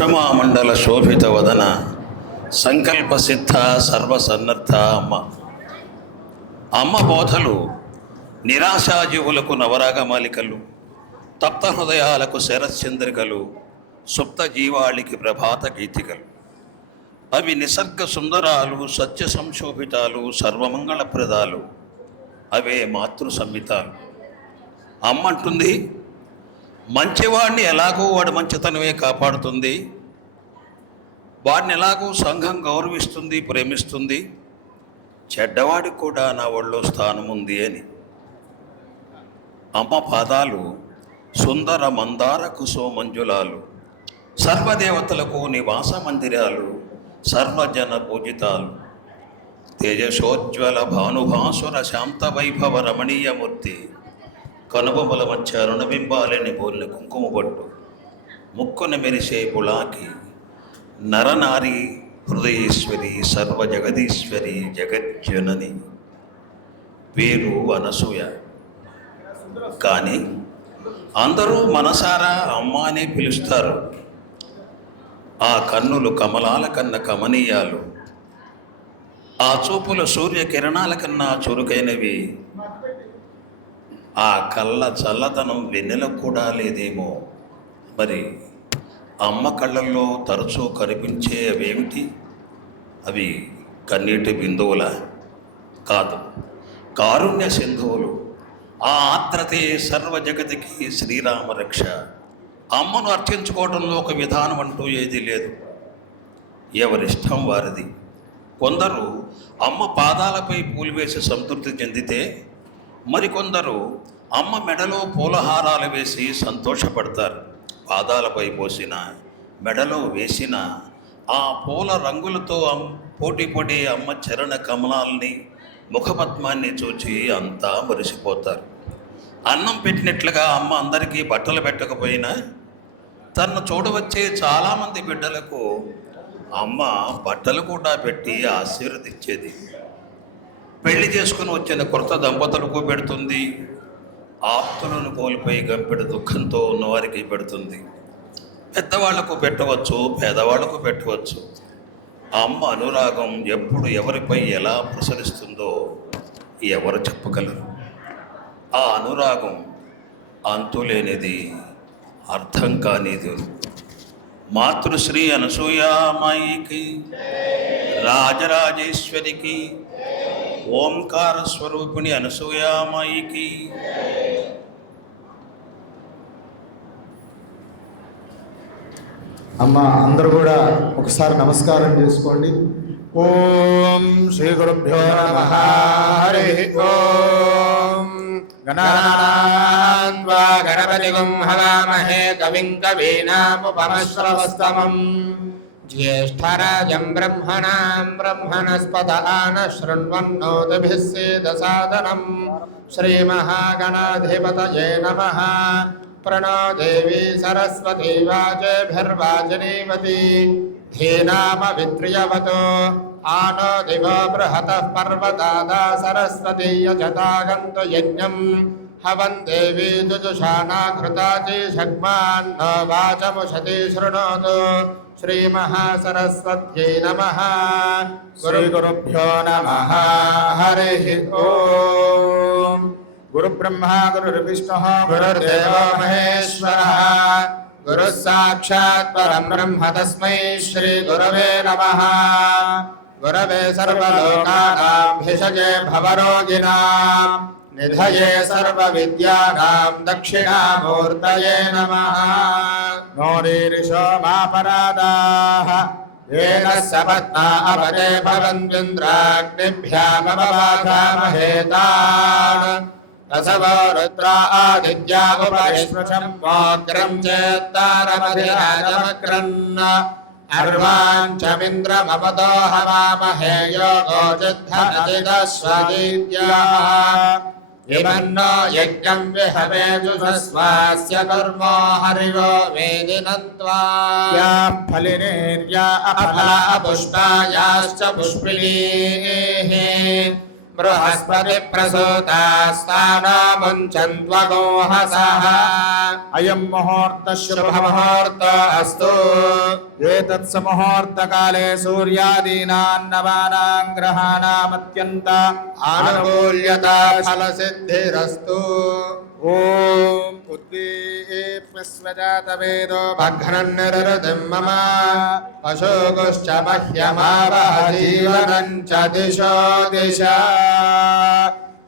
ఉషమామండల శోభిత వదన సంకల్ప సిద్ధ సర్వసన్నర్థ అమ్మ బోధలు నిరాశాజీవులకు నవరాగమాలికలు, తప్త హృదయాలకు శరశ్చంద్రికలు, సుప్త జీవాళికి ప్రభాత గీతికలు. అవి నిసర్గ సుందరాలు, సత్య సంశోభితాలు, సర్వమంగళప్రదాలు. అవే మాతృ సంహితాలు. అమ్మ అంటుంది, మంచివాడిని ఎలాగో వాడు మంచితనమే కాపాడుతుంది, వాడిని ఎలాగో సంఘం గౌరవిస్తుంది, ప్రేమిస్తుంది, చెడ్డవాడికి కూడా నా ఒళ్ళో స్థానం ఉంది అని. అమ్మ పాదాలు సుందర మందార కుసుమంజులాలు, సర్వదేవతలకు నివాస మందిరాలు, సర్వజన పూజితాలు. తేజసోజ్వల భానుభాసుర శాంత వైభవ రమణీయమూర్తి, కనుబొమ్మల మధ్య రుణబింబాలని బోలిన కుంకుమ బొట్టు, ముక్కున మెరిసే పులాకి, నరనారి హృదయేశ్వరి, సర్వజగదీశ్వరి, జగజ్జనని. పేరు అనసూయ. కానీ అందరూ మనసారా అమ్మ అనే పిలుస్తారు. ఆ కన్నులు కమలాల కన్న కమనీయాలు, ఆ చూపుల సూర్యకిరణాల కన్నా చురుకైనవి, ఆ కళ్ళ చల్లదనం వెన్నెలకు కూడా లేదేమో. మరి అమ్మ కళ్ళల్లో తరచూ కనిపించే అవేమిటి? అవి కన్నీటి బిందువుల కాదు, కారుణ్య సింధువులు. ఆ ఆత్రతే సర్వ జగతికి శ్రీరామ రక్ష. అమ్మను అర్చించుకోవడంలో ఒక విధానం అంటూ ఏదీ లేదు, ఎవరిష్టం వారిది. కొందరు అమ్మ పాదాలపై పూలు వేసి సంతృప్తి చెందితే, మరికొందరు అమ్మ మెడలో పూలహారాలు వేసి సంతోషపడతారు. పాదాలపై పోసిన, మెడలో వేసిన ఆ పూల రంగులతో పోటీపడి అమ్మ చరణ కమలాల్ని, ముఖపద్మాన్ని చూచి అంతా మురిసిపోతారు. అన్నం పెట్టినట్లుగా అమ్మ అందరికీ బట్టలు పెట్టకపోయినా, తనను చూడవచ్చే చాలామంది బిడ్డలకు అమ్మ బట్టలు కూడా పెట్టి ఆశీర్వదించేది. పెళ్లి చేసుకుని వచ్చిన కొత్త దంపతులకు పెడుతుంది, ఆప్తులను కోల్పోయి గంపెడు దుఃఖంతో ఉన్నవారికి పెడుతుంది. పెద్దవాళ్లకు పెట్టవచ్చు, పేదవాళ్లకు పెట్టవచ్చు. అమ్మ అనురాగం ఎప్పుడు ఎవరిపై ఎలా ప్రసరిస్తుందో ఎవరు చెప్పగలరు? ఆ అనురాగం అంతులేనిది, అర్థం కానిది. మాతృశ్రీ అనసూయామాయికి, రాజరాజేశ్వరికి, ఓంకార స్వరూపిణి అనసూయామాయికి. అమ్మ అందరూ కూడా ఒకసారి నమస్కారం చేసుకోండి. ఓం శ్రీ గురుభ్యో నమః. హరి ఓం. గణాన్వా గణపతిగుం హవామహే కవిం కవీనాముపమశ్రవస్తమం. జ్యేష్ఠరాజం బ్రహ్మణాం బ్రహ్మణస్పత ఆనశృణ్వన్నోతిభిः సేదసాదనం. శ్రీమహాగణాధిపతయే నమః. ప్రణో దేవీ సరస్వతీ వాచేభిర్వాచనీవతి. ధీనామవిత్రియవతో ఆనో దివో బృహతః పర్వతాదా సరస్వతీ యజతాగन्तు యజ్ఞం. హవం దేవీ దుజుషానా కృతాచి షగ్మాన్నో వాచముషతి శృణోతు. శ్రీమహాసరస్వత్యై నమః. శ్రీ గురుభ్యో నమః. హరి ఓం. గురుబ్రహ్మా గురుర్విష్ణుః గురుర్దేవో మహేశ్వరః. గురుః సాక్షాత్ పరం బ్రహ్మ తస్మై శ్రీ గురవే నమః. గురవే సర్వలోకానాం భిషజే భవరోగిణాం నిధయే సర్వవిద్యానాం దక్షిణామూర్తయే నమః. నోరీరిషో మాపరాదాః येन सपत्ना अपते भवन्त्विन्द्राग्निभ्यामवाधामहेतान्. रसवो रुद्रा आदित्या उपरिष्पृशं मोग्रं चेत्तारमधिराजमक्रन्. अर्वाञ्चमिन्द्रमपतो हवामहे योगो चिद्धनचिदस्वदीत्याः. इमन्नो यज्ञं विहवेजुषस्वास्य कर्मो हरिवो वेदिनन्त्वा. या फलिनेर्या अफला पुष्पायाश्च पुष्पिणीः. बृहस्पति प्रसूतास्तानो मुञ्चन्त्वगोहसः. अयं मुहूर्तः शुभमुहूर्तो अस्तु. एतत्समुहूर्तकाले सूर्यादीनां नवानां ग्रहाणामत्यन्त आनुकूल्यता फलसिद्धिरस्तु। ॐ उद्दीप्यस्वजातवेदो भग्नन्निरृतिं मम पशुगुश्च मह्यमावह जीवनं च दिशो दिशा।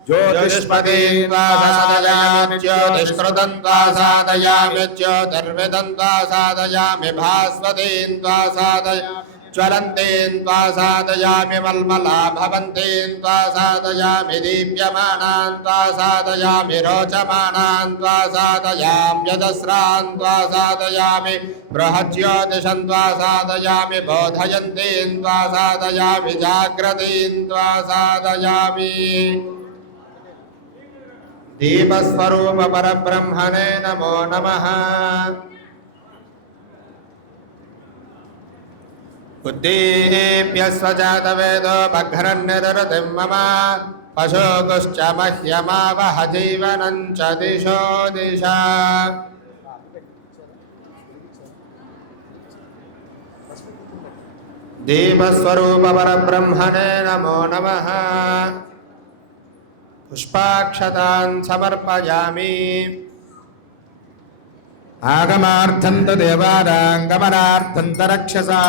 ज्योतिष्पदीं वा साधयामि ज्योतिष्कृतं वा साधयामि ज्योतिर्विदं वा साधयामि भास्वतीं वा साधयामि ज्वलन्तीं वा साधयामि मल्मला भवन्तीं वा साधयामि दीप्यमानां वा साधयामि रोचमानां वा साधयामि यजस्रां वा साधयामि बृहज्योतिषं वा साधयामि बोधयन्तीं वा साधयामि जाग्रतीं वा साधयामि। दीपस्वरूप परब्रह्मणे नमो नमः। उद्दीप्यस्वजातवेदो भग्नन्निरृतिं मम पशुगुश्च मह्यमावह जीवनं च दिशो दिशा। दीपस्वरूप परब्रह्मणे नमो नमः। पुष्पाक्षतां समर्पयामि। आगमार्थं तदेवादां गमनार्थं तरक्षसा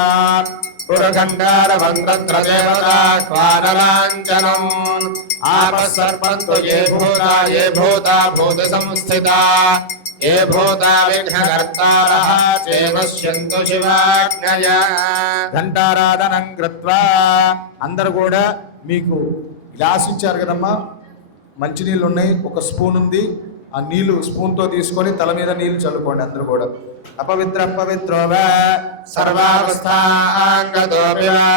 पुरखण्डारवं तत्र देवता क्वानलाञ्चनम् आपः सर्पन्तु ये भूता भूतसंस्थिता ये भूता विघ्नकर्तारः चेदस्यन्तु शिवाज्ञया। ఘంటారాధనం కృత్వా అందరూ కూడా మీకు గ్లాస్ ఇచ్చారు కదమ్మా, మంచినీళ్ళు ఉన్నాయి, ఒక స్పూన్ ఉంది, ఆ నీళ్లు స్పూన్తో తీసుకొని తల మీద నీళ్లు చల్లుకోండి అందరూ కూడా. అపవిత్ర పవిత్రోవా సర్వావస్థాంగతోపి వా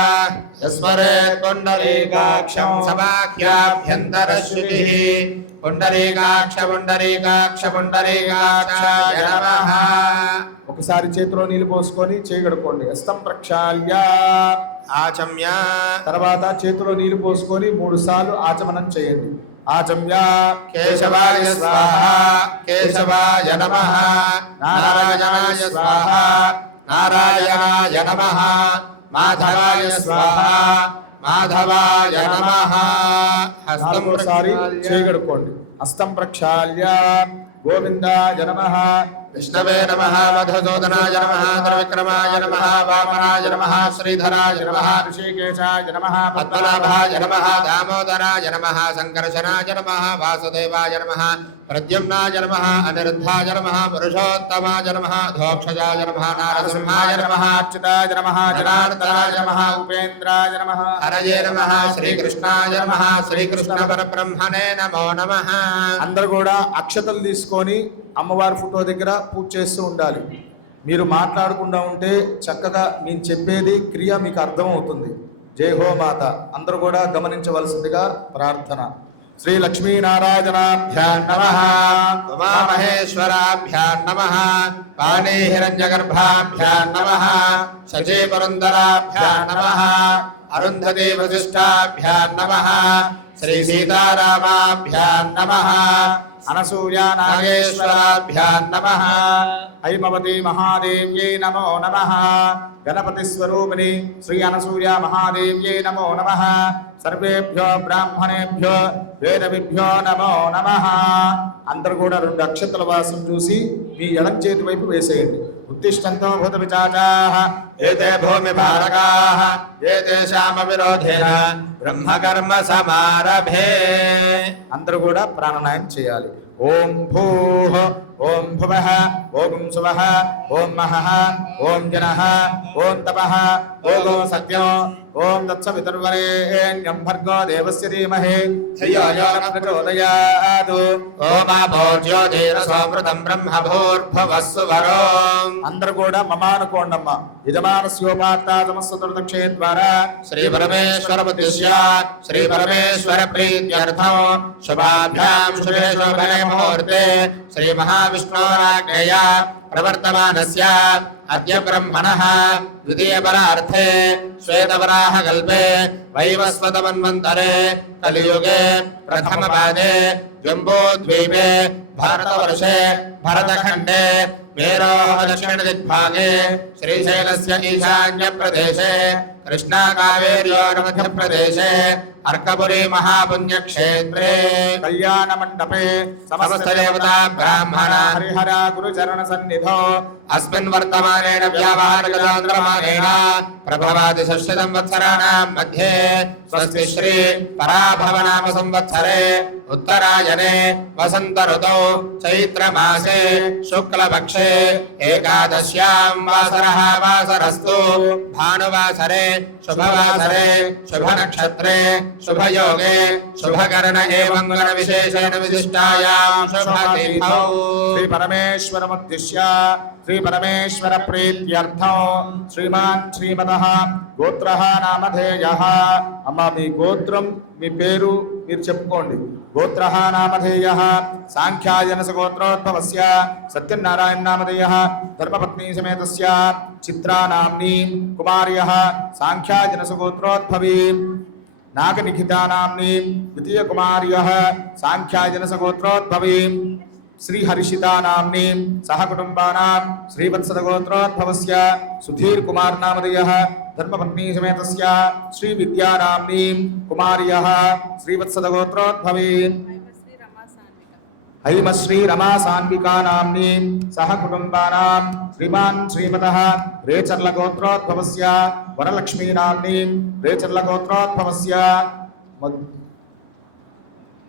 యస్మరేత్ పుండరీకాక్షం సమాఖ్యాభ్యంతరశ్రుతిః పుండరీకాక్ష పుండరీకాక్ష పుండరీకాక్షాయ నమః. ఒకసారి చేతిలో నీళ్లు పోసుకొని చేయగడుకోండి. హస్తం ప్రక్షాళ్య ఆచమ్య తర్వాత చేతిలో నీళ్లు పోసుకొని 3 సార్లు ఆచమనం చేయండి. ఆచమ్య కేశవాయ స్వాహ కేశవాయ నమః నారాయణాయ స్వాహ నారాయణాయ నమః మాధవాయ స్వాహ మాధవాయ నమః. హస్తం ఒకసారి చేయగడుకోండి. హస్తం ప్రక్షాళ్య గోవిందాయ నమః విష్ణవే నమః మధుసూదనాయ నమః త్రివిక్రమాయ నమః వామనాయ నమః శ్రీధరాయ నమః ఋషికేశాయ నమః పద్మనాభాయ నమః దామోదరాయ నమః సంకర్షణాయ నమః వాసుదేవాయ నమః ప్రద్యుమ్నాయ నమః అనిరుద్ధాయ నమః పురుషోత్తమాయ నమః ధోక్షజాయ నమః నారసింహాయ నమః అచ్యుతాయ నమః జనార్దనాయ నమః ఉపేంద్రాయ నమః హరయే నమః శ్రీకృష్ణాయ నమః శ్రీకృష్ణ పరబ్రహ్మణే నమో నమః. అందరూ కూడా అక్షతలు తీసుకొని అమ్మవారి ఫోటో దగ్గర పూజ చేస్తూ ఉండాలి. మీరు మాట్లాడకుండా ఉంటే చక్కగా నేను చెప్పేది క్రియ మీకు అర్థం అవుతుంది. జై హో మాత అందరూ కూడా గమనించవలసిందిగా ప్రార్థన. శ్రీ లక్ష్మీనారాయణాభ్యాం నమః ఉమామహేశ్వరాభ్యాం నమః పాణిహిరణ్యగర్భాభ్యాం నమః శచీపురందరాభ్యాం నమః అరుంధతీ వశిష్టాభ్యాం నమః శ్రీ సీతారామాభ్యాం నమః అనసూయ నాగేశ్వరాభ్యాం నమః హైమవతి మహాదేవ్యై నమో నమః. గణపతి స్వరూపిణి శ్రీ అనసూయ మహాదేవ్యై నమో నమః. సర్వేభ్యో బ్రాహ్మణేభ్యో వేదవిభ్యో నమో నమః. అందరూ కూడా 2 అక్షతల వాసం చూసి మీ ఎడం చేతి వైపు వేసేయండి. ఉత్తిష్టంతో భూత విచాచాః ఏతే భూమి భారకాః ఏతేషామ విరోధేన బ్రహ్మకర్మ సమారభే. అందరూ కూడా ప్రాణాయామం చేయాలి. ఓం భూః ఓం భువః ఓం సువః ఓం మహః ఓం జనః ఓం తపః ఓం సత్యం ఓం తత్సవితుర్వరేణ్యం భర్గో దేవస్య ధీమహి ధియో యో న ప్రచోదయాత్. ఓమాపో జ్యోతిరసోమృతం బ్రహ్మభూర్భువస్సు వరోం. అందరూ కూడా మమానుకోండమ్మ. యజమానస్యోపాత్తాతమస్సుతృతక్షే ద్వారా శ్రీ పరమేశ్వర ఉద్దిశ్య శ్రీ పరమేశ్వర ప్రీత్యర్థం శుభాభ్యాం శుభే శోభనే ముహూర్తే శ్రీ మహావిష్ణోరాజ్ఞయ ప్రవర్తమానస్య అద్య బ్రహ్మణః ద్వితీయపరార్థే శ్వేతవరాహకల్పే వైవస్వతమన్వంతరే కలియుగే ప్రథమపాదే జంబూద్వీపే भारतवर्षे भरतखण्डे मेरोः दक्षिणदिग्भागे श्रीशैलस्य ईशान्यप्रदेशे कृष्णाकावेर्योर्मध्यप्रदेशे अर्कपुरी महापुण्यक्षेत्रे कल्याणमण्डपे समस्त देवता ब्राह्मण हरिहर गुरुचरण सन्निधौ अस्मिन् वर्तमानेन व्यावहारिकचान्द्रमानेन प्रभवादि षष्ठसंवत्सराणां मध्ये स्वस्ति श्री पराभवनाम संवत्सरे उत्तरायणे वसंत ऋतौ चैत्रमासे शुक्लपक्षे एकादश्यां वासरः वासरस्तु भानुवासरे शुभवासरे शुभनक्षत्रे शुभयोगे शुभकर्ण एवं गणविशेषेण विशिष्टायां शुभतिथौ श्री परमेश्वरमुद्दिश्य श्री परमेश्वर प्रीत्यर्थं श्रीमान् श्रीमतः గోత్రః నామధేయః అమ్మ మీ గోత్రం మీ పేరు మీరు చెప్పుకోండి గోత్రః నామధేయః సాంఖ్యాయనస గోత్రోద్భవస్య సత్యనారాయణ నామధేయః ధర్మపత్ని సమేతస్య చిత్రా నామ్ని కుమార్యః సాంఖ్యాయనస గోత్రోద్భవీ నాగనిఖితా నామ్ని ద్వితీయ కుమార్యః సాంఖ్యాయనస గోత్రోద్భవీ श्री हर्षिता नाम्नी सह कुटुंबानां श्रीवत्सद गोत्रोद्भवस्य सुधीर कुमार नामधेयः धर्मपत्नी समेतस्य श्री विद्या नाम्नी कुमार्यः श्रीवत्सद गोत्रोद्भवी हैमश्री रमा सान्विका नाम्नी सह कुटुंबानां श्रीमान् श्रीमतः रेचर्ल गोत्रोद्भवस्य वरलक्ष्मी नाम्नी रेचर्ल गोत्रोद्भवस्य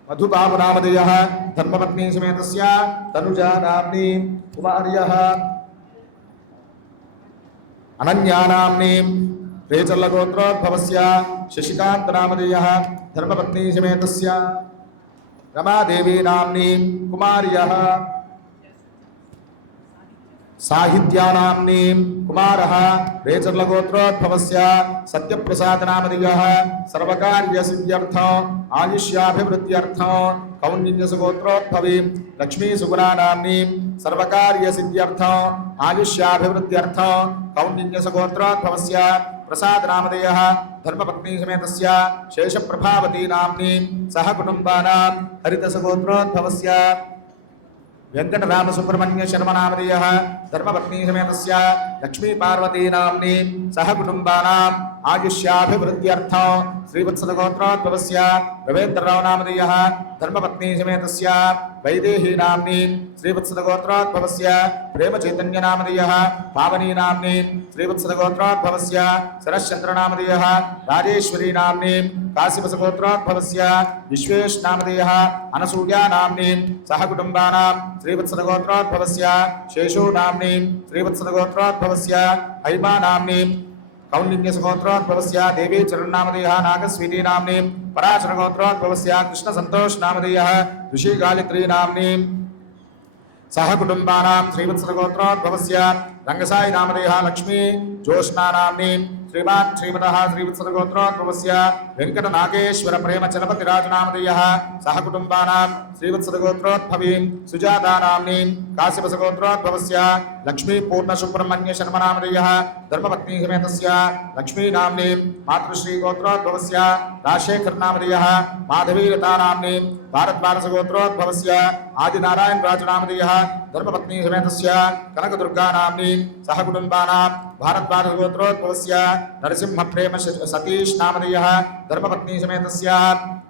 मधुबाबु नामधेयः धर्मपत्नी समेतस्य तनुजा नाम्नी कुमार्यः अनन्या नाम्नी रेचल्ल गोत्रोद्भवस्य शशिकान्त नामधेयः धर्मपत्नी समेतस्य रमादेवी नाम्नी कुमार्यः साहित्या नाम्नी कुमारः रेचर्ल गोत्रोद्भवस्य सत्यप्रसाद नामधेयः सर्वकार्य सिद्ध्यर्थं आयुष्याभिवृद्ध्यर्थं कौन्डिन्यस गोत्रोद्भवी लक्ष्मी सुगुणा नाम्नी सर्वकार्य सिद्ध्यर्थं आयुष्याभिवृद्ध्यर्थं कौन्डिन्यस गोत्रोद्भवस्य प्रसाद नामधेयः धर्मपत्नी समेतस्य शेषप्रभावती नाम्नी सह कुटुंबानां हरितस गोत्रोद्भवस्य वेंकटराम सुब्रह्मण्य शर्मा नामधेयः धर्मपत्नी समेतस्य लक्ष्मी पार्वती नाम्नी सह कुटुंबानां आयुष्याभिवृद्ध्यर्थं श्रीवत्सद गोत्रोद्भवस्य रवीन्द्रराव नामधेयः धर्मपत्नी समेतस्य वैदेही नाम्नी श्रीवत्सद गोत्रोद्भवस्य प्रेमचैतन्य नामधेयः पावनी नाम्नी श्रीवत्सद गोत्रोद्भवस्य शरश्चंद्र नामधेयः राजेश्वरी नाम्नी काशीवस गोत्रोद्भवस्य विश्वेश नामधेयः अनसूया नाम्नी सह कुटुंबानां श्रीवत्सद गोत्रोद्भवस्य शेषो नाम्नी श्रीवत्सद गोत्रोद्भवस्य हैमा नाम्नी कौंडिन्यस गोत्रोद्भवस्य देवी चरण नामधेयः नागस्वीति नाम्नी पराशर गोत्रोद्भवस्य कृष्ण संतोष नामधेयः ऋषि गायत्री नाम्नी सह कुटुंबानां श्रीवत्सद गोत्रोद्भवस्य रंगसाई नामधेयः लक्ष्मी ज्योत्स्ना नाम्नी श्रीमान् श्रीमतः श्रीवत्सद गोत्रोद्भवस्य वेंकट नागेश्वर प्रेम चलपति राज नामधेयः सह कुटुंबानां श्रीवत्सद गोत्रोद्भवी सुजाता नाम्नी काशीवस गोत्रोद्भवस्य लक्ष्मी पूर्ण सुब्रह्मण्य शर्मा नामधेयः धर्मपत्नी समेतस्य लक्ष्मी नाम्नी मातृश्री गोत्रोद्भवस्य राजशेखर नामधेयः माधवी लता नाम्नी भारद्वारस गोत्रोद्भवस्य आदिनारायण राज नामधेयः धर्मपत्नी समेतस्य कनकदुर्गा नाम्नी सह कुटुंबानां भारद्वारस गोत्रोद्भवस्य नरसिंह प्रेम सतीश नामधेयः धर्मपत्नी समेतस्य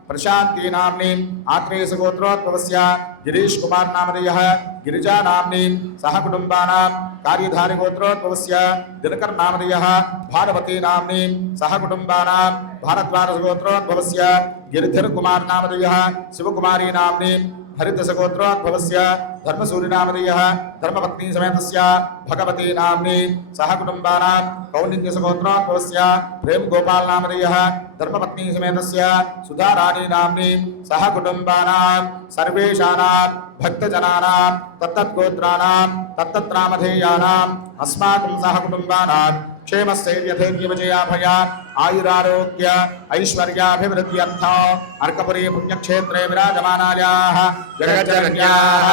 प्रशांति नाम्नी आत्रेयस गोत्रोद्भवस्य गिरीश कुमार नामधेयः गिरिजा नाम्नी सह कुटुंबानां कार्यधारी गोत्रोद्भवस्य दिनकर नामधेयः भानुमती नाम्नी सह कुटुंबानां भारद्वारस गोत्रोद्भवस्य गिरिधर कुमार नामधेयः शिवकुमारी नाम्नी हरितस गोत्रोद्भवस्य धर्मसूरि नामधेयः धर्मपत्नी समेतस्य भगवती नाम्नी सह कुटुंबानां कौंडिन्यस गोत्रोद्भवस्य प्रेम गोपाल नामधेयः धर्मपत्नी समेतस्य सुधा रानी नाम्नी सह कुटुंबानां सर्वेषाणां भक्तजनानां तत्तद्गोत्राणां तत्तत्रामधेयानाम् अस्माकं सह कुटुंबानां क्षेमस्थैर्यधैर्यविजयाभया आयुरारोग्य ऐश्वर्याभिवृद्ध्यर्थं अर्कपुरी पुण्यक्षेत्रे विराजमानायाः जगज्जनन्याः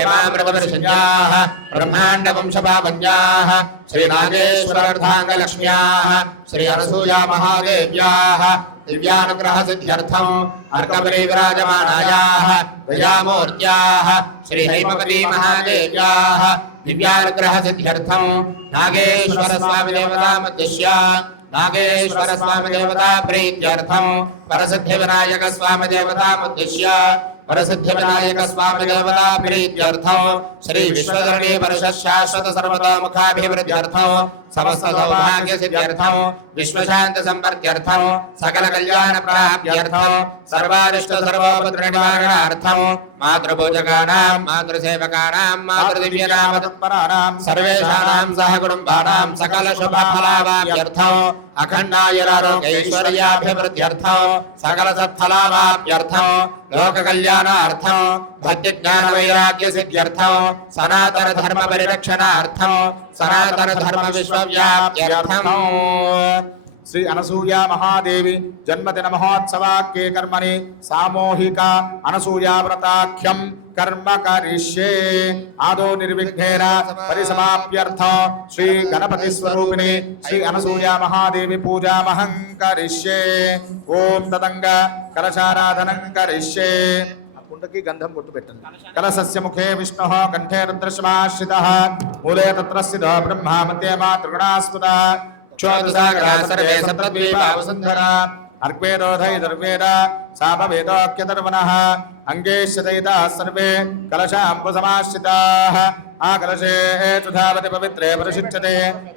हेमामृतवर्षिण्याः ब्रह्माण्डवंशपावन्याः श्रीनागेश्वरार्धाङ्गलक्ष्म्याः श्री अनसूया महादेव्याः दिव्यानुग्रहसिद्ध्यर्थम् अर्कपरि विराजमानायाः दयामूर्त्याः श्री हैमवती महादेव्याः दिव्यानुग्रहसिद्ध्यर्थम् नागेश्वरस्वामिदेवता मध्यस्य नागेश्वरस्वामिदेवता प्रीत्यर्थम् परसिद्धिविनायकस्वामिदेवता मध्यस्य परसिद्धिविनायकस्वामिदेवता प्रीत्यर्थम् श्री विश्वधरणी परिषत् शाश्वत सर्वतोमुखाभिवृद्ध्यर्थम् समस्त सौभाग्य सिद्ध्यर्थम् विश्वशांत संपर्त्यर्थम् सकल कल्याण प्राप्त्यर्थम् सर्वारिष्ट सर्वोपद्रव निवारणार्थम् मातृपूजकानां मातृसेवकानां मातृदिव्यनाम तत्पराणां सर्वेषां सह कुटुम्बानां सकल शुभ फलावाप्त्यर्थम् अखण्डायुरारोग्यैश्वर्याभिवृद्ध्यर्थम् सकल सत्फलावाप्त्यर्थम् लोक कल्याणार्थम् भक्ति ज्ञान वैराग्य सिद्ध्यर्थम् सनातन धर्म परिरक्षणार्थम् सनातन धर्म विश्वव्याप्त्यर्थम् श्री अनसूया महादेवी जन्मदिन महोत्सवाख्ये कर्मणि सामूहिक अनसूया व्रताख्यं कर्म करिष्ये आदो निर्विघ्नेन परिसमाप्त्यर्थ श्री गणपति स्वरूपिणी श्री अनसूया महादेवी पूजामहं करिष्ये ओम तदंग कलशाराधनं करिष्ये की गंधम बोट्टु पेट्टंడి कलशस्य मुखे विष्णुः कंठे रुद्रश्रमाश्रितः मूले तत्र स्थितः ब्रह्मा मध्ये मा त्रिगुणास्पदः क्षोदसागरा सर्वे सप्तद्वीपा वसुन्धरा अर्क्वेदोधै दर्वेद सामवेदोऽख्यतर्वणः अंगेश्यदयिताः सर्वे कलशाम्बुसमाश्रिताः आकलशे सुधावति पवित्रे परिषिच्यते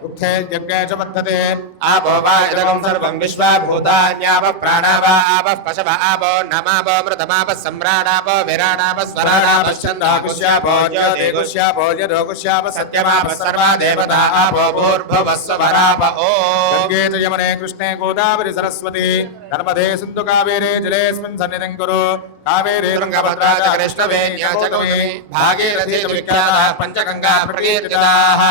उक्थे यज्ञे च वर्धते आपो वा इदगं सर्वं विश्वभूतान्यावः प्राणावा आवः पशव आपो नमापो मृतमापः सम्राणापो विराणापः स्वराणापः छन्दोकुष्यापो ज्योतिकुष्यापो यदोकुष्यापः सत्यमापः सर्वा देवता आपो भूर्भुवः स्वराप ॐ गङ्गे च यमुने कृष्णे गोदावरि सरस्वती नर्मदे सिन्धु कावेरे जलेऽस्मिन् सन्निधिं कुरु कावेरे तुङ्गभद्रा च कृष्णवेण्या च गौरी भागीरथी च विख्याता पंचगंगा प्रकीर्तिताः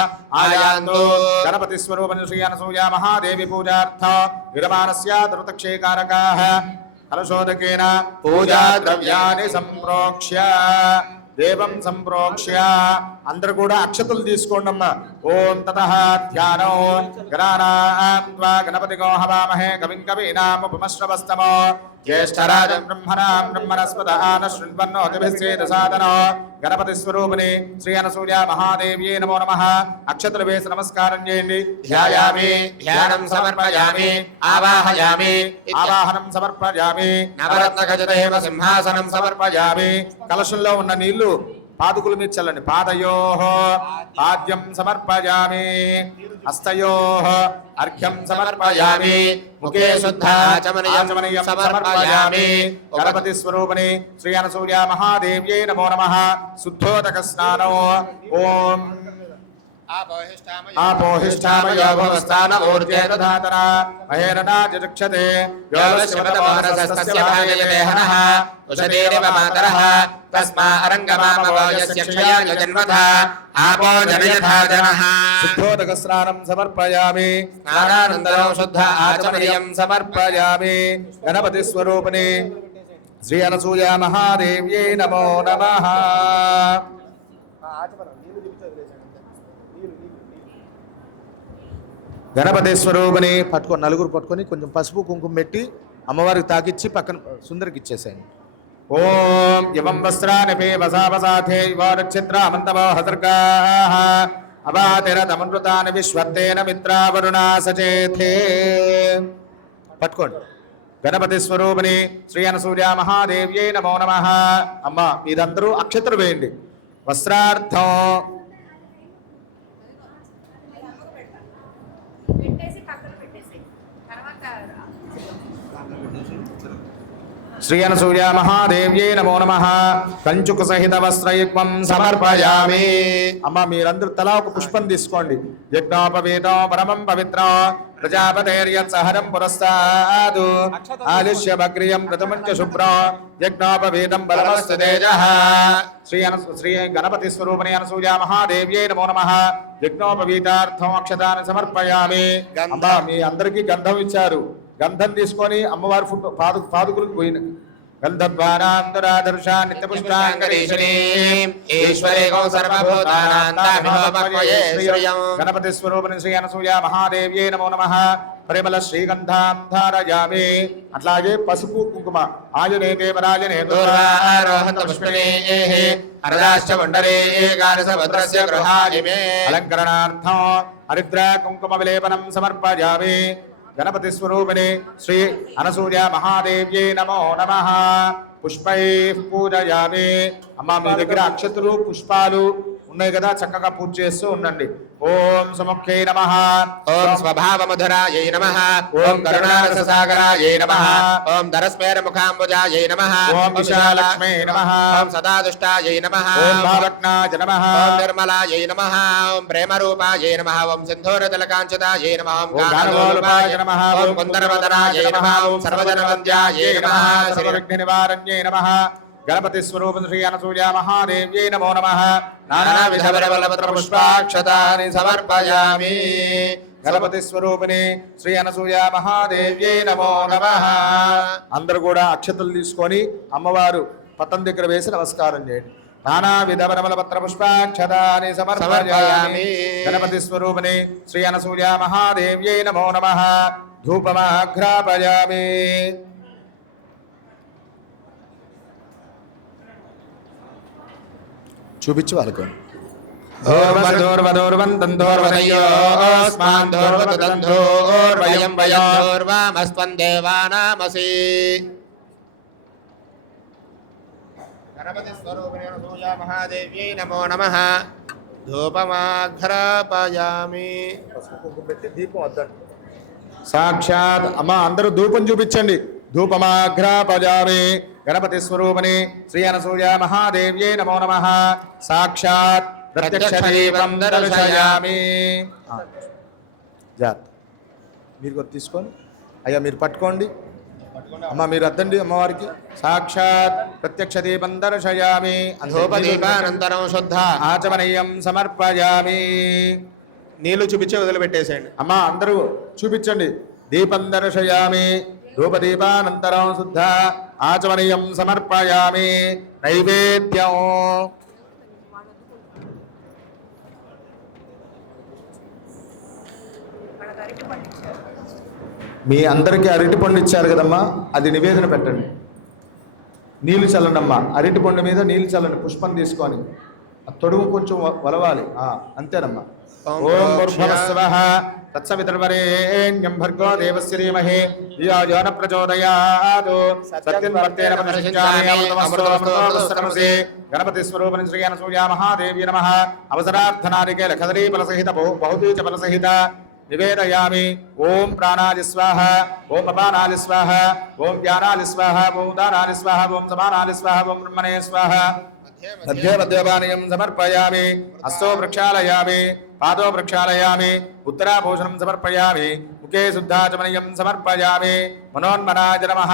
आयान्तु गणपति स्वरूपिणी श्री अनसूया महादेवी पूजार्थ विरमाणस्य धृतक्षेकारकाः कलशोदकेन पूजा द्रव्यानि संप्रोक्ष्य देवं संप्रोक्ष्य अंदर కూడా అక్షతలు తీసుకోండమ్మా ఓం తతః ధ్యానో గణానాం త్వా గణపతిగో హవామహే కవిం కవీనాం ఉపమశ్రవస్తమో ज्येष्ठराजं ब्रह्मणां ब्रह्मणस्पदान शृण्वन्नोतिभिश्चेदसादनो गणपति स्वरूपिणी श्री अनसूया महादेव्यै नमो नमः अक्षतल वेस नमस्कारं చేయండి ध्यायामि ध्यानं समर्पयामि आवाहयामि आवाहनं समर्पयामि नवरत्नखचितैव सिंहासनं समर्पयामि कलशంలో ఉన్న నీళ్లు పాదుకుల మీద చల్లండి పాదయోః పాద్యం సమర్పయామి హస్తయోః अर्घ्यं समर्पयामि मुखे शुद्धाचमनीयं समर्पयामि गणपति स्वरूपिणी श्री अनसूया महादेव्यै नमो नमः शुद्धोदक स्नानो ओम आपोहिष्ठामयो भवस्थान ऊर्जे दधातना महेरना जक्षते योगश्रवतमोहनसस्तस्य भागयते हनः उषदेव मातरः तस्मा अरङ्गमामवोयस्य क्षयाय जन्मथा आपो जनयथा जनः शुद्धोदक स्नानं समर्पयामि स्नानानन्तरं शुद्ध आचमनीयं समर्पयामि गणपति स्वरूपिणी श्री अनसूया महादेव्यै नमो नमः గణపతి స్వరూపిణి పట్టుకొని నలుగురు పట్టుకొని కొంచెం పసుపు కుంకుమ పెట్టి అమ్మవారికి తాకిచ్చి పక్కన సుందరికి ఇచ్చేసాయండి ఓం యం వస్త్రాని వసావసాథే యువరక్షిద్రామంతవో హసర్గాః అవాతిరతమనృతాని విశ్వత్తేన మిత్రావరుణా సచేథే పట్టుకోండి గణపతి స్వరూపిణి శ్రీ అనసూయ మహాదేవ్యై నమో నమః అమ్మ మీరందరూ అక్షతలు వేయండి వస్త్రార్థం श्री अनसूया महादेव्यै नमो नमः कंचुक सहित वस्त्रयुग्मं समर्पयामि अम्मा మీరందరూ తలా ఒక పుష్పం తీసుకోండి యజ్ఞోపవీతో పరమం పవిత్రం ప్రజాపతేర్యత్సహరం పురస్తాదు ఆలిష్య భగ్రియం ప్రథమంచ శుభ్రం యజ్ఞోపవీతం బలమస్తు తేజః శ్రీ గణపతి స్వరూపిణి అనసూయా మహాదేవ్యై నమో నమః యజ్ఞోపవీతార్థం అక్షతాన్ని సమర్పయామి అమ్మా మీ అందరికీ గంధం ఇచ్చారు గంధం తీసుకొని అమ్మవారి పాదుకులకు పోయిన గంధద్వారాంతరాదర్శా నిత్యపుష్టాంగరీషణీం ఈశ్వరేకో సర్వభూతానాం తామిహోపక్వయే శ్రియం. గణపతి స్వరూపిణి శ్రీ అనసూయ మహాదేవ్యే నమో నమః. పరిమళ శ్రీగంధాం ధారయామి. అట్లాగే పసుపు కుంకుమ ఆయునే దేవరాజనే దూర్వారోహత పుష్పిణేః అరదాశ్చ మండరే ఏకాదశభద్రస్య గృహాణి మే. అలంకరణార్థం హరిద్ర కుంకుమ విలేపనం సమర్పయామి. గణపతి స్వరూపిణి శ్రీ అనసూయ మహాదేవ్యే నమో నమః. పుష్పై పూజయామి. అమ్మ మీ దగ్గర అక్షతులు పుష్పాలు ఉన్నాయి కదా, చక్కగా పూజ చేస్తూ ఉండండి. ఓం సుముఖ్యై నమః. ఓం స్వభావమధురాయై నమః. ఓం కరుణారససాగరాయై నమః. ఓం ధరస్మేరముఖాంబుజాయై నమః. ఓం విశాలక్ష్మై నమః. ఓం సదాదుష్టాయై నమః. ఓం భావజ్ఞాయ నమః. ఓం నిర్మలాయై నమః. ఓం ప్రేమరూపాయై నమః. ఓం సింధూరతిలకాంచితాయై నమః. ఓం గానగోపాయ నమః. ఓం కుందరవదనాయై నమః. ఓం సర్వజనవంద్యాయై నమః. సర్వవిఘ్న నివారణ్యై నమః. గణపతి స్వరూపిణి శ్రీ అనసూయ మహాదేవ్యై నమో నమః. నానావిధ వరవల్లభద్ర పుష్పాక్షతాని సమర్పయామి. గణపతి స్వరూపిణి శ్రీ అనసూయ మహాదేవ్యై నమో నమః. అందరూ కూడా అక్షతలు తీసుకొని అమ్మవారు పట్టం దగ్గర వేసి నమస్కారం చేయండి. నానా విధ వరవల్లభద్ర పుష్పాక్షతాని సమర్పయామి. గణపతి స్వరూపిణి శ్రీ అనసూయ మహాదేవ్యై నమో నమః. ధూపమాఘ్రాపయామి. చూపించు వాళ్ళకు. ధోర్వదయోస్మాన్ దేవానామసి. గణపతి స్వరూపిణి అనసూయ మహాదేవ్యై నమో నమః. ధూపమాఘ్రాపయామి. సాక్షాత్ అమ్మ అందరూ ధూపం చూపించండి. ధూపమాఘ్రాపయామి. గణపతి స్వరూపిణి శ్రీ అనసూయ మహాదేవ్యై నమో నమః. సాక్షాత్ ప్రత్యక్ష దీపం దర్శయామి. జాత్ మీరు కొద్ది తీసుకొని అయ్యా మీరు పట్టుకోండి. అమ్మ మీరు అద్దండి అమ్మవారికి. సాక్షాత్ ప్రత్యక్ష దీపం దర్శయామి. ధూపదీపానంతరం శుద్ధ ఆచమనీయం సమర్పయామి. నీళ్లు చూపించి వదిలిపెట్టేసేయండి. అమ్మ అందరూ చూపించండి. దీపం దర్శయామి. ధూపదీపానంతరం శుద్ధ ఆచమనీయం సమర్పయామి. నైవేద్యం మీ అందరికీ అరటి పండు ఇచ్చారు కదమ్మా, అది నివేదన పెట్టండి. నీళ్లు చల్లండమ్మా. అరటి పండు మీద నీళ్లు చల్లండి పుష్పం తీసుకొని. ఆ తొడుగు కొంచెం వలవాలి. అంతేనమ్మా. ఓం భూర్భువస్సువః తత్సవితుర్వరేణ్యం భర్గో దేవస్య ధీమహి ధియో యో న ప్రచోదయాత్. సత్యం వర్తేన ప్రతిష్ఠామి అమృతమస్తు అమృతమస్తు. గణపతి స్వరూపిణి శ్రీ అనసూయ మహాదేవి నమః. అవసరార్థనారికేల కదలీ ఫలసహిత బహుబీజ ఫలసహిత నివేదయామి. ఓం ప్రాణాలి స్వాహ. ఓం అపానాలి స్వాహ. ఓం వ్యానాలి స్వాహ. ఓం ఉదానాలి స్వాహ. ఓం సమానాలి స్వాహ. ఓం బ్రహ్మణే స్వాహ. మధ్య మధ్యపానీయం సమర్పయామి. హస్తో ప్రక్షాళయామి. పాదో ప్రక్షాళయామి. ఉత్తరాభూషణం సమర్పయామి. ముఖే శుద్ధాచమనీయం సమర్పయామి. మనోన్మనాయ నమః.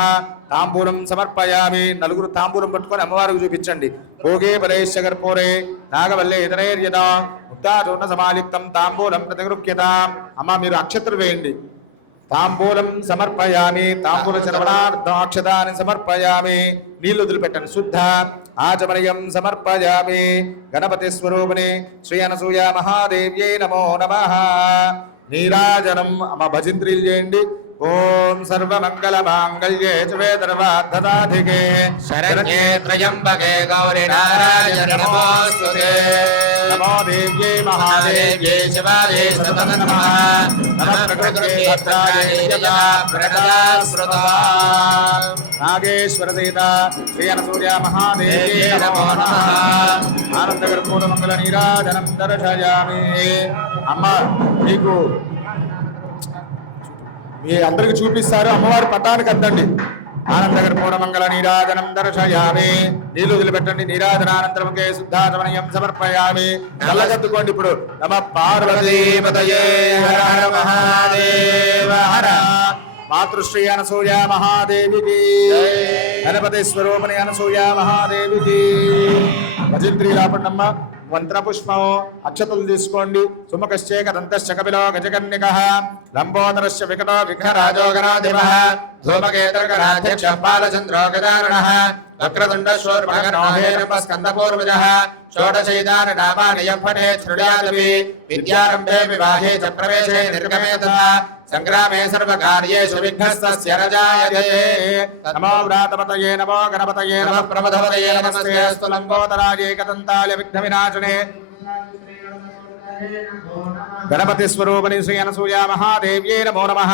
తాంబూలం సమర్పయామి. నలుగురు తాంబూలం పట్టుకొని అమ్మవారికి చూపించండి. భోగే పరేశ్య కర్పూరే నాగవల్లే ఇతరేర్యత ముక్తాచూర్ణ సమాలిప్తం తాంబూలం ప్రతిగృహ్యతాం. అమ్మ మీరు అక్షతలు వేయండి. తాంబూలం సమర్పయామి. తాంబూల చరవణాక్షతాన్ని సమర్పయామి. నీళ్లు వదిలిపెట్టండి. శుద్ధ ఆచమనీయం సమర్పయామి. గణపతి స్వరూపిణి శ్రీ అనసూయ మహాదేవ్యై నమో నమః. నీరాజనం అమ్మ భజంత్రీలు చేయండి. ఓం సర్వమంగళ మాంగళ్యే శివే సర్వార్థదాధికే శరణ్యే త్రయంబకే గౌరీ నారాయణ నమోస్తుతే. నమో దేవ్యై మహాదేవ్యై శివాయే సతత నమః. నమః ప్రకృతే భద్రాయే యదా ప్రణతా శ్రుతా. నాగేశ్వర సహిత శ్రీ అనసూయ మహాదేవ్యై నమో నమః. ఆనంద కర్పూర మంగళ నీరాజనం దర్శయామి. అమ్మ మీకు మీ అందరికి చూపిస్తారు. అమ్మవారి పటానికి అద్దండి. ఆనందగర్ పూర్ణమంగళ నీరాజనం దర్శయామి. నీళ్లు వదిలిపెట్టండి. నీరాజనానంతరముకే శుద్ధాచమనీయం సమర్పయామి. చల్లగత్తుకోండి. ఇప్పుడు నమ పార్వతీపతయే హర హర మహాదేవ హర. మాతృశ్రీ అనసూయ మహాదేవికి. గణపతి స్వరూపిణి అనసూయ మహాదేవికి. భజంత్రి రాపండమ్మ. మంత్రపుష్పం అక్షతలు తీసుకోండి. సుముఖశ్చేక దంతశ్చ కపిలో గజకన్యకః లంబోదరశ్చ వికటో విఘ్నరాజో గణాధిపః ధూమకేతర్గణాధ్యక్ష బాలచంద్రో గజాననః వక్రతుండశ్వోర్భగనో హేరంబస్కందపూర్వజः షోడశైతాని నామాని యం పఠేత్ శృణుయాదపి విద్యారంభే వివాహే చ ప్రవేశే నిర్గమే తథా సంగ్రామే సర్వకార్యేషు విఘ్నస్తస్య న జాయతే. నమో వ్రాతపతయే నమో గణపతయే నమః ప్రమథపతయే నమస్తేస్తు లంబోదరాయ ఏకదంతాయ విఘ్నవినాశనే. గణపతి స్వరూపిణి శ్రీ అనసూయ మహాదేవ్యే నమో నమః.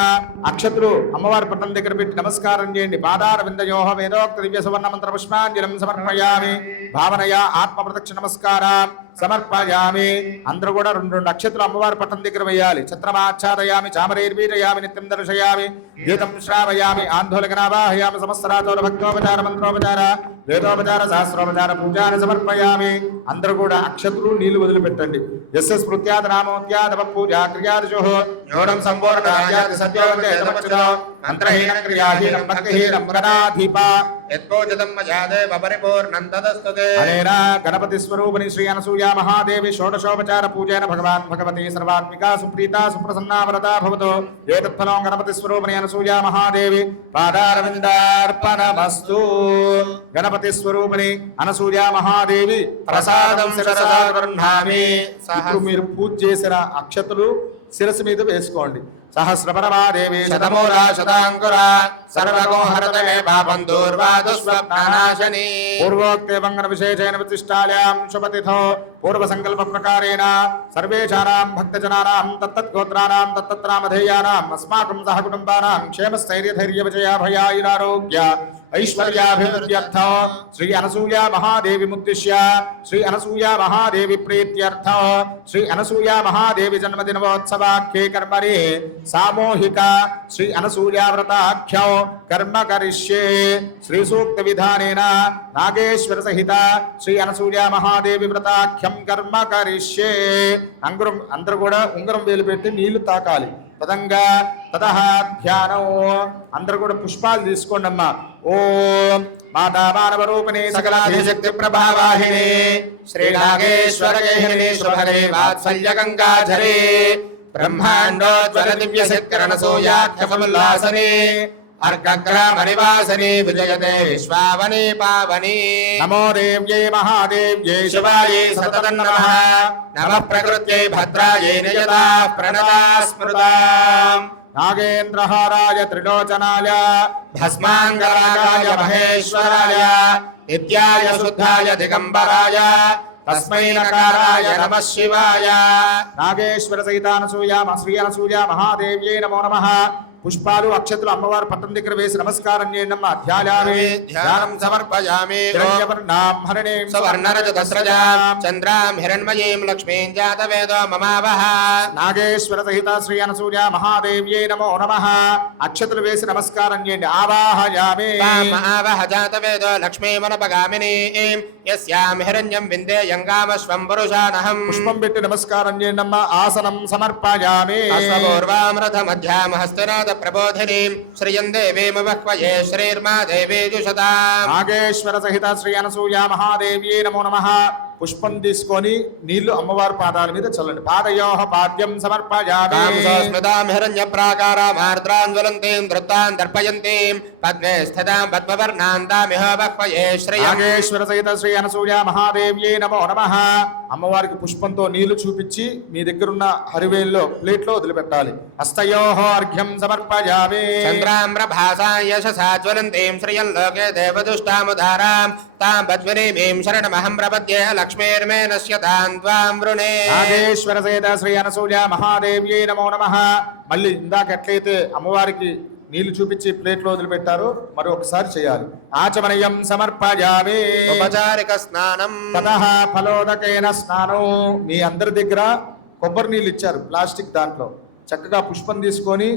అక్షతులు అమ్మవారి పట్టం దగ్గర పెట్టి నమస్కారం చేయండి. పాదార విందయోః వేదోక్త దివ్య సువర్ణ మంత్ర పుష్పాంజలిం సమర్పయామి. భావనయ ఆత్మ ప్రదక్ష నమస్కారం సమర్పయామి. అందరూ కూడా రెండు అక్షతులు అమ్మవారి పట్టం దగ్గర వేయాలి. ఛత్రమాచ్ఛాదయామి చామరైర్వీరయామి నిత్యం దర్శయామి గీతం శ్రావయామి ఆందోళకనావాహయామి సమస్తరాతోర భక్తోపచార మంత్రోపచార వేదోపచార సహస్రోపచార పూజాన్ని సమర్పయామి. అందరూ కూడా అక్షతులు నీళ్లు వదిలిపెట్టండి. యస్య స్మృత్యాద నామోత్యాద పూజా క్రియాదిషు యోడం సంపూర్ణ రాజాది సత్యవంతే సమక్షుదో మంత్రహీన క్రియాహీనం భక్తిహీనం గణాధిప యత్కోజతం మయాదేవ పరిపూర్ణం తదస్తుతే. అనేనా గణపతి స్వరూపిణి శ్రీ అనసూయ మహాదేవి షోడశోపచార పూజేన భగవాన్ భగవతి సర్వాత్మికా సుప్రీతా సుప్రసన్నా వరదా భవతు. ఏతత్ఫలం గణపతి స్వరూపిణి అనసూయ మహాదేవి పాదారవిందార్పణమస్తు. గణపతి స్వరూపిణి అనసూయ మహాదేవి ప్రసాదం శిరసా గృహ్ణామి. ఇప్పుడు మీరు పూజ చేసిన అక్షతలు శిరస్సు మీద వేసుకోండి. సహస్రపరమాదేవి శతమూలా శతాంకురా సర్వగోహరత మే పాపం దూర్వాదుస్వప్నాశని. పూర్వోక్తే వంగన విశేషేణ విశిష్టాయాం శుభతిథో పూర్వ సంకల్ప ప్రకారేణ సర్వేషానాం భక్తజనానాం తత్తద్గోత్రానాం తత్తత్రామధేయానాం అస్మాకం సహ కుటుంబానాం క్షేమస్థైర్యధైర్య విజయాభయాయురారోగ్య ఐశ్వర్యాభివృద్ధ్యర్థ శ్రీ అనసూయ మహాదేవి ముద్దిశ్య శ్రీ అనసూయ మహాదేవి ప్రీత్యర్థ శ్రీ అనసూయ మహాదేవి జన్మదినోత్సవాఖ్యే కర్మణి సామూహిక శ్రీ అనసూయ వ్రతాఖ్యో కర్మ కరిష్యే. శ్రీ సూక్త విధానేన నాగేశ్వర సహిత శ్రీ అనసూయ మహాదేవి వ్రతాఖ్యం కర్మ కరిష్యే. అంగురం అందరూ కూడా ఉంగరం వేలు పెట్టి నీళ్లు తాకాలి. తదంగా తదహ ధ్యానం. అందరూ కూడా పుష్పాలు తీసుకోండి అమ్మా. ఓం మాతా మానవ రూపిణి సకలాధిశక్తి ప్రభావాహిని శ్రీ నాగేశ్వర గేహిని శుభరే వాత్సల్య గంగాధరే బ్రహ్మాండోజ్వల దివ్య శక్తిరణ సూయాఖ్యసముల్లాసనే అర్కగ్రామనివాసనే విజయతే విశ్వావనే పావనే. నమో దేవ్యై మహాదేవ్యై శివాయై సతతం నమః. నమః ప్రకృత్యై భద్రాయై నియతా ప్రణతా స్మృతా. నాగేంద్రహారాయ త్రిలోచనాయ భస్మాంగరాగాయ మహేశ్వరాయ నిత్యాయ శుద్ధాయ దిగంబరాయ తస్మై నకారాయ నమః శివాయ. నాగేశ్వర సహితానసూయ శ్రీ అనసూయ మహాదేవ్యై నమో నమః. పుష్పాలు అక్షతులు అమ్మవారి పట్టం దగ్గర వేసి నమస్కారం చేయండి అమ్మా. ధ్యాయామి ధ్యానం సమర్పయామి. హిరణ్యవర్ణాం హరిణీం సువర్ణరజతస్రజాం చంద్రాం హిరణ్మయీం లక్ష్మీం జాతవేదో మమావహ. నాగేశ్వర సహిత శ్రీ అనసూయ మహాదేవ్యై నమో నమః. అక్షతులు వేసి నమస్కారం చేయండి. ఆవాహయామి ఆవహ జాతవేదో లక్ష్మీమనపగామినీం యస్యాం హిరణ్యం విందేయం గామశ్వం పురుషానహం. పుష్పం పెట్టి నమస్కారం చేయండి అమ్మా. ఆసనం సమర్పయామి. అశ్వపూర్వామృత మధ్యామ హస్తనాద ప్రబోధినీం శ్రియం దేవీమ వహ్వయే శ్రీర్మా దేవీజుషతా. నాగేశ్వర సహిత శ్రీ అనసూయ మహాదేవ్యై నమో నమః. పుష్పం తీసుకొని నీళ్లు అమ్మవారి పాదాల మీద చల్లండి. పాదయోః పాద్యం సమర్పయామి. స్మృతాం హిరణ్య ప్రాకారాం ఆర్ద్రాం జ్వలంతీం ధృతాం దర్పయంతీం పద్మే స్థితాం పద్మవర్ణాం తామిహ వహ్వయే శ్రియం. నాగేశ్వర సహిత శ్రీ అనసూయ మహాదేవ్యై నమో నమః. అమ్మవారికి పుష్పంతో నీళ్లు చూపించి మీ దగ్గరున్న హరివేల్లో ప్లేట్లో వదిలిపెట్టాలి. హస్తయోః అర్ఘ్యం సమర్పయామి. చంద్రామ్రభాసాం యశసా జ్వలంతీం శ్రియం లోకే దేవదుష్టాముదారాం తాం పద్మినీం శరణమహం ప్రపద్యే లక్ష్మీర్మే నశ్యతాం త్వాం వృణే. నాగేశ్వర సహిత శ్రీ అనసూయ మహాదేవ్యై నమో నమః. మళ్ళీ ఇందాక ఎట్లయితే అమ్మవారికి నీళ్లు చూపించి ప్లేట్లో వదిలిపెట్టారో మరి ఒకసారి చేయాలి. ఆచమనీయం సమర్పయామి. ఉపచారిక స్నానం తతః ఫలోదకేన స్నానం. మీ అందరి దగ్గర కొబ్బరి నీళ్ళు ఇచ్చారు ప్లాస్టిక్ దాంట్లో. చక్కగా పుష్పం తీసుకొని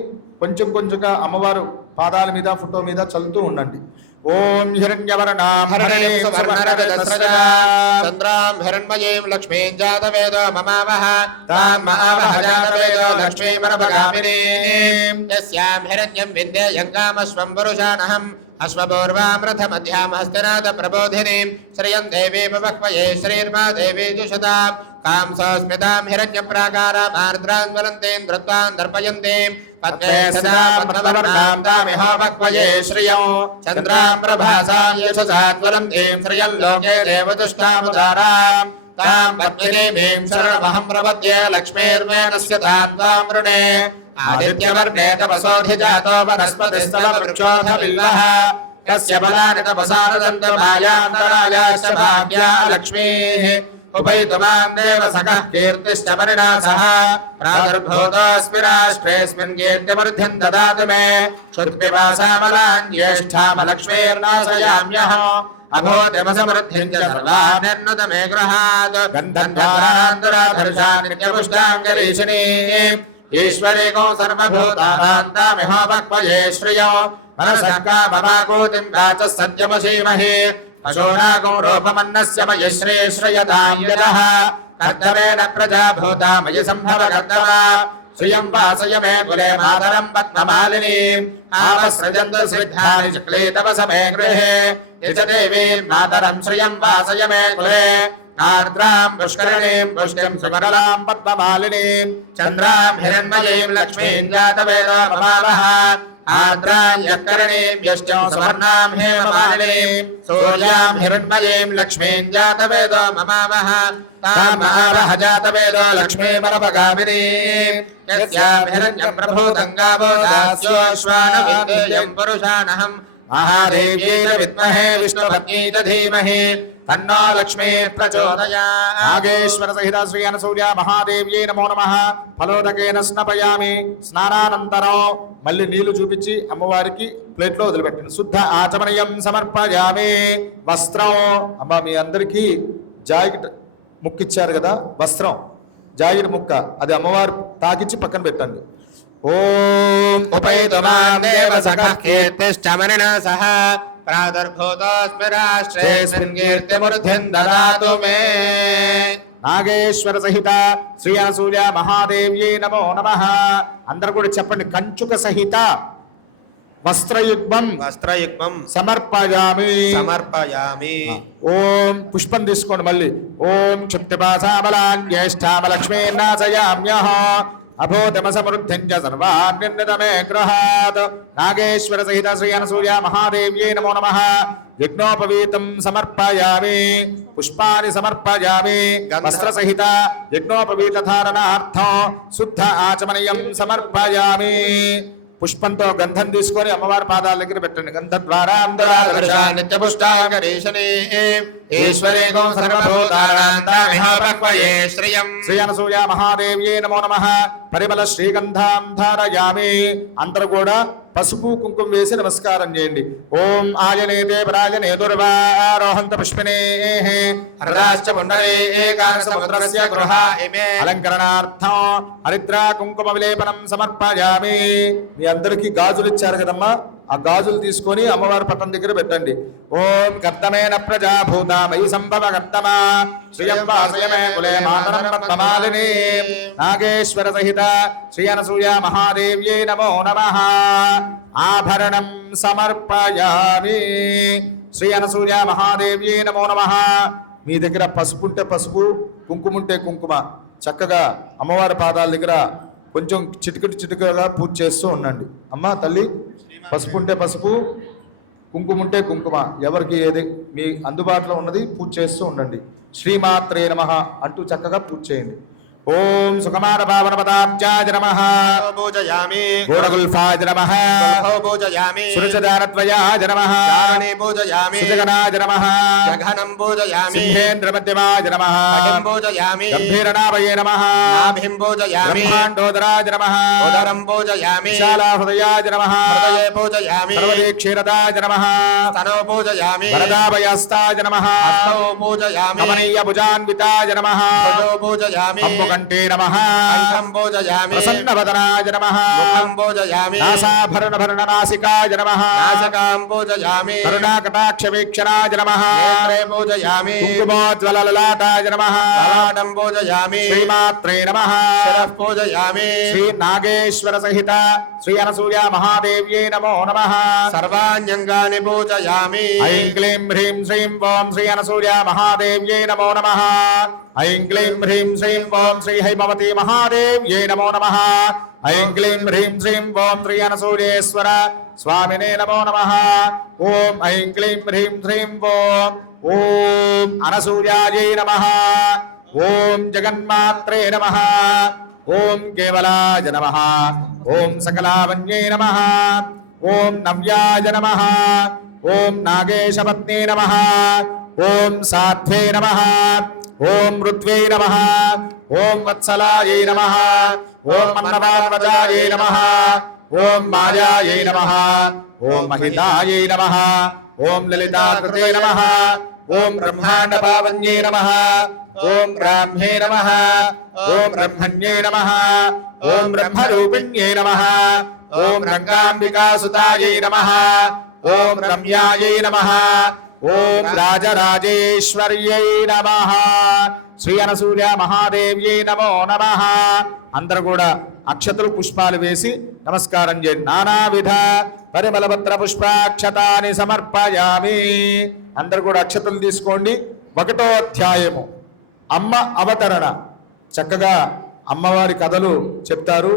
కొంచెం కొంచెంగా అమ్మవారు పాదాల మీద ఫోటో మీద చల్లుతూ ఉండండి. ఓం హిరణ్యవర్ణాం హరణీం హరణీం సువర్ణరజతస్రజాం చంద్రాం హిరణ్మయీం లక్ష్మీం జాతవేదో మమావహ తాం మహావహ జాతవేదో లక్ష్మీమరపగామినీం యస్యాం హిరణ్యం విందేయం కామస్వం పురుషానహం అశ్వపూర్వామృతమధ్యాం హస్తినాథ ప్రబోధినీం శ్రియం దేవీమవక్వయే శ్రీర్మా దేవీ జుషతాం కాంసోస్మితాం హిరణ్యప్రాకారామార్ద్రాం జ్వలంతీం ధృత్వాం దర్పయంతీం పద్మే సదా పద్మవర్ణాం తామిహోపక్వయే శ్రియం చంద్రాం ప్రభాసాం యశసా జ్వలంతీం శ్రియం లోకే దేవదుష్టాముదారాం తాం పద్మినీమీం శరణమహం ప్రపద్యే లక్ష్మీర్మేణస్య తాత్వాం వృణే ఆదిత్యవర్ణే తపసోధిజాతో వనస్పతిస్తవవృక్షోऽధ బిల్వః యస్య బలాని తపసారదంతమాయాంతరాయాశ్చ భాగ్యా లక్ష్మీః ఉపైతుమాం దేవ సఖః కీర్తిశ్చ పరిణాసః ప్రాదుర్భూతోऽస్మి రాష్ట్రేऽస్మిన్ కీర్తిమృద్ధిం దదాతు మే క్షుత్పిపాసామలాన్ జ్యేష్ఠామలక్ష్మీర్నాశయామ్యహం అభూతిమసమృద్ధిం చ సర్వానిర్నుత మే గృహాత్ గంధద్వారాంతరాధర్షా నిత్యపుష్టాంగరీషిణీం ఈశ్వరేకో సర్వభూతానాంతామిహోపక్వయే శ్రియో మనసః కామమాకూతిం వాచः సత్యమసీమహి పశూనాగో రూపమన్నస్య మయి శ్రేశ్రయతాం యదః కర్తవేన ప్రజాభూతా మయి సంభవ కర్తవ శ్రియం వాసయ మే కులే మాతరం పద్మమాలినీం ఆవస్రజంతు సిద్ధాని చక్లేతవస మే గృహే నిజ దేవీం మాతరం శ్రియం వాసయ మే కులే ఆర్ద్రాం పుష్కరిణీం పుష్టిం సుమరలాం పద్మమాలినీం చంద్రాం హిరణ్మయీం లక్ష్మీం జాతవేదో మమావహ ఆర్ద్రాం యక్కరిణీం యశ్చం సువర్ణాం హేమమాలినీం సూర్యాం హిరణ్మయీం లక్ష్మీం జాతవేదో మమావహ తామావహ జాతవేదో లక్ష్మీమరపగామినీం యస్యాం హిరణ్యం ప్రభూతం గావో దాస్యోశ్వానవిందేయం పురుషానహం మహాదేవ్యై విద్మహే విష్ణుపత్న్యై చ ధీమహి తన్నో లక్ష్మీ ప్రచోదయాత్. నాగేశ్వర సహిత శ్రీ అనసూయ మహాదేవ్యై నమో నమః. ఫలోదకేన స్నపయామి. స్నానానంతరం మళ్ళీ నీళ్లు చూపించి అమ్మవారికి ప్లేట్లో వదిలిపెట్టింది. శుద్ధ ఆచమనీయం సమర్పయామి. వస్త్రం అమ్మ మీ అందరికీ జాకెట్ ముక్క ఇచ్చారు కదా, వస్త్రం జాకెట్ ముక్క అది అమ్మవారు తాకిచ్చి పక్కన పెట్టండి. ఓం ఉపైతుమాం దేవ సఖః కీర్తిశ్చ మనినాసః ప్రాదుర్భూతోऽస్మి రాష్ట్రేऽస్మిన్ కీర్తిమృద్ధిం దదాతు మే. నాగేశ్వర సహిత శ్రీ అనసూయ మహాదేవ్యై నమో నమః. అందరూ కూడా చెప్పండి. కంచుక సహిత వస్త్రయుగ్మం వస్త్రయుగ్మం సమర్పయామి. సమర్పయామి. ఓం పుష్పం తీసుకోండి మళ్ళీ. ఓం క్షుప్తిపాసామలాన్ జ్యేష్ఠామలక్ష్మీర్నాశయామ్యః అభూతమసమృద్ధిం చ సర్వాన్నిర్ణిత మే గృహాత్. నాగేశ్వర సహిత శ్రీ అనసూయ మహాదేవ్యై నమో నమః. యజ్ఞోపవీతం సమర్పయామి. పుష్పాని సమర్పయామి. వస్త్ర సహిత యజ్ఞోపవీత ధారణార్థం శుద్ధ ఆచమనీయం సమర్పయామి. పుష్పంతో గంధం తీసుకొని అమ్మవారి పాదాల దగ్గర పెట్టండి. గంధ ద్వారా నిత్యపుష్టాంగరీషణీం ఈశ్వరేకో సర్వభూతానాంతామిహోపక్వయే శ్రియం. శ్రీ అనసూయ మహాదేవ్యై నమో నమః. పరిమళ శ్రీగంధాం ధారయామి. అందరూ కూడా పసుపు కుంకుమ వేసి నమస్కారం చేయండి. ఓం ఆయనేతే పరాజనే దుర్వారోహంత పుష్పినే హృదాశ్చ పుండరే ఏకాన సముద్రస్య గృహా ఇమే. అలంకరణార్థం హరిద్రా కుంకుమ విలేపనం సమర్పయామి. మీ అందరికీ గాజులు ఇచ్చారు కదమ్మా, ఆ గాజులు తీసుకొని అమ్మవారి పట్టం దగ్గర పెట్టండి. ఓం కర్తమేన ప్రజాభూత మయి సంభవ కర్తమా శ్రియం వాసయమే కులే మాతరం పద్మమాలినీం. నాగేశ్వర సహిత శ్రీ అనసూయ మహాదేవ్యై నమో నమః. ఆభరణం సమర్పయామి. శ్రీ అనసూయ మహాదేవ్యై నమో నమః. మీ దగ్గర పసుపు ఉంటే పసుపు, కుంకుమ ఉంటే కుంకుమ చక్కగా అమ్మవారి పాదాల దగ్గర కొంచెం చిటికగా పూజ చేస్తూ ఉండండి. అమ్మా తల్లి, పసుపు ఉంటే పసుపు, కుంకుమ ఉంటే కుంకుమ, ఎవరికి ఏది మీ అందుబాటులో ఉన్నది పూజ చేస్తూ ఉండండి. శ్రీమాత్రే నమః అంటూ చక్కగా పూజ చేయండి. ఓం సుఖమాన పావన పదాబ్జాయ నమః. పూజయామి. గోడగుల్ఫాయ నమః. పూజయామి. సురచదారద్వయాయ నమః. చారణే పూజయామి. సుజగనాయ నమః. జఘనం పూజయామి. సింహేంద్ర మధ్యమాయ నమః. అహిం పూజయామి. గంభీరనాభయే నమః. నాభిం పూజయామి. బ్రహ్మాండోదరాయ నమః. ఉదరం పూజయామి. విశాలాహృదయాయ నమః. హృదయే పూజయామి. సర్వదీక్షీరదాయ నమః. స్తనో పూజయామి. వరదాభయస్తాయ నమః. హస్తౌ పూజయామి. కమనీయ భుజాన్వితాయ నమః. భుజో పూజయామి. అంబుక కంఠే నమః కంఠం పూజయామి ప్రసన్నవదనాయ నమః ముఖం పూజయామి నాసాభరణభరణనాసికాయ నమః నాసికాం పూజయామి కరుణాకటాక్ష వీక్షణాయ నమః నేత్రే పూజయామి కుంకుమోజ్వలలలాటాయ నమః లలాటం పూజయామి శ్రీమాత్రే నమః శిరః పూజయామి శ్రీ నాగేశ్వర సహిత శ్రీ అనసూయ మహాదేవ్యై నమో నమః సర్వాణ్యంగాని పూజయామి ఐం క్లీం హ్రీం శ్రీం ఓం శ్రీ అనసూయ మహాదేవ్యై నమో నమః ఐం క్లీం హ్రీం శ్రీం ఓం శ్రీ హైమవతి మహాదేవ్యై నమో నమః ఐం క్లీం హ్రీం శ్రీం ఓం శ్రీ అనసూయేశ్వర స్వామినే నమో నమః ఓం ఐం క్లీం హ్రీం శ్రీం ఓం అనసూయాయై నమః ఓం జగన్మాత్రే నమః ఓం కేవలాయ నమః ఓం సకలావన్యై నమః ఓం నవ్యాయ నమః ఓం నాగేశపత్నే నమః ఓం సాధ్వే నమః ఓం ఋత్వై నమః ఓం వత్సలాయై నమః ఓం మన్నవాత్మజాయై నమః ఓం మాయాయై నమః ఓం మహితాయై నమః ఓం లలితాకృతే నమః ఓం బ్రహ్మాండ పావన్యై నమః ఓం బ్రాహ్మే నమః ఓం బ్రహ్మణ్యే నమః ఓం బ్రహ్మరూపిణ్యే నమః ఓం రంగాంబికాసుతాయై నమః ఓం రమ్యాయై నమః ఓం రాజరాజేశ్వర్యై నమః శ్రీ అనసూయ మహాదేవ్యై నమో నమః. అందరూ కూడా అక్షతలు పుష్పాలు వేసి నమస్కారం చేయండి. నానావిధ పరిమళపత్ర పుష్పాక్షతాని సమర్పయామి. అందరూ కూడా అక్షతలు తీసుకోండి. 1వ అధ్యాయము అమ్మ అవతరణ. చక్కగా అమ్మవారి కథలు చెప్తారు.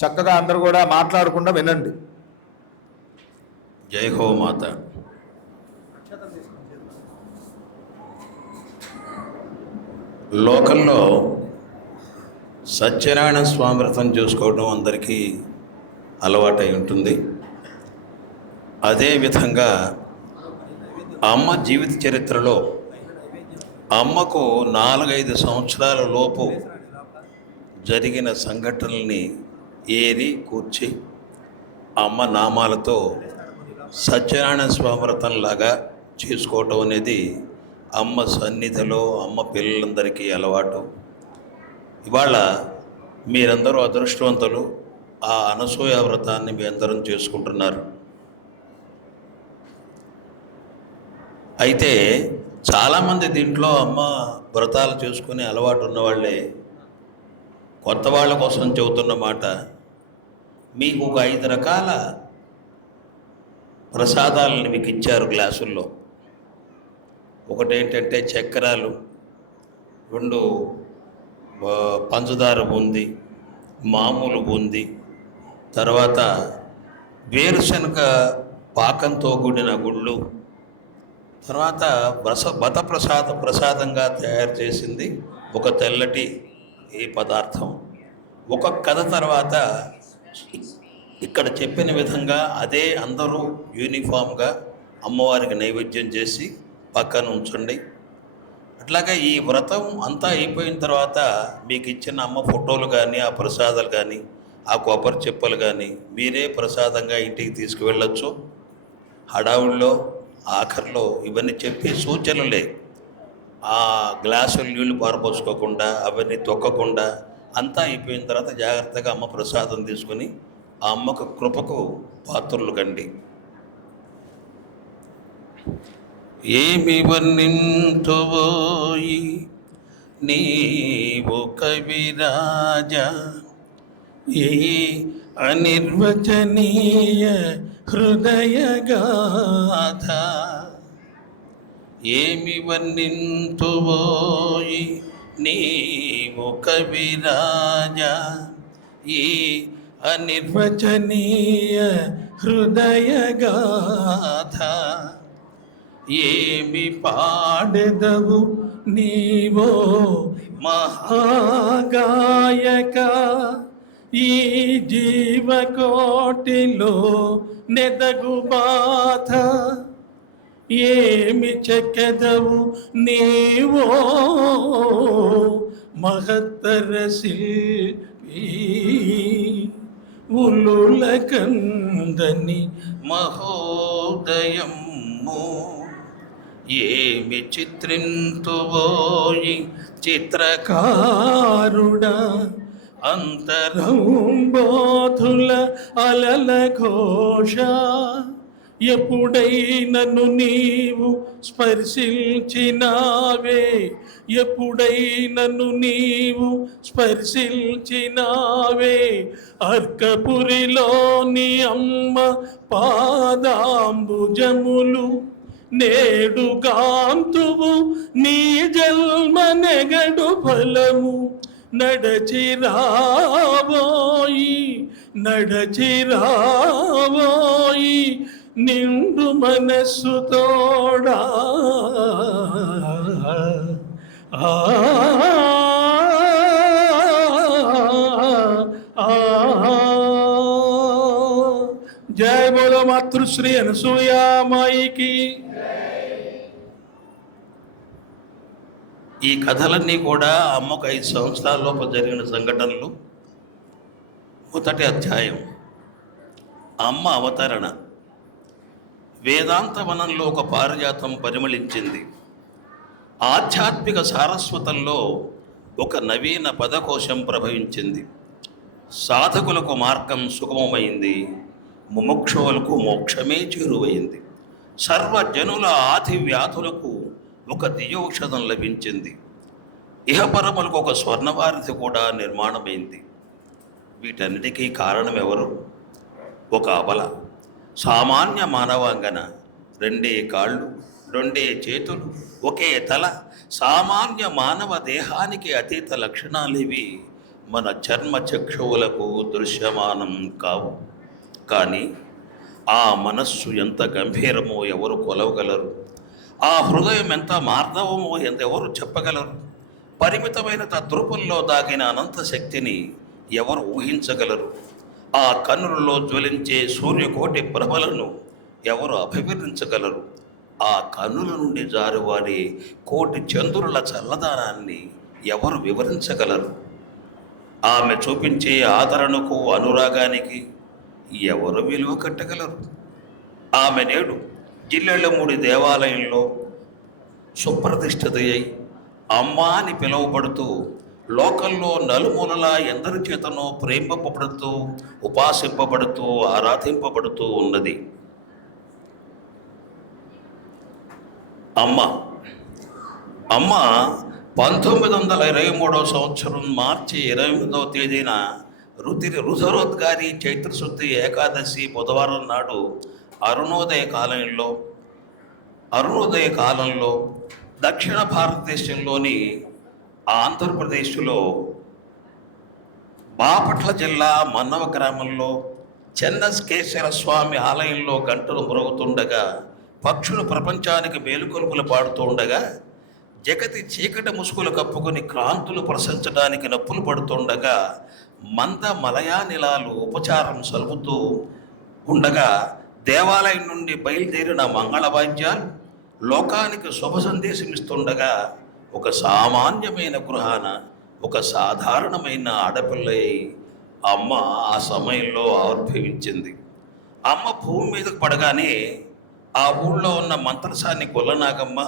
చక్కగా అందరూ కూడా మాట్లాడకుండా వినండి. జై హో మాత. లోకంలో సత్యనారాయణ స్వామి వ్రతం చేసుకోవడం అందరికీ అలవాటై ఉంటుంది. అదేవిధంగా అమ్మ జీవిత చరిత్రలో అమ్మకు 4-5 సంవత్సరాల లోపు జరిగిన సంఘటనల్ని ఏరి కూర్చి అమ్మ నామాలతో సత్యనారాయణ స్వామి వ్రతంలాగా చేసుకోవటం అనేది అమ్మ సన్నిధిలో అమ్మ పిల్లలందరికీ అలవాటు. ఇవాళ మీరందరూ అదృష్టవంతులు. ఆ అనసూయ వ్రతాన్ని మీ అందరం చేసుకుంటున్నారు. అయితే చాలామంది దీంట్లో అమ్మ వ్రతాలు చేసుకునే అలవాటు ఉన్నవాళ్ళే. కొత్త వాళ్ళ కోసం చెబుతున్న మాట, మీకు ఒక 5 రకాల ప్రసాదాలను మీకు ఇచ్చారు గ్లాసుల్లో. ఒకటేంటంటే చక్రాలు, 2 పంచదార బూంది, మామూలు బూంది, తర్వాత వేరుశనగ పాకంతో కూడిన గుళ్ళు, తర్వాత బత ప్రసాదంగా తయారు చేసింది ఒక తెల్లటి ఈ పదార్థం. ఒక కథ తర్వాత ఇక్కడ చెప్పిన విధంగా అదే అందరూ యూనిఫామ్గా అమ్మవారికి నైవేద్యం చేసి పక్కన ఉంచండి. అట్లాగే ఈ వ్రతం అంతా అయిపోయిన తర్వాత మీకు ఇచ్చిన అమ్మ ఫోటోలు కానీ, ఆ ప్రసాదాలు కానీ, ఆ కొబ్బరి చెప్పలు కానీ మీరే ప్రసాదంగా ఇంటికి తీసుకువెళ్ళొచ్చు. హడావుల్లో ఆఖరిలో ఇవన్నీ చెప్పి సూచనలే. ఆ గ్లాసులు నీళ్లు పారపోసుకోకుండా, అవన్నీ తొక్కకుండా అంతా అయిపోయిన తర్వాత జాగ్రత్తగా అమ్మ ప్రసాదం తీసుకొని ఆ అమ్మకు కృపకు పాత్రులు కండి. ఏమి వర్ణింతువోయి నీవు కవిరాజా, ఏ అనిర్వచనీయ హృదయగాథ. ఏమి వర్ణింతువోయి నీవు కవిరాజా, ఈ అనిర్వచనీయ హృదయగాథ. ఏమి పాడెదవు నీవో మహాగాయక, ఈ జీవకోటిలో నెదగు బాధ. ఏమి చెక్కెదవు నీవో మహత్తర శిల్పి, ఉలుల కందని మహోదయము. ఏమి చిత్రింతువోయి చిత్రకారుడా అంతరంబోధుల అలల ఘోష ఎప్పుడైనను నీవు స్పర్శించినావే ఎప్పుడైనను నీవు స్పర్శించినావే అర్కపురిలోని అమ్మ పాదాంబుజములు నేడు కాంతువు నీ జన్మ నెగడు ఫలము నడచిరావోయి నడచిరావోయి నిండు మనస్సు తోడా ఆ జయ బోలో మాతృశ్రీ అనసూయా మాయికి. ఈ కథలన్నీ కూడా అమ్మకు 5 సంవత్సరాల లోపు జరిగిన సంఘటనలు. మొదటి అధ్యాయం అమ్మ అవతరణ. వేదాంత వనంలో ఒక పారిజాతం పరిమళించింది. ఆధ్యాత్మిక సారస్వతంలో ఒక నవీన పదకోశం ప్రభవించింది. సాధకులకు మార్గం సుగమమైంది, ముముక్షువులకు మోక్షమే చేరువైంది. సర్వజనుల ఆది వ్యాధులకు ఒక దియోషధం లభించింది. ఇహపరములకు ఒక స్వర్ణవారిధి కూడా నిర్మాణమైంది. వీటన్నిటికీ కారణం ఎవరు? ఒక అబల సామాన్య మానవాంగన, 2 కాళ్ళు, 2 చేతులు, ఒకే తల. సామాన్య మానవ దేహానికి అతీత లక్షణాలేవి మన చర్మ చక్షువులకు దృశ్యమానం కావు. కానీ ఆ మనస్సు ఎంత గంభీరమో ఎవరు కొలవగలరు? ఆ హృదయం ఎంత మార్దవమో ఎవరు చెప్పగలరు? పరిమితమైన తద్రూపంలో దాగిన అనంత శక్తిని ఎవరు ఊహించగలరు? ఆ కన్నులలో జ్వలించే సూర్యకోటి ప్రభలను ఎవరు అభివర్ణించగలరు? ఆ కన్నుల నుండి జారువారి కోటి చంద్రుల చల్లదానాన్ని ఎవరు వివరించగలరు? ఆమె చూపించే ఆదరణకు అనురాగానికి ఎవరు విలువ కట్టగలరు? ఆమె నేడు జిల్లెళ్ళమూడి దేవాలయంలో సుప్రతిష్ఠిత అయి అమ్మ అని పిలువబడుతూ లోకంలో నలుమూలలా ఎందరి చేతనో ప్రేమింపబడుతూ, ఉపాసింపబడుతూ, ఆరాధింపబడుతూ ఉన్నది. అమ్మ 1923 సంవత్సరం మార్చి 28వ తేదీన రుధరోద్గారి చైత్రశుద్ధి ఏకాదశి బుధవారం నాడు అరుణోదయ కాలంలో దక్షిణ భారతదేశంలోని ఆంధ్రప్రదేశ్లో బాపట్ల జిల్లా మన్నవ గ్రామంలో చెన్నకేశ్వర స్వామి ఆలయంలో గంటలు మ్రోగుతుండగా, పక్షులు ప్రపంచానికి మేలుకొలుపులు పాడుతూ ఉండగా, జగతి చీకటి ముసుగులు కప్పుకొని క్రాంతులు ప్రశంసడానికి నొప్పులు పడుతుండగా, మంద మలయానిలాలు ఉపచారం సలుపుతూ ఉండగా, దేవాలయం నుండి బయలుదేరిన మంగళవాద్యాలు లోకానికి శుభ సందేశం ఇస్తుండగా, ఒక సామాన్యమైన గృహాన ఒక సాధారణమైన ఆడపిల్లై అమ్మ ఆ సమయంలో ఆవిర్భవించింది. అమ్మ భూమి మీదకు పడగానే ఆ ఊళ్ళో ఉన్న మంత్రసాని గొల్లనాగమ్మ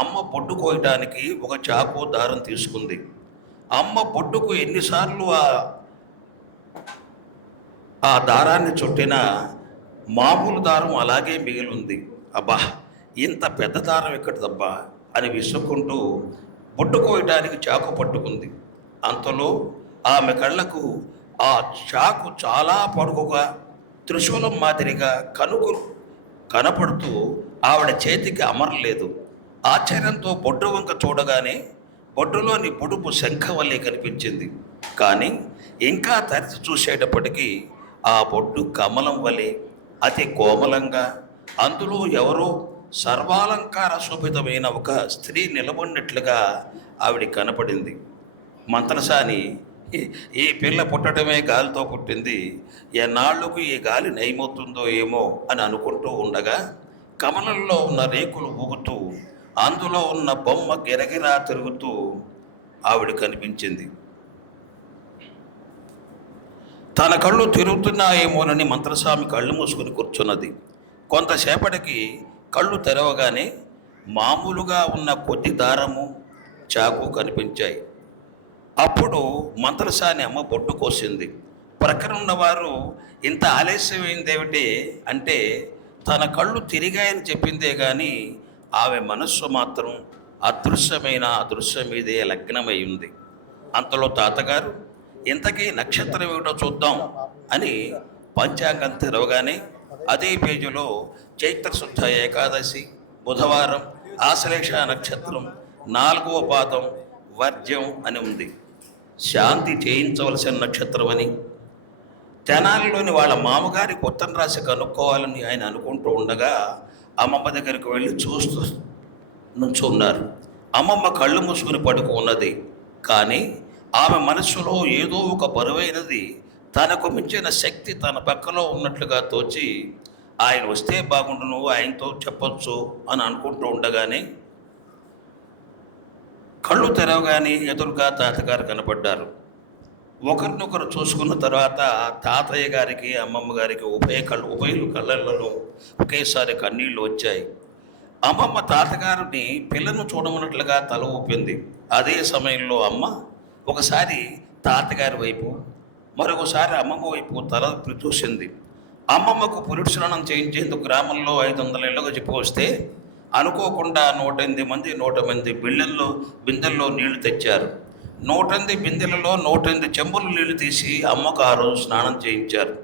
అమ్మ బొడ్డు కోయటానికి ఒక చాకు దారం తీసుకుంది. అమ్మ బొడ్డుకు ఎన్నిసార్లు ఆ దారాన్ని చుట్టినా మామూలు దారం అలాగే మిగిలింది. అబ్బా, ఇంత పెద్ద దారం ఎక్కడిదబ్బా అని విసుక్కుంటూ బొడ్డు కోయటానికి చాకు పట్టుకుంది. అంతలో ఆమె కళ్ళకు ఆ చాకు చాలా పొడుగుగా త్రిశూలం మాదిరిగా కనుకలు కనపడుతూ ఆవిడ చేతికి అమరలేదు. ఆశ్చర్యంతో బొడ్డు వంక చూడగానే బొడ్డులోని పొడుపు శంఖవల్లి కనిపించింది. కానీ ఇంకా తరిచి చూసేటప్పటికీ ఆ బొడ్డు కమలం వలె అతి కోమలంగా, అందులో ఎవరో సర్వాలంకార శోభితమైన ఒక స్త్రీ నిలబడినట్లుగా ఆవిడ కనపడింది. మంత్రసాని, ఈ పిల్ల పుట్టడమే గాలితో పుట్టింది, ఎన్నాళ్లకు ఈ గాలి నయమవుతుందో ఏమో అని అనుకుంటూ ఉండగా, కమలంలో ఉన్న రేకులు ఊగుతూ, అందులో ఉన్న బొమ్మ గిరగిరా తిరుగుతూ ఆవిడ కనిపించింది. తన కళ్ళు తిరుగుతున్నాయేమోనని మంత్రస్వామి కళ్ళు మూసుకుని కూర్చున్నది. కొంతసేపటికి కళ్ళు తెరవగానే మామూలుగా ఉన్న కొద్ది దారము చాకు కనిపించాయి. అప్పుడు మంత్రసాని అమ్మ బొట్టు కోసింది. ప్రక్కన ఉన్నవారు ఇంత ఆలస్యమైందేమిటి అంటే తన కళ్ళు తిరిగాయని చెప్పిందే కానీ ఆమె మనస్సు మాత్రం అదృశ్యం మీదే లగ్నమై ఉంది. అంతలో తాతగారు ఇంతకీ నక్షత్రం ఏమిటో చూద్దాం అని పంచాంగం తెరవగానే అదే పేజీలో చైత్రశుద్ధ ఏకాదశి బుధవారం ఆశ్లేష నక్షత్రం 4వ పాదం వర్జ్యం అని ఉంది. శాంతి చేయించవలసిన నక్షత్రం అని తెనాలిలోని వాళ్ళ మామగారి కొత్తన రాశి కనుక్కోవాలని ఆయన అనుకుంటూ ఉండగా అమ్మమ్మ దగ్గరికి వెళ్ళి చూస్తూ నుంచున్నారు. అమ్మమ్మ కళ్ళు మూసుకుని పడుకు ఉన్నది. కానీ ఆమె మనస్సులో ఏదో ఒక బరువైనది, తనకు మించిన శక్తి తన పక్కలో ఉన్నట్లుగా తోచి ఆయన వస్తే బాగుండును, ఆయనతో చెప్పొచ్చు అని అనుకుంటూ ఉండగానే కళ్ళు తెరవగానే ఎదురుగా తాతగారు కనపడ్డారు. ఒకరినొకరు చూసుకున్న తర్వాత తాతయ్య గారికి అమ్మమ్మ గారికి ఉభయలు కళ్ళల్లో ఒకేసారి కన్నీళ్లు వచ్చాయి. అమ్మమ్మ తాతగారిని పిల్లను చూడమన్నట్లుగా తల ఊపింది. అదే సమయంలో అమ్మ ఒకసారి తాతగారి వైపు మరొకసారి అమ్మమ్మ వైపు తల చూసింది. అమ్మమ్మకు పురుడు స్నానం చేయించేందుకు గ్రామంలో 500 ఇళ్ళకు చెప్పి వస్తే అనుకోకుండా 108 మంది 108 బిందెల్లో నీళ్లు తెచ్చారు. 108 బిందెలలో 108 చెంబులు నీళ్లు తీసి అమ్మకు ఆ రోజు స్నానం చేయించారు.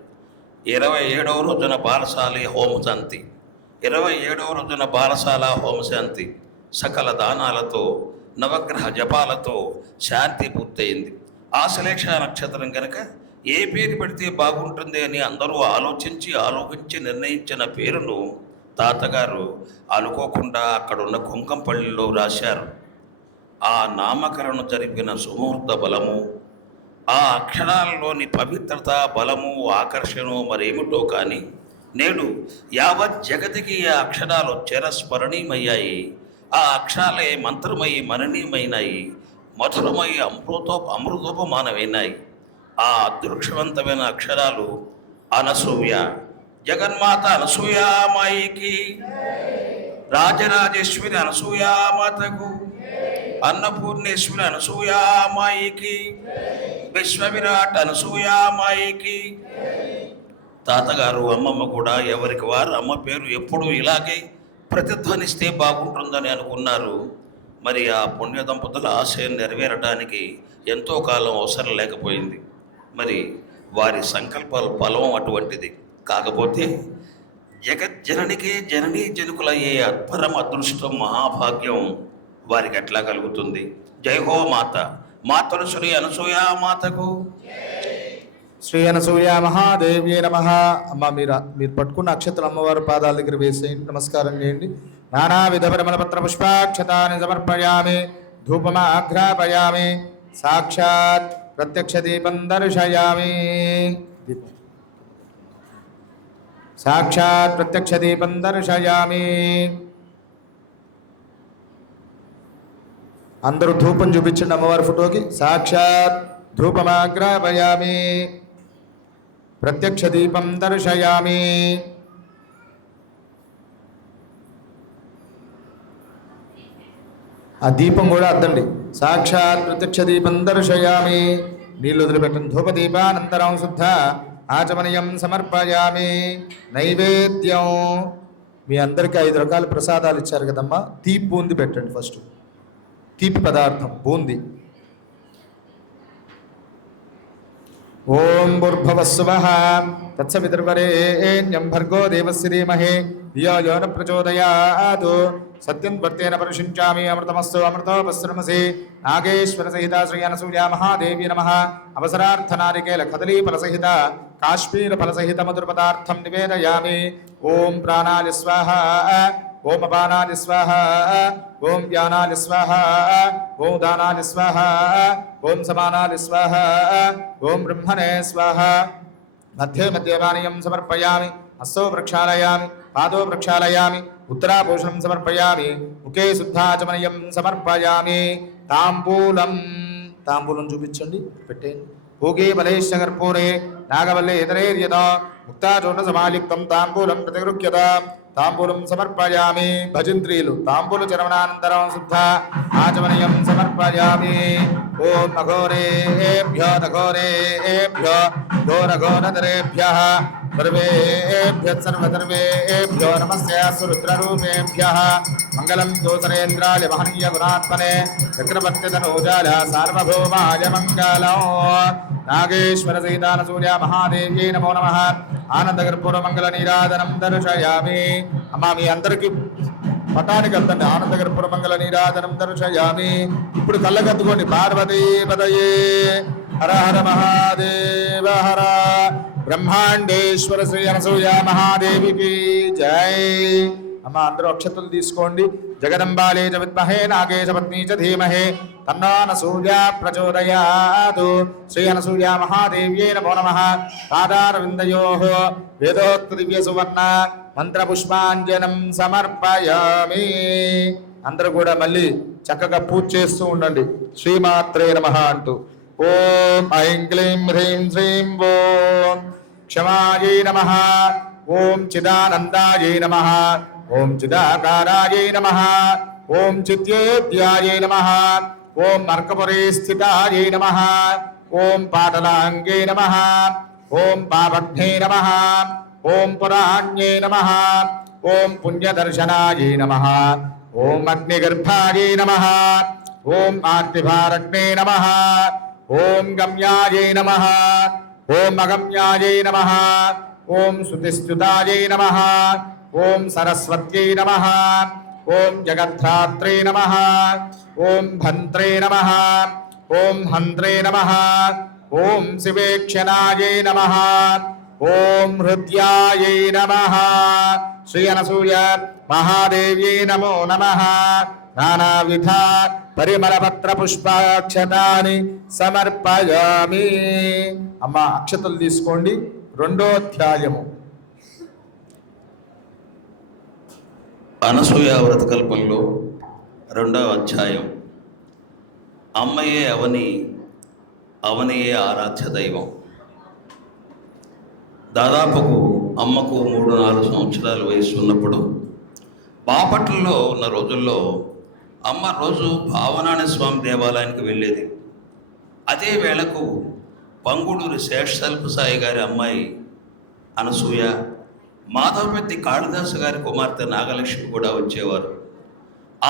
27వ రోజున బాలశాల హోమశాంతి సకల దానాలతో నవగ్రహ జపాలతో శాంతి పూర్తయింది. ఆశ్లేష నక్షత్రం కనుక ఏ పేరు పెడితే బాగుంటుంది అని అందరూ ఆలోచించి నిర్ణయించిన పేరును తాతగారు అనుకోకుండా అక్కడున్న కుంకంపల్లిలో రాశారు. ఆ నామకరణం జరిపిన సుముహూర్త బలము, ఆ అక్షరాలలోని పవిత్రత, బలము, ఆకర్షణ మరేమిటో కానీ నేడు యావత్ జగతికి ఆ అక్షరాలు చిరస్మరణీయమయ్యాయి. ఆ అక్షరాలే మంత్రమై మననీయమైనాయి, మధురమై అమృతోపమానమైనాయి. ఆ అదృష్టవంతమైన అక్షరాలు అనసూయ, జగన్మాత అనసూయామాయికి, రాజరాజేశ్వరి అనసూయామాతకు, అన్నపూర్ణేశ్వరి అనసూయామాయికి, విశ్వవిరాట్ అనసూయామాయికి. తాతగారు అమ్మమ్మ కూడా ఎవరికి వారు అమ్మ పేరు ఎప్పుడూ ఇలాగే ప్రతిధ్వనిస్తే బాగుంటుందని అనుకున్నారు. మరి ఆ పుణ్య దంపతుల ఆశయం నెరవేరడానికి ఎంతో కాలం అవసరం లేకపోయింది. మరి వారి సంకల్పాల ఫలం అటువంటిది. కాకపోతే జగజ్జననికే జననీ జనుకులయ్యే పరమ అదృష్టం, మహాభాగ్యం వారికి ఎట్లా కలుగుతుంది? జై హో మాత, మాతను శ్రీ అనసూయామాతకు. శ్రీ అనసూయ మహాదేవ్యే నమః. అమ్మ మీరు పట్టుకున్న అక్షతలు అమ్మవారి పాదాల దగ్గర వేసేయండి, నమస్కారం చేయండి. నానావిధ పరిమళపత్ర పుష్పాక్షతాన్ని సమర్పయామి, ధూపమాఘ్రాపయామి, సాక్షాత్ ప్రత్యక్ష దీపం దర్శయామి. సాక్షాత్ ప్రత్యక్ష దీపం దర్శయామి. అందరూ ధూపం చూపించండి అమ్మవారి ఫోటోకి. సాక్షాత్ ధూపమాగ్రాపయామి, ప్రత్యక్ష దీపం దర్శయామి. ఆ దీపం కూడా అద్దండి. సాక్షాత్ ప్రత్యక్ష దీపం దర్శయామి. నీళ్ళు వదిలిపెట్టండి. ధూపదీపానంతరం శుద్ధ ఆచమనీయం సమర్పయామి. నైవేద్యం మీ అందరికీ 5 రకాల ప్రసాదాలు ఇచ్చారు కదమ్మా. తీపి బూంది పెట్టండి. ఫస్ట్ తీపి పదార్థం బూంది. ఓం భూర్భువస్సువః తత్సవితుర్వరేణ్యం భర్గో దేవస్య ధీమహి ధియో యో న ప్రచోదయాత్. సత్యం వర్తేన పరిశుంచామి, అమృతమస్తు అమృతోపస్సునమసి. నాగేశ్వర సహిత శ్రీ అనసూయ మహాదేవి నమః. అవసరార్థ నారికేల కదలీ ఫలసహిత కాశ్మీర ఫలసహిత మధుర పదార్థం నివేదయామి. ఓం ప్రాణాలి స్వాహ, ఓం అపానాలి స్వాహ, ఓం వ్యానాలి స్వాహ, ఓం దానాలి స్వాహ, ఓం సమానాలి స్వాహ, ఓం బ్రహ్మణే స్వాహ. మధ్యే మధ్యపానీయం సమర్పయామి. హస్తో ప్రక్షాళయామి, పాదో ప్రక్షాళయామి, ఉత్తరాభూషణం సమర్పయామి, ముఖే శుద్ధాచమనీయం సమర్పయామి. తాంబూలం చూపించండి, పెట్టేయండి. భోగే బలేశ్వ కర్పూరే నాగవల్లే ఇతరేర్యత ముక్తాచూర్ణ సమాలిప్తం తాంబూలం ప్రతిగృహ్యత తాంబూలం సమర్పయామి. భజంత్రీలు తాంబూల చరవణానంతరం శుద్ధ ఆచమనీయం సమర్పయామి. ఓం అఘోరేభ్యో నఘోరేభ్యో ఘోరఘోరతరేభ్యః సర్వేభ్యో నమస్యాస్తు రుద్రరూపేభ్యః. మంగళం దోసరేంద్రాయ మహనీయ గుణాత్మనే చక్రవర్తితనూజాల సార్వభౌమాయ మంగళం. నాగేశ్వర సీతాన సూర్య మహాదేవ్యై నమో నమః. ఆనందకర్పూర మంగళ నీరాజనం దర్శయామి. అమ్మా మీ అందరికీ పటానికి వెళ్తండి. ఆనందకర్పూర మంగళ నీరాజనం దర్శయామి. ఇప్పుడు కళ్ళకద్దుకోండి. పార్వతీ పదయే హర హర మహాదేవ హర. బ్రహ్మాండేశ్వర శ్రీ అనసూయ మహాదేవికి జై. అమ్మ అందరూ అక్షతలు తీసుకోండి. జగదంబాలే చ విద్మహే నాగేశ పత్ని చ ధీమహే తన్నో అనసూయ ప్రచోదయాతు. శ్రీ అనసూయ మహాదేవ్యై నమో నమః. పాదారవిందయోః వేదోక్త దివ్య సువర్ణ మంత్ర పుష్పాంజనం సమర్పయామి. అందరూ కూడా మళ్ళీ చక్కగా పూజ చేస్తూ ఉండండి. శ్రీమాత్రే నమః అంటూ. ఓం ఐం క్లీం హ్రీం శ్రీం ఓం క్షమాయై నమః. ఓం చిదానందాయై నమః. ఓం చిదాకారాయై నమః. ఓం చిద్యేద్యాయై నమః. ఓం అర్కపురే స్థితాయై నమః. ఓం పాటలాంగే నమః. ఓం పాపఘ్నే నమః. ఓం పురాణ్యే నమః. ఓం పుణ్యదర్శనాయై నమః. ఓం అగ్నిగర్భాయై నమః. ఓం ఆర్తిభారగ్నే నమః. ఓం గమ్యాయై నమః. ఓం అగమ్యాయై నమః. ఓం శృతిస్థుతాయై నమః. ఓం సరస్వత్యై నమః. ఓం జగద్ధాత్రే నమః. ఓం భంత్రే నమః. ఓం హంత్రే నమః. ఓం శివేక్షణాయై నమః. ఓం హృద్యాయై నమః. శ్రీ అనసూయ మహాదేవ్యై నమో నమః. నానావిధ పరిమళపత్ర పుష్పాక్షతాని సమర్పయామి. అమ్మ అక్షతలు తీసుకోండి. 2వ అధ్యాయము. అనసూయ వ్రతకల్పంలో 2వ అధ్యాయం. అమ్మయే అవని, అవనియే ఆరాధ్య దైవం. దాదాపుకు అమ్మకు 3-4 సంవత్సరాల వయసు ఉన్నప్పుడు బాపట్లలో ఉన్న రోజుల్లో అమ్మ రోజు భావనారాయణ స్వామి దేవాలయానికి వెళ్ళేది. అదే వేళకు పంగుడూరి శేషతల్పు సాయి గారి అమ్మాయి అనసూయ, మాధవపెద్ది కాళిదాసు గారి కుమార్తె నాగలక్ష్మి కూడా వచ్చేవారు.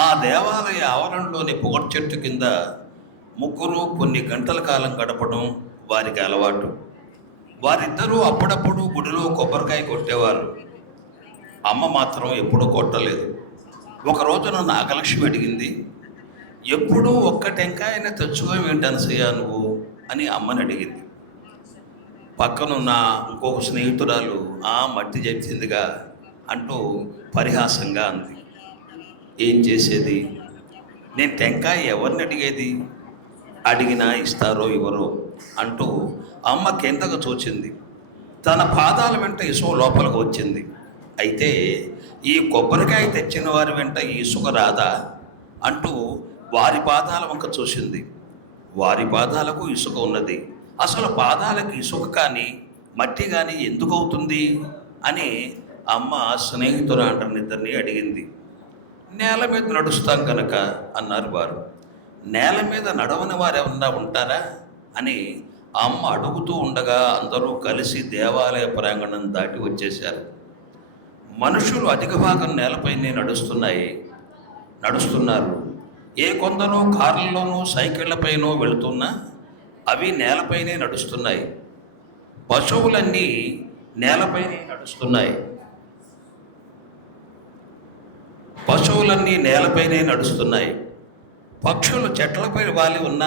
ఆ దేవాలయ ఆవరణలోని పొగట్ చెట్టు కింద ముగ్గురు కొన్ని గంటల కాలం గడపడం వారికి అలవాటు. వారిద్దరూ అప్పుడప్పుడు గుడిలో కొబ్బరికాయ కొట్టేవారు. అమ్మ మాత్రం ఎప్పుడూ కొట్టలేదు. ఒక రోజున నాగలక్ష్మి అడిగింది, ఎప్పుడూ ఒక్క టెంకాయని తెచ్చుకోవేంటి అనసూయ నువ్వు అని అమ్మని అడిగింది. పక్కనున్న ఇంకొక స్నేహితురాలు ఆ మట్టి చెప్పిందిగా అంటూ పరిహాసంగా అంది. ఏం చేసేది, నేను టెంకాయ ఎవరిని అడిగేది, అడిగినా ఇస్తారో ఇవ్వరో అంటూ అమ్మ కిందకు చూచింది. తన పాదాల వెంట ఇసుక లోపలికి వచ్చింది. అయితే ఈ కొబ్బరికాయ తెచ్చిన వారి వెంట ఈ ఇసుక రాదా అంటూ వారి పాదాల వంక చూసింది. వారి పాదాలకు ఇసుక ఉన్నది, అసలు పాదాలకు ఇసుక కానీ మట్టి కానీ ఎందుకు అవుతుంది అని అమ్మ స్నేహితురాండ్రనిద్దరిని అడిగింది. నేల మీద నడుస్తాం కనుక అన్నారు వారు. నేల మీద నడవని వారు ఏమన్నా ఉంటారా అని అమ్మ అడుగుతూ ఉండగా అందరూ కలిసి దేవాలయ ప్రాంగణం దాటి వచ్చేశారు. మనుషులు అధిక భాగం నేలపైనే నడుస్తున్నారు. ఏ కొందరు కార్లలోనూ సైకిళ్లపైనో వెళుతున్నా అవి నేలపైనే నడుస్తున్నాయి. పశువులన్నీ నేలపైనే నడుస్తున్నాయి. పక్షులు చెట్లపై వాలి ఉన్న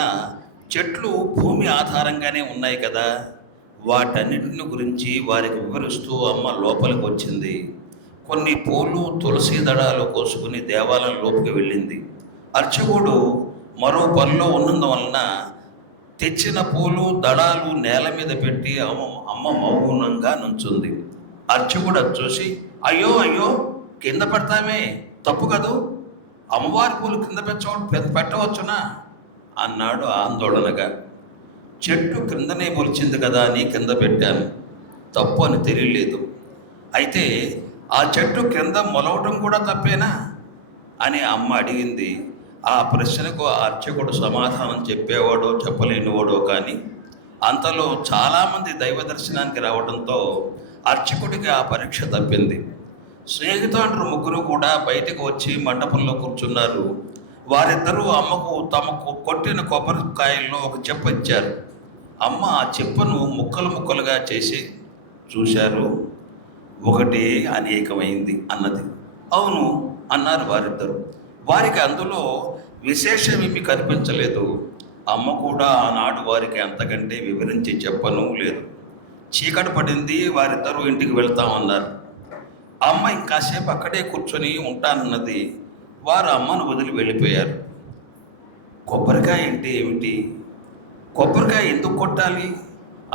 చెట్లు భూమి ఆధారంగానే ఉన్నాయి కదా. వాటన్నిటిని గురించి వారికి వివరిస్తూ అమ్మ లోపలికి వచ్చింది. కొన్ని పూలు తులసి దళాలు కోసుకుని దేవాలయం లోపలికి వెళ్ళింది. అర్చకుడు మరో పనిలో ఉన్నందువలన తెచ్చిన పూలు దళాలు నేల మీద పెట్టి అమ్మ మౌనంగా నుంచుంది. అర్చకుడు అది చూసి, అయ్యో అయ్యో కింద పెడతామే, తప్పు కదూ, అమ్మవారి పూలు కింద పెట్టవచ్చునా అన్నాడు ఆందోళనగా. చెట్టు క్రిందనే మొలిచింది కదా అని కింద పెట్టాను. తప్పు అని తెలియలేదు. అయితే ఆ చెట్టు క్రింద మొలవటం కూడా తప్పేనా అని అమ్మ అడిగింది. ఆ ప్రశ్నకు ఆ అర్చకుడు సమాధానం చెప్పేవాడో చెప్పలేనివాడో కానీ అంతలో చాలామంది దైవ దర్శనానికి రావడంతో అర్చకుడికి ఆ పరీక్ష తప్పింది. స్నేహితులు ముగ్గురు కూడా బయటకు వచ్చి మండపంలో కూర్చున్నారు. వారిద్దరూ అమ్మకు తమకు కొట్టిన కొబ్బరికాయల్లో ఒక చెప్ప ఇచ్చారు. అమ్మ ఆ చెప్పను ముక్కలు ముక్కలుగా చేసి చూశారు. ఒకటి అనేకమైంది అన్నది. అవును అన్నారు వారిద్దరు. వారికి అందులో విశేషమేమి కనిపించలేదు. అమ్మ కూడా ఆనాడు వారికి అంతకంటే వివరించి చెప్పను లేదు. చీకటి పడింది. వారిద్దరూ ఇంటికి వెళ్తామన్నారు. అమ్మ ఇంకాసేపు అక్కడే కూర్చొని ఉంటానన్నది. వారు అమ్మను వదిలి వెళ్ళిపోయారు. కొబ్బరికాయ అంటే ఏమిటి? కొబ్బరికాయ ఎందుకు కొట్టాలి?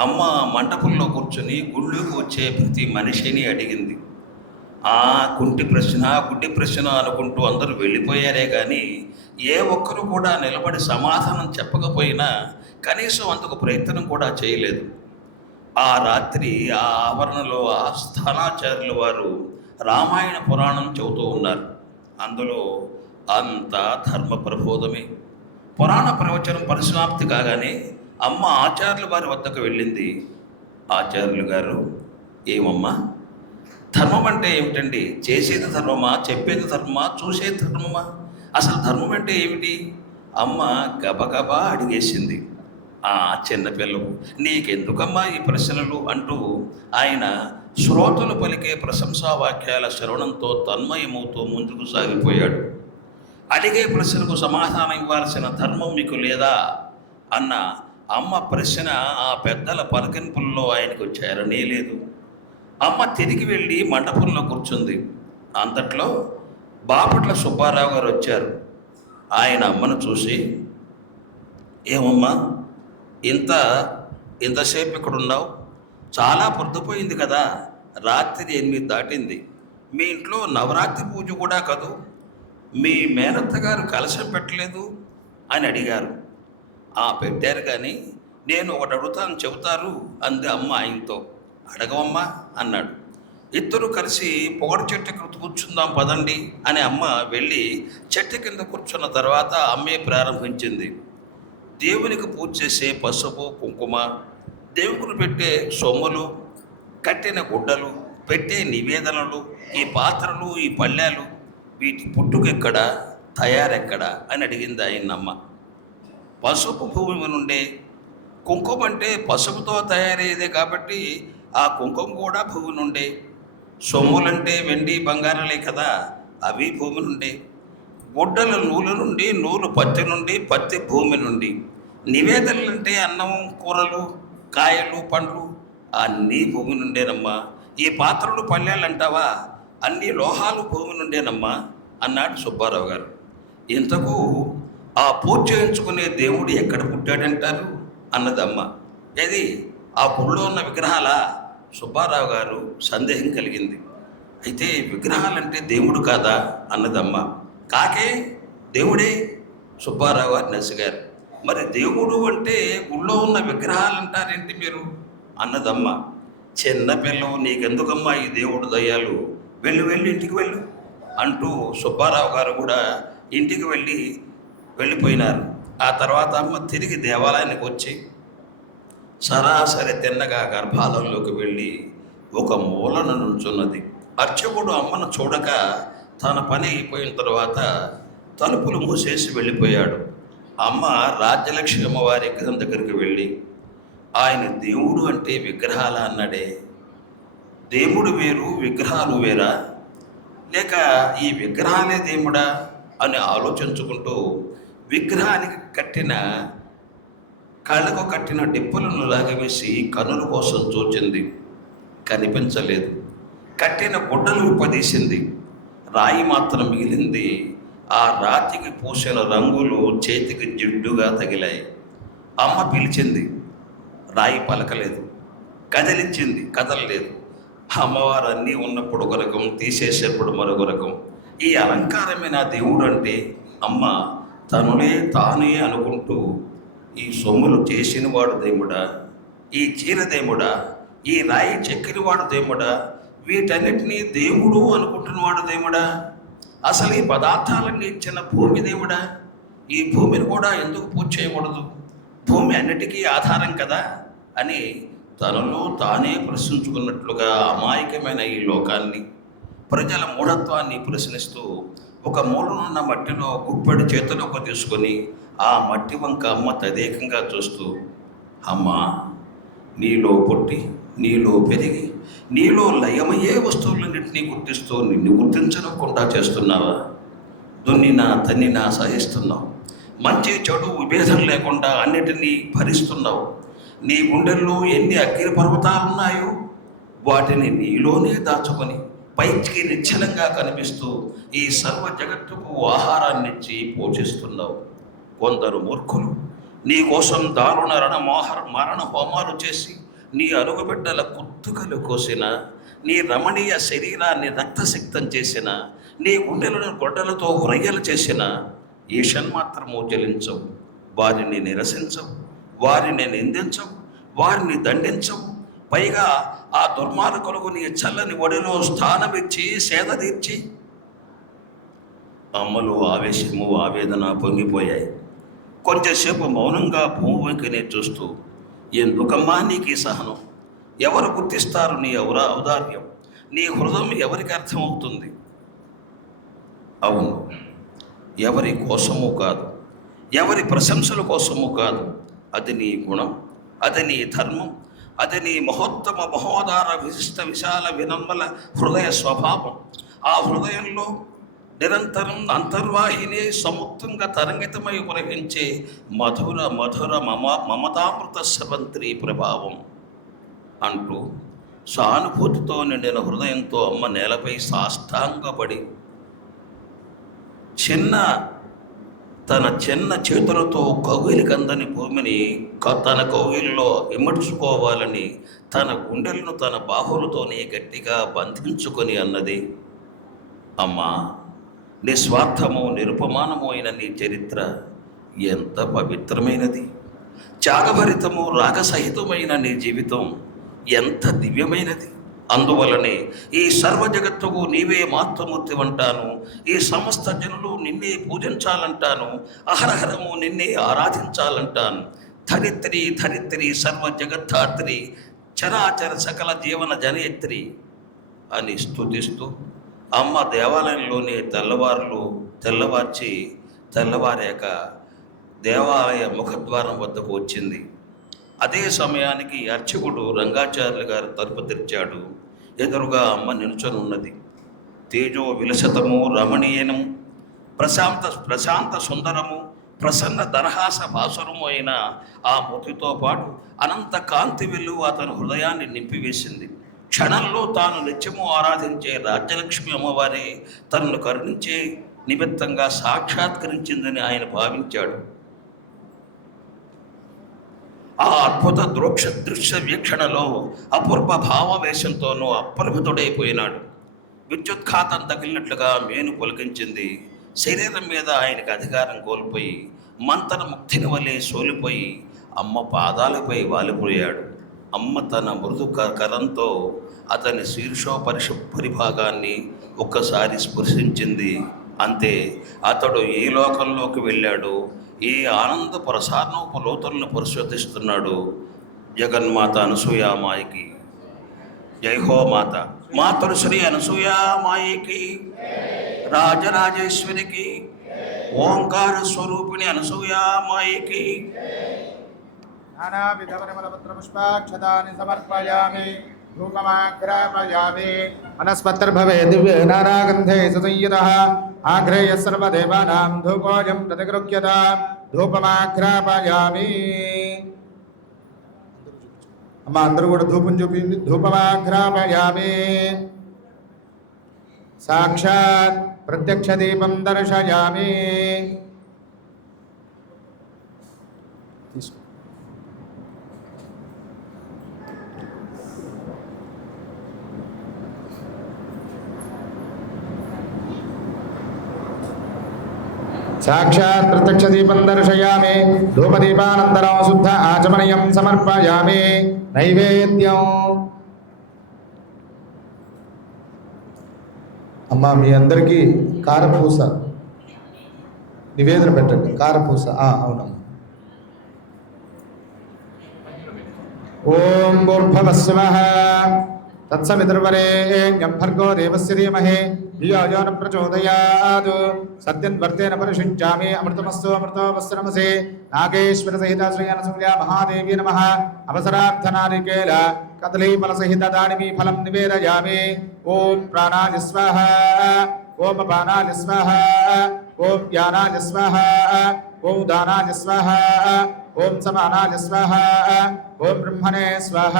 అమ్మ మంటపంలో కూర్చొని గుళ్ళోకి వచ్చే ప్రతి మనిషిని అడిగింది. గుడ్డి ప్రశ్న అనుకుంటూ అందరూ వెళ్ళిపోయారే కానీ ఏ ఒక్కరు కూడా నిలబడి సమాధానం చెప్పకపోయినా కనీసం అందుకు ప్రయత్నం కూడా చేయలేదు. ఆ రాత్రి ఆ ఆవరణలో ఆ స్థానాచార్యుల వారు రామాయణ పురాణం చెబుతూ ఉన్నారు. అందులో అంతా ధర్మ ప్రబోధమే. పురాణ ప్రవచనం పరిసమాప్తి కాగానే అమ్మ ఆచార్యుల వారి వద్దకు వెళ్ళింది. ఆచార్యులు గారు, ఏమమ్మా, ధర్మం అంటే ఏమిటండి? చేసేది ధర్మమా, చెప్పేది ధర్మమా, చూసేది ధర్మమా? అసలు ధర్మం అంటే ఏమిటి? అమ్మ గబగబా అడిగేసింది. చిన్నపిల్లవు, నీకెందుకమ్మా ఈ ప్రశ్నలు అంటూ ఆయన శ్రోతలు పలికే ప్రశంసా వాక్యాల శ్రవణంతో తన్మయమవుతూ ముందుకు సాగిపోయాడు. అడిగే ప్రశ్నకు సమాధానం ఇవ్వాల్సిన ధర్మం మీకు లేదా అన్న అమ్మ ప్రశ్న ఆ పెద్దల పలకింపుల్లో ఆయనకు చేరనే లేదు. అమ్మ తిరిగి వెళ్ళి మండపంలో కూర్చుంది. అంతట్లో బాపట్ల సుబ్బారావు గారు వచ్చారు. ఆయన అమ్మను చూసి, ఏమమ్మా ఇంతసేపు ఇక్కడ ఉన్నావు? చాలా పొద్దుపోయింది కదా, రాత్రి 8 దాటింది. మీ ఇంట్లో నవరాత్రి పూజ కూడా కదూ, మీ మేనత్త గారు కలశం పెట్టలేదు అని అడిగారు. పెట్టారు కానీ నేను ఒకటి అడుగుతాను, చెబుతారు అంది అమ్మ ఆయనతో. అడగవమ్మా అన్నాడు. ఇద్దరు కలిసి పొగడు చెట్టు కింద కూర్చుందాం పదండి అని అమ్మ వెళ్ళి చెట్టు కింద కూర్చున్న తర్వాత అమ్మే ప్రారంభించింది. దేవునికి పూజ చేసే పసుపు కుంకుమ, దేవునికి పెట్టే సొమ్ములు, కట్టిన గుడ్డలు, పెట్టే నివేదనలు, ఈ పాత్రలు, ఈ పళ్ళాలు, వీటి పుట్టుకెక్కడ, తయారెక్కడ అని అడిగింది ఆయన్నమ్మ. పసుపు భూమి నుండే, కుంకుమ అంటే పసుపుతో తయారయ్యేదే కాబట్టి ఆ కుంకుమ కూడా భూమి నుండే, సొమ్ములంటే వెండి బంగారాలే కదా, అవి భూమి నుండే, గుడ్డల నూలు నుండి, నూలు పత్తి నుండి, పత్తి భూమి నుండి, నివేదనలంటే అన్నం, కూరలు, కాయలు, పండ్లు అన్నీ భూమి నుండేనమ్మా. ఈ పాత్రలు పళ్ళాలు అంటావా, అన్ని లోహాలు భూమి నుండేనమ్మా అన్నాడు సుబ్బారావు గారు. ఇంతకు ఆ పూజ చేయించుకునే దేవుడు ఎక్కడ పుట్టాడంటారు అన్నదమ్మ. ఏది ఆ గుళ్ళో ఉన్న విగ్రహాలా? సుబ్బారావు గారు సందేహం కలిగింది. అయితే విగ్రహాలంటే దేవుడు కాదా అన్నదమ్మ. కాకే దేవుడే సుబ్బారావు గారు నసిగారు. మరి దేవుడు అంటే గుళ్ళో ఉన్న విగ్రహాలు అంటారేంటి మీరు అన్నదమ్మ. చిన్నపిల్లవు, నీకెందుకమ్మా ఈ దేవుడు దయ్యాలు, వెళ్ళు ఇంటికి వెళ్ళు అంటూ సుబ్బారావు గారు కూడా ఇంటికి వెళ్ళిపోయినారు. ఆ తర్వాత అమ్మ తిరిగి దేవాలయానికి వచ్చి సరాసరి తిన్నగా గర్భాలయంలోకి వెళ్ళి ఒక మూలన నుంచున్నది. అర్చకుడు అమ్మను చూడక తన పని అయిపోయిన తర్వాత తలుపులు మూసేసి వెళ్ళిపోయాడు. అమ్మ రాజ్యలక్ష్మి అమ్మవారి విగ్రహం దగ్గరికి వెళ్ళి, ఆయన దేవుడు అంటే విగ్రహాల అన్నాడే, దేవుడు వేరు విగ్రహాలు వేరా, లేక ఈ విగ్రహాలే దేవుడా అని ఆలోచించుకుంటూ విగ్రహానికి కళ్ళకు కట్టిన డిప్పులను లాగవేసి కనుల కోసం చూచింది. కనిపించలేదు. కట్టిన గుడ్డలు విప్పదీసింది. రాయి మాత్రం మిగిలింది. ఆ రాతికి పూసిన రంగులు చేతికి జిడ్డుగా తగిలాయి. అమ్మ పిలిచింది, రాయి పలకలేదు. కదిలించింది, కదలలేదు. అమ్మవారు అన్నీ ఉన్నప్పుడు ఒక రకం, తీసేసేప్పుడు మరొక రకం. ఈ అలంకారమే నా దేవుడు అంటే అమ్మ తానే అనుకుంటూ, ఈ సొమ్ములు చేసినవాడు దేవుడా, ఈ చీర దేవుడా, ఈ రాయి చెక్కినవాడు దేవుడా, వీటన్నిటినీ దేవుడు అనుకుంటున్నవాడు దేవుడా, అసలు ఈ పదార్థాలన్నీ ఇచ్చిన భూమి దేవుడా, ఈ భూమిని కూడా ఎందుకు పూజ చేయకూడదు, భూమి అన్నిటికీ ఆధారం కదా అని తనలో తానే ప్రశ్నించుకున్నట్లుగా అమాయకమైన ఈ లోకాన్ని, ప్రజల మూఢత్వాన్ని ప్రశ్నిస్తూ ఒక మూలనున్న మట్టిలో గుప్పెడి చేతులకు తీసుకొని ఆ మట్టి వంక అమ్మ తదేకంగా చూస్తూ, అమ్మా, నీలో పుట్టి నీలో పెరిగి నీలో లయమయ్యే వస్తువులన్నింటినీ గుర్తిస్తూ నిన్ను గుర్తించకుండా చేస్తున్నావా? దున్నినా తన్నినా సహిస్తున్నావు, మంచి చెడు విభేదం లేకుండా అన్నిటినీ భరిస్తున్నావు. నీ గుండెల్లో ఎన్ని అగ్ని పర్వతాలున్నాయో వాటిని నీలోనే దాచుకొని పైకి నిశ్చలంగా కనిపిస్తూ ఈ సర్వ జగత్తుకు ఆహారాన్నిచ్చి పోషిస్తున్నావు. కొందరు మూర్ఖులు నీ కోసం దారుణ మరణ హోమాలు చేసి నీ అరుగుబిడ్డల కుత్తుకలు కోసిన, నీ రమణీయ శరీరాన్ని రక్తసిక్తం చేసిన, నీ గుండెలను గొడ్డలతో వ్రయ్యలు చేసిన ఈషన్మాత్రము జలించవు, వారిని నిరసించవు, వారిని నిందించవు, వారిని దండించవు. పైగా ఆ దుర్మార్గులకు నీ చల్లని ఒడిలో స్థానమిచ్చి సేద తీర్చి. అమ్మలు ఆవేశము ఆవేదన పొంగిపోయాయి. కొంచెంసేపు మౌనంగా భూమికినే చూస్తూ, ఎందుకమ్మా నీకు ఈ సహనం? ఎవరు గుర్తిస్తారు నీ ఔదార్యం? నీ హృదయం ఎవరికి అర్థమవుతుంది? అవును, ఎవరి కోసము కాదు, ఎవరి ప్రశంసల కోసము కాదు. అది నీ గుణం, అది నీ ధర్మం, అది నీ మహోత్తమ మహోదార విశిష్ట విశాల వినమ్మల హృదయ స్వభావం. ఆ హృదయంలో నిరంతరం అంతర్వాహిని సముద్రంగా తరంగితమై ప్రవహించే మధుర మధుర మమతామృత స్రవంతి ప్రభావం అంటూ సానుభూతితో నిండిన హృదయంతో అమ్మ నేలపై సాష్టాంగపడి తన చిన్న చేతులతో కౌగిలికందని భూమిని తన కౌగిలిలో ఇమడ్చుకోవాలని తన గుండెలను తన బాహులతోనే గట్టిగా బంధించుకొని అన్నది, అమ్మా, నిస్వార్థము నిరుపమానము అయిన నీ చరిత్ర ఎంత పవిత్రమైనది, త్యాగభరితము రాగసహితమైన నీ జీవితం ఎంత దివ్యమైనది. అందువలనే ఈ సర్వ జగత్తుకు నీవే మాతృమూర్తి అంటాను, ఈ సమస్త జనులు నిన్నే పూజించాలంటాను, అహరహరము నిన్నే ఆరాధించాలంటాను. ధరిత్రి ధరిత్రి సర్వ జగద్ధాత్రి చరాచర సకల జీవన జనయత్రి అని స్తుతిస్తూ అమ్మ దేవాలయంలోని తెల్లవారాక దేవాలయ ముఖద్వారం వద్దకు వచ్చింది. అదే సమయానికి అర్చకుడు రంగాచార్యులు గారు తలుపు తెరిచాడు. ఎదురుగా అమ్మ నిల్చొని ఉన్నది. తేజో విలసతము రమణీయనము ప్రశాంత సుందరము ప్రసన్న దరహాస భాసురము అయిన ఆ మూర్తితో పాటు అనంత కాంతి వెలుగు అతని హృదయాన్ని నింపివేసింది. క్షణంలో తాను నిత్యము ఆరాధించే రాజ్యలక్ష్మి అమ్మవారే తనను కరుణించే నిమిత్తంగా సాక్షాత్కరించిందని ఆయన భావించాడు. ఆ అద్భుత దృశ్య వీక్షణలో అపూర్వ భావావేశంతోనూ అప్రభితుడైపోయినాడు. విద్యుత్ఘాతం తగిలినట్లుగా మేను పొలికించింది. శరీరం మీద ఆయనకు అధికారం కోల్పోయి మంతన ముక్తిని వలె సోలిపోయి అమ్మ పాదాలపై వాలిపోయాడు. అమ్మ తన మృదు కరంతో అతని పరిభాగాన్ని ఒక్కసారి స్పృశించింది. అంతే, అతడు ఏ లోకంలోకి వెళ్ళాడు, ఏ ఆనంద ప్రసారణపు లోతులను పరిశోధిస్తున్నాడు. జగన్మాత అనసూయామాయికి జై హో మాత. మాతృశ్రీ అనసూయామాయికి, రాజరాజేశ్వరికి, ఓంకార స్వరూపిణి అనసూయామాయికి. నానావిధపరిమళపత్రపుష్పాక్షతాని సమర్పయామి. ధూపమాఘ్రాపయామి. వనస్పతిర్భవే దివ్యే నానాగంధే సుసంయుతః. ఆఘ్రేయ సర్వదేవానాం ధూపోజం ప్రతిగృహ్యతాం. ధూపమాఘ్రాపయామి. అమ్మ అందరూ కూడా ధూపం చూపింది. ధూపమాఘ్రాపయామి. సాక్షాత్ ప్రత్యక్ష దీపం దర్శయామి. సాక్షాత్ ప్రత్యక్ష దీపం దర్శయామి. ధూపదీపానంతరం శుద్ధ ఆచమనీయం సమర్పయామి. నైవేద్యం అమ్మ మీ అందరికీ కారపూస నివేదన పెట్టండి. కారపూస అవునమ్మా. ఓం భూర్భువస్సువః తత్సవితుర్వరేణ్యం భర్గో దేవస్య ధీమహి ధియో యో న ప్రచోదయాత్. సత్యం వర్తేన పరిషించామి. అమృతమస్తు అమృతో వస్తు నమసే. నాగేశ్వర సహిత శ్రీ అనసూయ మహాదేవి నమః. అవసరార్థనారికేల కదలీఫల సహిత దానిమీ ఫలం నివేదయామి. ఓం ప్రాణాయ స్వాహ. ఓం అపానాయ స్వాహ. ఓం జ్ఞానాయ స్వాహ. ఓం దానాయ స్వాహ. ఓం సమానాయ స్వాహ. ఓం బ్రహ్మణే స్వాహ.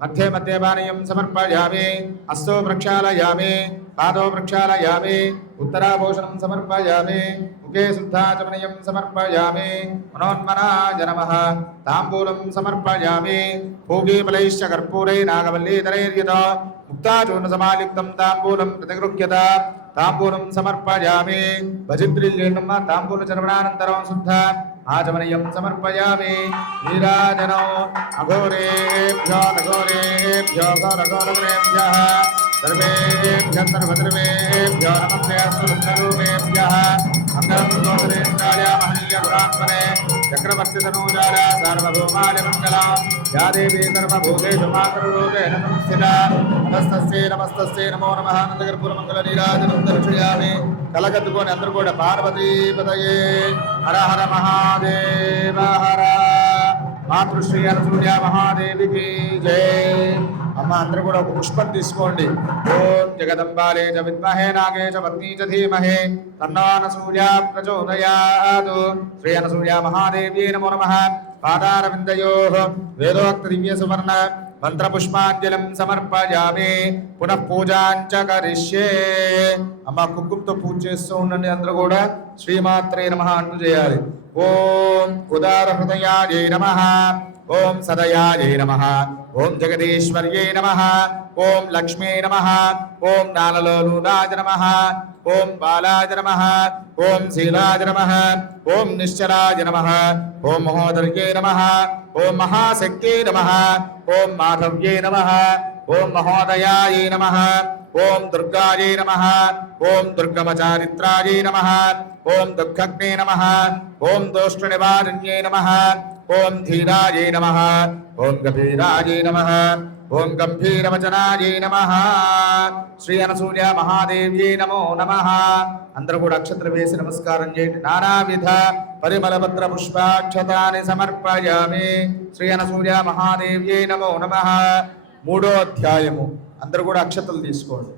మధ్య మధ్య పానీయం సమర్పయామి. హస్తో ప్రక్షాళయామి. పాదో ప్రక్షాళయామి. ఉత్తరాభూషణం సమర్పయామి. ముఖే శుద్ధాచమనీయం సమర్పయామి. మనోన్మనాయ నమః. తాంబూలం సమర్పయామి. భోగీఫలైశ్చ కర్పూరై నాగవల్లీధరైర్యత ముక్తాచూర్ణ సమాయుక్తం తాంబూలం ప్రతిగృహ్యత. తాంబూలం సమర్పయామి. భజిద్రిల్యేణమ్మ తాంబూల చర్వణానంతరం శుద్ధ ఆచమనీయం సమర్పయామి. నీరాజనో అఘోరేభ్యో నఘోరేభ్యో ఘోరఘోరఘోరేభ్యః సర్వేభ్యః సర్వధర్మేభ్యో నమస్యేస్తు రుద్రరూపేభ్యః. మంగళం గోత్రేంద్రాయ మహనీయ గుణాత్మనే చక్రవర్తి తనూజాయ సార్వభౌమాయ మంగళం. యా దేవీ సర్వభూతేషు మాతృరూపేణ సంస్థితా నమస్తస్యై నమస్తస్యై నమో నమః. నందకర్పూర మంగళ నీరాజనం దర్శయామి. కలగద్దుకొని అందరూ కూడా పార్వతీపతయే హర హర మహాదేవ హర. మాతృశ్రీ అనసూయ మహాదేవికి జై. అమ్మ అందరూ కూడా ఒక పుష్పం తీసుకోండి. ఓం జగదంబాలే చ విద్మహే నాగే చ పత్ని చ ధీమహే తన్నో అనసూయ ప్రచోదయాత్. శ్రీ అనసూయ మహాదేవ్యై నమో నమః. పాదారవిందయోః వేదోక్త దివ్య సువర్ణ మంత్రపుష్పాంజలిం సమర్పయామి. పునః పూజాంచ కరిష్యే. అమ్మ కుంకుమతో పూజ చేస్తూ ఉండండి. అందరూ కూడా శ్రీమాత్రే నమః అంటూ చేయాలి. ఓం ఉదార హృదయాయై నమః. ఓం సదయాయై నమః. ఓం జగదీశ్వర్యై నమః. ఓం లక్ష్మ్యై నమః. ఓం నాలలోలులాయ నమః. ఓం బాలాయ నమః. ఓం శీలాయ నమః. ఓం నిశ్చలాయ నమః. ఓం మహోదర్యై నమః. ఓం మహాశక్త్యై నమః. ఓం మాధవ్యై నమః. ఓం మహోదయాయై నమః. ఓం దుర్గాయై నమః. ఓం దుర్గమచారిత్రాయై నమః. ఓం దుఃఖగ్నే నమః. ఓం దోష్ట్రనివారణ్యై నమః. ఓం ధీరాయై నమః. ఓం గభీరాయై నమః. ఓం గంభీరవచనాయై నమః. శ్రీ అనసూయ మహాదేవ్యై నమో నమః. అందరూ కూడా అక్షతలు వేసి నమస్కారం చేయండి. నానావిధ పరిమళపత్ర పుష్పాక్షతాని సమర్పయామి. శ్రీ అనసూయ మహాదేవ్యై నమో నమః. 3వ అధ్యాయము. అందరూ కూడా అక్షతలు తీసుకోండి.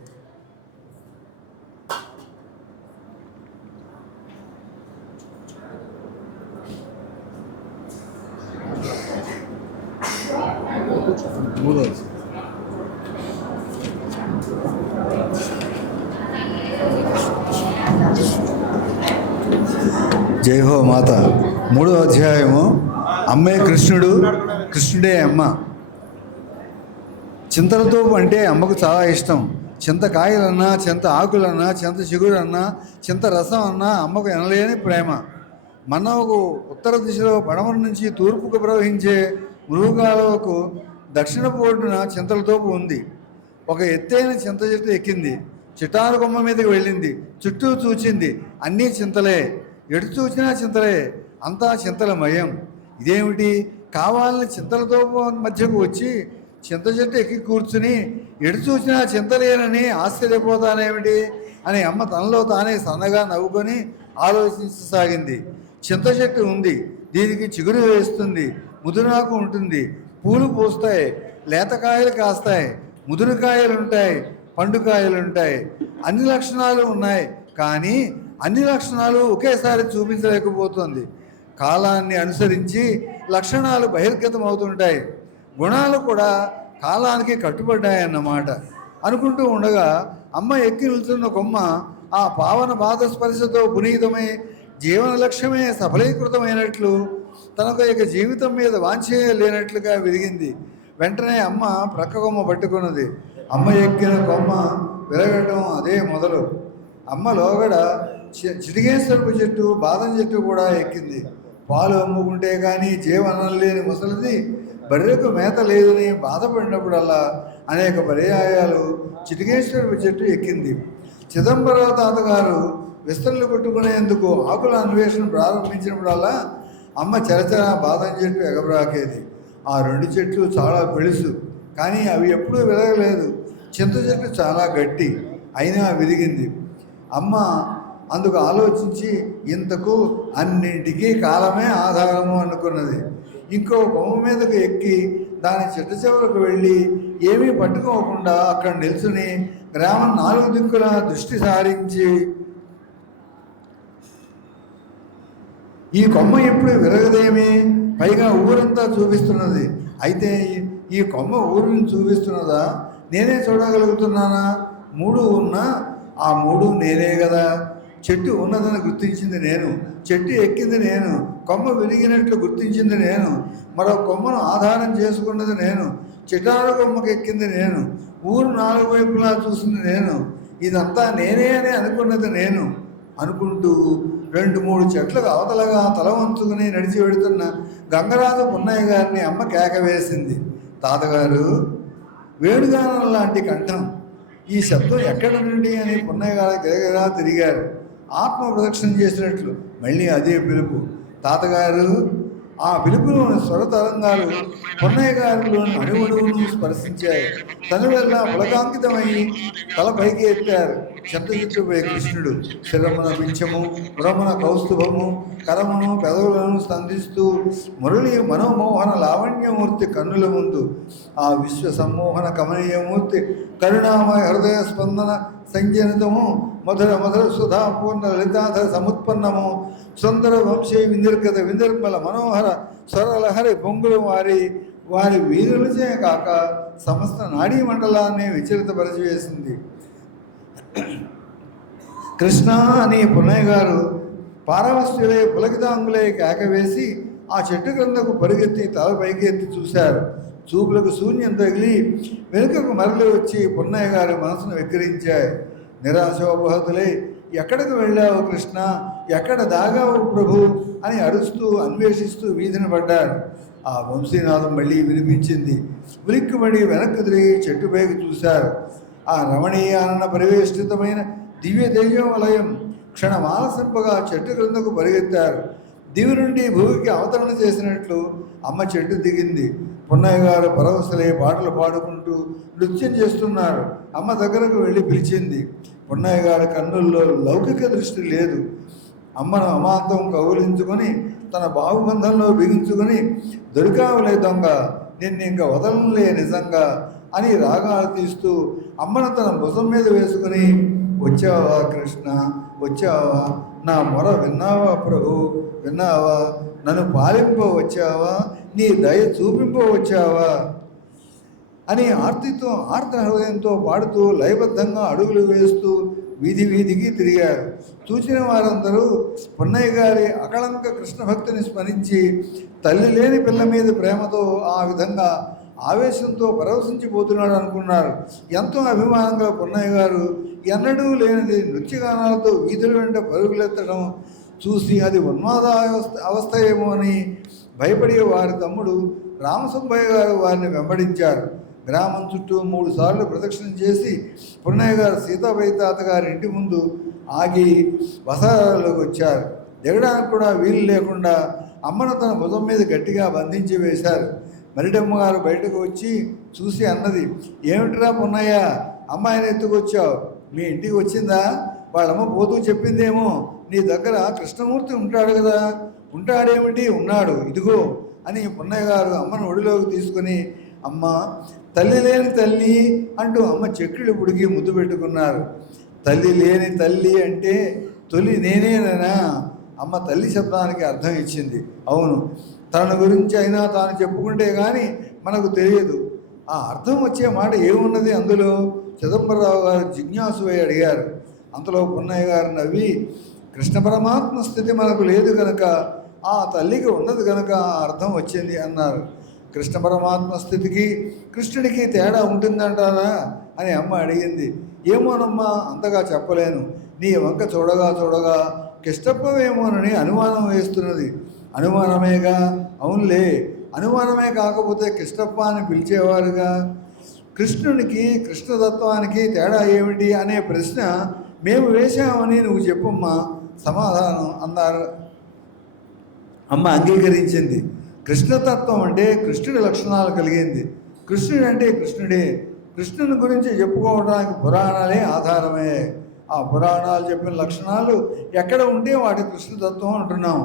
జై హో మాత. 3వ అధ్యాయము. అమ్మే కృష్ణుడు, కృష్ణుడే అమ్మ. చింతలతో అంటే అమ్మకు చాలా ఇష్టం. చింతకాయలన్నా, చింత ఆకులన్నా, చింత చిగురన్నా, చింత రసం అన్నా అమ్మకు ఎనలేని ప్రేమ. మన్నవకు ఉత్తర దిశలో పడమర నుంచి తూర్పుకు ప్రవహించే మృగాలకు దక్షిణపు ఒడ్డున చింతలతోపు ఉంది. ఒక ఎత్తైన చింత చెట్టు ఎక్కింది. చిటారు కొమ్మ మీదకి వెళ్ళింది. చుట్టూ చూచింది. అన్నీ చింతలే. ఎటు చూచినా చింతలే. అంతా చింతలమయం. ఇదేమిటి, కావాలని చింతలతో మధ్యకు వచ్చి చింత చెట్టు ఎక్కి కూర్చుని ఎటు చూసినా చింతలేనని ఆశ్చర్యపోతానేమిటి అని అమ్మ తనలో తానే సన్నగా నవ్వుకొని ఆలోచించసాగింది. చింత చెట్టు ఉంది. దీనికి చిగురు వేస్తుంది. ముదురాకు ఉంటుంది. పూలు పూస్తాయి. లేతకాయలు కాస్తాయి. ముదురుకాయలు ఉంటాయి. పండుకాయలు ఉంటాయి. అన్ని లక్షణాలు ఉన్నాయి. కానీ అన్ని లక్షణాలు ఒకేసారి చూపించలేకపోతుంది. కాలాన్ని అనుసరించి లక్షణాలు బహిర్గతం అవుతుంటాయి. గుణాలు కూడా కాలానికి కట్టుబడ్డాయన్నమాట. అనుకుంటూ ఉండగా అమ్మ ఎక్కి నిలుతున్న కొమ్మ ఆ పావన పాదస్పర్శతో పునీతమై జీవన లక్ష్యమే సఫలీకృతమైనట్లు, తనకు ఇక జీవితం మీద వాంఛే లేనట్లుగా విరిగింది. వెంటనే అమ్మ ప్రక్క కొమ్మ పట్టుకున్నది. అమ్మ ఎక్కిన కొమ్మ విరగటం అదే మొదలు. అమ్మ లోగడ చిటికేశ్వరపు చెట్టు, బాదం చెట్టు కూడా ఎక్కింది. పాలు అమ్ముకుంటే కానీ జీవనం లేని ముసలిది బర్రెకు మేత లేదని బాధపడినప్పుడల్లా అనేక పర్యాయాలు చిటికేశ్వరపు చెట్టు ఎక్కింది. చిదంబరరావు తాతగారు విస్తరలు కొట్టుకునేందుకు ఆకుల అన్వేషణ ప్రారంభించినప్పుడల్లా అమ్మ చరచర బాదం చెట్టు ఎగబ్రాకేది. ఆ 2 చెట్లు చాలా పెళుసు, కానీ అవి ఎప్పుడూ విరగలేదు. చింత చెట్టు చాలా గట్టి, అయినా విరిగింది. అమ్మ అందుకు ఆలోచించి ఇంతకు అన్నింటికీ కాలమే ఆధారము అనుకున్నది. ఇంకో కొమ్మ మీదకు ఎక్కి దాని చిట్ట చివరకు వెళ్ళి ఏమీ పట్టుకోకుండా అక్కడ నిల్చుని గ్రామం 4 దిక్కుల దృష్టి సారించి ఈ కొమ్మ ఎప్పుడు విరగదేమి, పైగా ఊరంతా చూపిస్తున్నది. అయితే ఈ కొమ్మ ఊరిని చూపిస్తున్నదా, నేనే చూడగలుగుతున్నానా? 3 ఉన్నా ఆ 3 నేనే కదా. చెట్టు ఉన్నదని గుర్తించింది నేను, చెట్టు ఎక్కింది నేను, కొమ్మ విరిగినట్లు గుర్తించింది నేను, మరో కొమ్మను ఆధారం చేసుకున్నది నేను, చిటారు కొమ్మకు ఎక్కింది నేను, ఊరు 4 వైపులా చూసింది నేను, ఇదంతా నేనే అని అనుకున్నది నేను అనుకుంటూ 2-3 చెట్లకు అవతలగా తల వంచుకుని నడిచి వెడుతున్న గంగరాజు పున్నయ్య గారిని అమ్మ కేక వేసింది. తాతగారు, వేణుగానం లాంటి కంఠం, ఈ శబ్దం ఎక్కడ నుండి అని పున్నయ్య గారు గిరగిరా తిరిగారు. ఆత్మ ప్రదక్షిణ చేసినట్లు మళ్ళీ అదే పిలుపు. తాతగారు, ఆ పిలుపులోని స్వర తరంగాలు పున్నయ్య గారిలోని అణువణువును స్పర్శించాయి. తనువెల్లా పులకాంకితమై తల పైకి ఎత్తారు. చింతచిత్తుపై కృష్ణుడు శిరమున పింఛము, పురమున కౌస్తుభము, కరమును పెదవులను స్తందిస్తూ మురళి మనోమోహన లావణ్యమూర్తి కన్నుల ముందు ఆ విశ్వ సమ్మోహన కమనీయమూర్తి కరుణామయ హృదయ స్పందన సంజనితము మధుర మధుర సుధాపూర్ణ లలితాధర సముత్పన్నము సుందర వంశీ వినిర్గత వినిర్మల మనోహర స్వరలహరి పొంగులు వారి వీరులచే కాక సమస్త నాడీ మండలాన్ని విచలితపరిచివేసింది. కృష్ణ అని పున్నయ్య గారు పారవస్యులై పులకితాంగులై కేకవేసి ఆ చెట్టు క్రిందకు పరిగెత్తి తల పైకి ఎత్తి చూశారు. చూపులకు శూన్యం తగిలి వెనుకకు మరలి వచ్చి పున్నయ్య గారి మనసును వెక్కిరించాయి. నిరాశోపహతులై, ఎక్కడికి వెళ్ళావు కృష్ణ, ఎక్కడ దాగావు ప్రభు అని అరుస్తూ అన్వేషిస్తూ వీధిన పడ్డారు. ఆ వంశీనాదం మళ్ళీ వినిపించింది. ఉలిక్కుబడి వెనక్కి తిరిగి చెట్టుపైకి చూశారు. ఆ రమణీయానన్న పరివేష్టితమైన దివ్య తేజోవలయం క్షణమాలసింపగా చెట్టు క్రిందకు పరిగెత్తారు. దివి నుండి భూమికి అవతరణ చేసినట్లు అమ్మ చెట్టు దిగింది. పున్నయ్య గారు పరవశలై పాటలు పాడుకుంటూ నృత్యం చేస్తున్నారు. అమ్మ దగ్గరకు వెళ్ళి పిలిచింది. పున్నయ్య గారి కన్నుల్లో లౌకిక దృష్టి లేదు. అమ్మను అమాంతం కౌలించుకొని తన బాహుబంధంలో బిగించుకొని, దొరికావులే దొంగ, నిన్ను ఇంకా వదలనులే నిజంగా అని రాగాలు తీస్తూ అమ్మను తన భుజం మీద వేసుకుని, వచ్చావా కృష్ణ, వచ్చావా, నా మొర విన్నావా ప్రభు, విన్నావా, నన్ను పాలింప వచ్చావా, నీ దయ చూపింప వచ్చావా అని ఆర్తితో ఆర్త హృదయంతో పాడుతూ లయబద్ధంగా అడుగులు వేస్తూ వీధి వీధికి తిరిగారు. చూసిన వారందరూ పున్నయ్య గారి అకళంక కృష్ణ భక్తిని స్మరించి తల్లి లేని పిల్ల మీద ప్రేమతో ఆ విధంగా ఆవేశంతో పరవశించిపోతున్నాడు అనుకున్నారు. ఎంతో అభిమానంగా పున్నయ్య గారు ఎన్నడూ లేనిది నృత్యగానాలతో వీధుల వెంట పరుగులెత్తడం చూసి అది ఉన్మాద అవస్థ ఏమో అని భయపడే వారి తమ్ముడు రామసుబ్బయ్య గారు వారిని వెంబడించారు. గ్రామం చుట్టూ 3 సార్లు ప్రదక్షిణ చేసి పున్నయ్య గారు సీతాబాయి తాత గారి ఇంటి ముందు ఆగి వసారాలోకి వచ్చారు. దిగడానికి కూడా వీలు లేకుండా అమ్మను తన భుజం మీద గట్టిగా బంధించి వేశారు. మరిడమ్మ గారు బయటకు వచ్చి చూసి అన్నది, ఏమిటిరా పున్నయ్య, అమ్మాయిని ఎత్తుకొచ్చావు, మీ ఇంటికి వచ్చిందా? వాళ్ళమ్మ పోతూ చెప్పిందేమో నీ దగ్గర కృష్ణమూర్తి ఉంటాడు కదా. ఉంటాడేమిటి, ఉన్నాడు, ఇదిగో అని పున్నయ్య గారు అమ్మను ఒడిలోకి తీసుకుని, అమ్మ తల్లి లేని తల్లి అంటూ అమ్మ చెక్కులు పుడికి ముద్దు పెట్టుకున్నారు. తల్లి లేని తల్లి అంటే తొలి నేనేనా? అమ్మ తల్లి శబ్దానికి అర్థం ఇచ్చింది. అవును, తన గురించి అయినా తాను చెప్పుకుంటే కానీ మనకు తెలియదు. ఆ అర్థం వచ్చే మాట ఏమున్నది అందులో? చిదంబరరావు గారు జిజ్ఞాసువై అడిగారు. అంతలో పున్నయ్య గారు నవ్వి, కృష్ణ పరమాత్మ స్థితి మనకు లేదు కనుక ఆ తల్లికి ఉన్నది కనుక ఆ అర్థం వచ్చింది అన్నారు. కృష్ణ పరమాత్మ స్థితికి కృష్ణుడికి తేడా ఉంటుందంటారా అని అమ్మ అడిగింది. ఏమోనమ్మా, అంతగా చెప్పలేను. నీ వంక చూడగా చూడగా కిష్టప్పవేమోనని అనుమానం వేస్తున్నది. అనుమానమేగా? అవునులే, అనుమానమే కాకపోతే కిష్టప్ప అని పిలిచేవారుగా. కృష్ణునికి కృష్ణతత్వానికి తేడా ఏమిటి అనే ప్రశ్న మేము వేశామని నువ్వు చెప్పమ్మా సమాధానం అన్నారు. అమ్మ అంగీకరించింది. కృష్ణతత్వం అంటే కృష్ణుడి లక్షణాలు కలిగింది. కృష్ణుడు అంటే కృష్ణుడే. కృష్ణుని గురించి చెప్పుకోవడానికి పురాణాలే ఆధారమే. ఆ పురాణాలు చెప్పిన లక్షణాలు ఎక్కడ ఉంటే వాటి కృష్ణతత్వం అంటున్నాం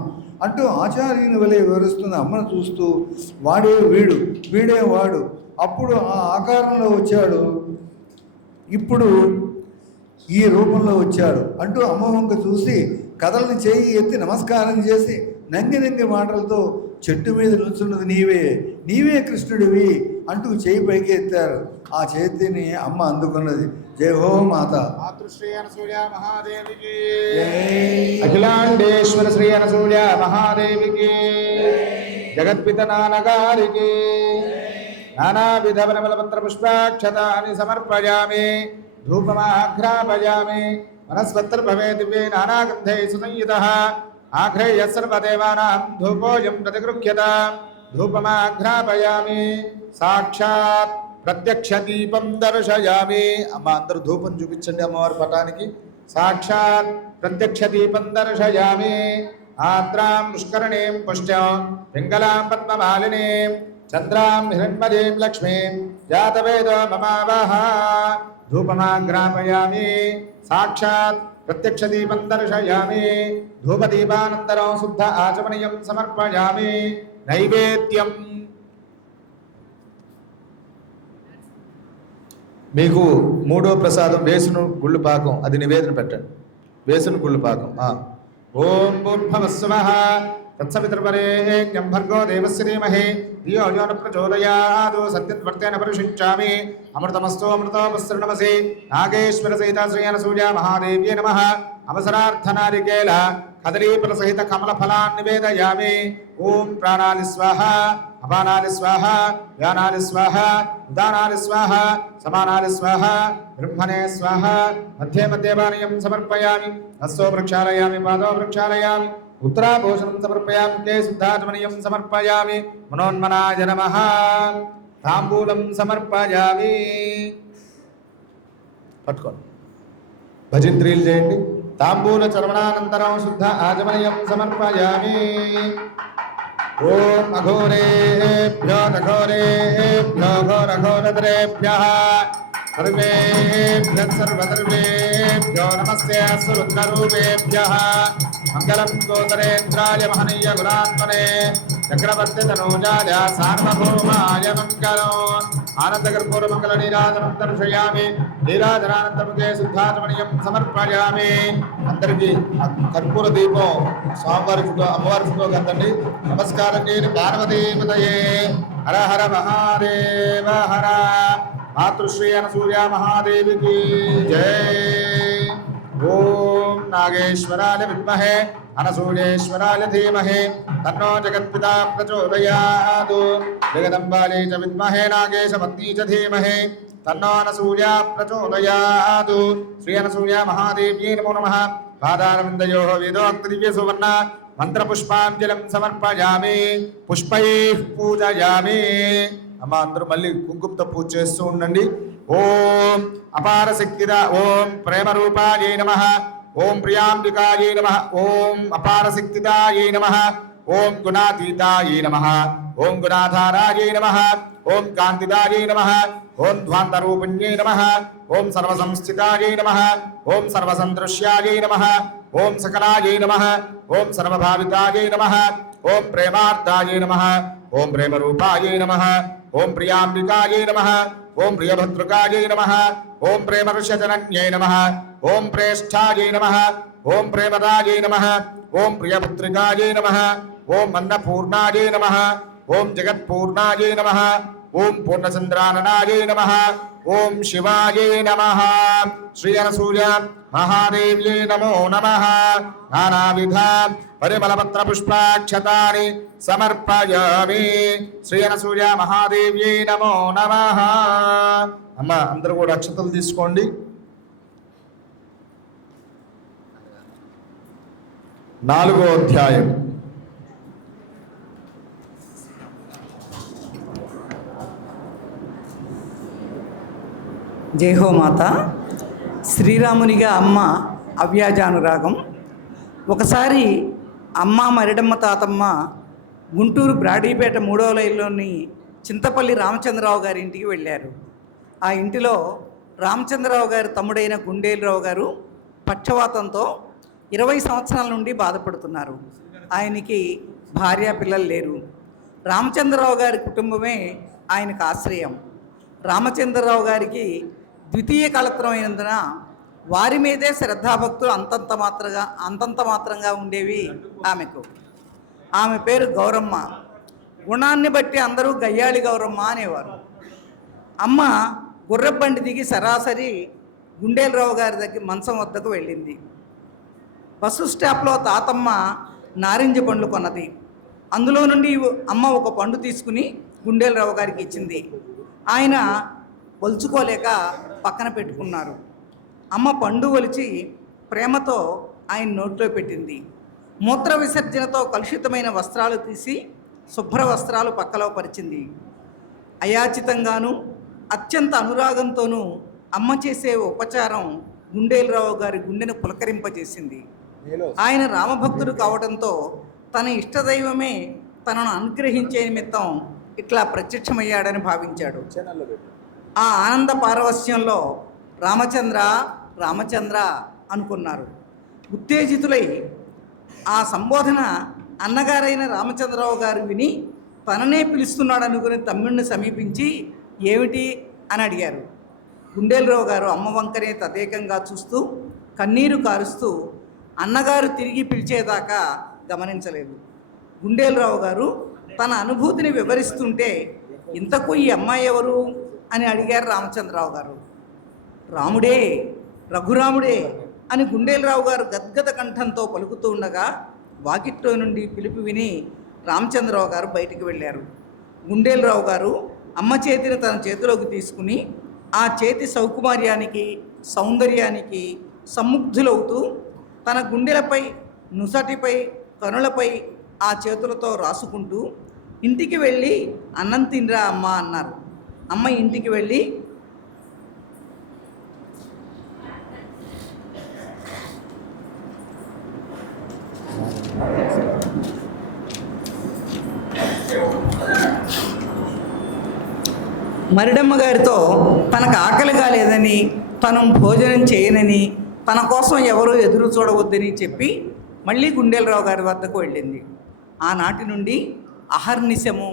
అంటూ ఆచార్యుని వలె వివరిస్తున్న అమ్మను చూస్తూ వాడే వీడు, వీడే వాడు, అప్పుడు ఆ ఆకారంలో వచ్చాడు, ఇప్పుడు ఈ రూపంలో వచ్చాడు అంటూ అమ్మ వంక చూసి కథల్ని చేయి ఎత్తి నమస్కారం చేసి నంగి మాటలతో చెట్టు మీద నిల్చున్నది నీవే, నీవే కృష్ణుడివి అంటూ చేయి పైకి ఎత్తారు. ఆ చేతిని అమ్మ అందుకున్నది. జై హో మాత. మాతృశ్రీ అనసూయ మహాదేవికి, అఖిలాండేశ్వర శ్రీ అనసూయ మహాదేవికి, జగత్పిత నాన్నగారికి నానావిధ వనమలపత్ర పుష్పాక్షతాని సమర్పయామి, ధూపమాఘ్రాపయామి, వనస్పత్ర భవే దివ్యే నానాగంధై సుసంయుతః ఆఘ్రేయ సర్వదేవానాం ధూపోయం ప్రతిగృహ్యత, ధూపమాఘ్రాపయామి, సాక్షాత్ ప్రత్యక్ష దీపం దర్శయామి. అమ్మ అందరూ ధూపం చూపించండి అమ్మవారి పటానికి. సాక్షాత్ ప్రత్యక్ష దీపం దర్శయామి. ఆత్రాం పుష్కరణీం పుష్ట్యం పింగళాం పద్మమాలినీం చంద్రాం హిరణ్మయీం లక్ష్మీం జాతవేదో మమావహ, ధూపమాఘ్రాపయామి. సాక్షాత్ ప్రత్యక్ష దీపం దర్శయామి. ధూపదీపానంతరం శుద్ధ ఆచమనీయం సమర్పయామి. నైవేద్యం మీకు మూడో ప్రసాదం వేసును గుళ్ళు పాకం, అది నివేదన పెట్టండి. వేసును గుళ్ళు పాకం. ఓం భూర్భవస్వః తత్సవితుర్వరేణ్యం భర్గో దేవస్య ధీమహి ధియో యో న ప్రచోదయాత్ సత్యవర్తేన పరిశుచ్చామి. అమృతమస్తు అమృతోపస్సృణమసి. నాగేశ్వర సహిత శ్రీ అనసూయ మహాదేవ్యే నమః. అవసరార్థనారికేల కదలీఫల సహిత కమల ఫలాన్ని నివేదయామి. ఓం ప్రాణాలి స్వాహ, అపానాలి స్వాహ, వ్యానాలి స్వాహ, ఉదానాలి స్వాహ, సమానాలి స్వాహ, బ్రహ్మణే స్వాహ. మధ్యే మధ్యే పానీయం సమర్పయామి. హస్తో ప్రక్షాళయామి, పాదో ప్రక్షాళయామి, ఉత్తరాభూషణం సమర్పయామి, కే శుద్ధాచమనీయం సమర్పయామి. మనోన్మనాయ నమః. తాంబూలం సమర్పయామి. పట్టుకోండి, భజంత్రీలు చేయండి. తాంబూల చర్వణానంతరం శుద్ధ ఆచమనీయం సమర్పయామి. ఓం అఘోరేభ్యో నఘోరేభ్యో ఘోరఘోరతరేభ్యః సర్వేభ్యః సర్వసర్వేభ్యో నమస్తే అస్తు రుద్రరూపేభ్యః. మంగళం గోతరేంద్రాయ మహనీయ గుణాత్మనే చక్రవర్తి తనూజాయ సార్వభౌమాయ మంగళం. ఆనందకర్పూర మంగళ నీరాజనం దర్శయామి. నీరాజనానంతముఖే శుద్ధాచమనీయం సమర్పయామి. అందరికీ కర్పూర దీపం స్వామివారి ఫోటో, అమ్మవారి ఫోటోకి అందండి. నమస్కారం చేయండి. పార్వతీపతయే హర హర మహాదేవ హర. మాతృశ్రీ అనసూయ మహాదేవికి జై. ఓం నాగేశ్వరాయ విద్మహే అనసూయేశ్వరాయ ధీమహి తన్నో జగత్పితా ప్రచోదయాత్. జగదంబాయై చ విద్మహే నాగేశపత్నీ చ ధీమహి తన్నో అనసూయ ప్రచోదయాత్. శ్రీ అనసూయ మహాదేవ్యై నమో నమః. పాదారవిందయోః వేదోక్త దివ్య సువర్ణ మంత్రపుష్పాంజలిం సమర్పయామి. పుష్పైః పూజయామి. అమ్మ అందరూ మళ్ళీ కుంకుమతో పూజ చేస్తూ ఉండండి. ఓం అపార శక్తిద ఓం ప్రేమ రూపాయై నమః. ఓం ప్రియాంబికాయై నమః. ఓం అపార శక్తిదాయై నమః. ఓం గుణాతీతాయై నమః. ఓం గుణాధారాయై నమః. ఓం కాంతిదాయై నమః. ఓం ధ్వాంతరూపిణ్యై నమః. ఓం సర్వసంస్థితాయై నమః. ఓం సర్వసందృశ్యాయై నమః. ఓం సకలాయై నమః. ఓం సర్వభావితాయై నమః. ఓం ప్రేమార్థాయై నమః. ఓం ప్రేమరూపాయై నమః. ఓం ప్రియాంబికాయై నమః. ఓం ప్రియభద్రుకాయై నమః. ఓం ప్రేమర్షజనన్యై నమః. ఓం ప్రేష్ఠాయై నమః. ఓం ప్రేమదాయై నమః. ఓం ప్రియపుత్రికాయై నమః. ఓం అన్నపూర్ణాయై నమః. ఓం జగత్పూర్ణాయై నమః. ఓం పూర్ణచంద్రాననాయై నమః. ఓం శివాయై నమః. శ్రీ అనసూయ మహాదేవ్యై నమో నమః. నానావిధ పరిమళపత్ర పుష్పాక్షతాని సమర్పయామి. శ్రీ అనసూయ మహాదేవ్యై నమో నమః. అమ్మ అందరూ కూడా అక్షతలు తీసుకోండి. 4వ అధ్యాయం. జై హో మాత. శ్రీరామునిగా అమ్మ అవ్యాజానురాగం. ఒకసారి అమ్మ మరిడమ్మ తాతమ్మ గుంటూరు బ్రాడీపేట 3వ లైన్లోని చింతపల్లి రామచంద్రరావు గారి ఇంటికి వెళ్ళారు. ఆ ఇంటిలో రామచంద్రరావు గారి తమ్ముడైన గుండేలరావు గారు పక్షవాతంతో 20 సంవత్సరాల నుండి బాధపడుతున్నారు. ఆయనకి భార్య పిల్లలు లేరు. రామచంద్రరావు గారి కుటుంబమే ఆయనకు ఆశ్రయం. రామచంద్రరావు గారికి ద్వితీయ కళత్రం అయినందున వారి మీదే శ్రద్ధాభక్తులు అంతంత మాత్రంగా ఉండేవి ఆమెకు. ఆమె పేరు గౌరమ్మ. గుణాన్ని బట్టి అందరూ గయ్యాళి గౌరమ్మ అనేవారు. అమ్మ గుర్రబండి దిగి సరాసరి గుండేలరావు గారి దగ్గర మంచం వద్దకు వెళ్ళింది. బస్సు స్టాప్లో తాతమ్మ నారింజ పండ్లు కొన్నది. అందులో నుండి అమ్మ ఒక పండు తీసుకుని గుండేలరావు గారికి ఇచ్చింది. ఆయన ఒలుచుకోలేక పక్కన పెట్టుకున్నారు. అమ్మ పండు ఒలిచి ప్రేమతో ఆయన నోట్లో పెట్టింది. మూత్ర విసర్జనతో కలుషితమైన వస్త్రాలు తీసి శుభ్ర వస్త్రాలు పక్కలో పరిచింది. అయాచితంగాను అత్యంత అనురాగంతోనూ అమ్మ చేసే ఉపచారం గుండేలరావు గారి గుండెను పులకరింపజేసింది. ఆయన రామభక్తుడు కావడంతో తన ఇష్టదైవమే తనను అనుగ్రహించే నిమిత్తం ఇట్లా ప్రత్యక్షమయ్యాడని భావించాడు. ఆ ఆనంద పారవస్యంలో రామచంద్ర రామచంద్ర అనుకున్నారు. ఉత్తేజితులై ఆ సంబోధన అన్నగారైన రామచంద్రరావు గారు విని తననే పిలుస్తున్నాడు అనుకుని తమ్ముడిని సమీపించి ఏమిటి అని అడిగారు. గుండేలరావు గారు అమ్మ వంకనే తదేకంగా చూస్తూ కన్నీరు కారుస్తూ అన్నగారు తిరిగి పిలిచేదాకా గమనించలేదు. గుండేలరావు గారు తన అనుభూతిని వివరిస్తుంటే ఇంతకు ఈ అమ్మాయి ఎవరు అని అడిగారు రామచంద్రరావు గారు. రాముడే, రఘురాముడే అని గుండేలరావు గారు గద్గద కంఠంతో పలుకుతూ ఉండగా వాకిట్లో నుండి పిలుపు విని రామచంద్రరావు గారు బయటికి వెళ్ళారు. గుండేలరావు గారు అమ్మ చేతిని తన చేతిలోకి తీసుకుని ఆ చేతి సౌకుమార్యానికి సౌందర్యానికి సమ్ముగ్ధులవుతూ తన గుండెలపై నుసటిపై కనులపై ఆ చేతులతో రాసుకుంటూ ఇంటికి వెళ్ళి అన్నం తినరా అమ్మ అన్నారు. అమ్మ ఇంటికి వెళ్ళి మరిడమ్మ గారితో తనకు ఆకలి కాలేదని, తను భోజనం చేయనని, తన కోసం ఎవరూ ఎదురు చూడవద్దని చెప్పి మళ్ళీ గుండేలరావు గారి వద్దకు వెళ్ళింది. ఆనాటి నుండి అహర్నిశము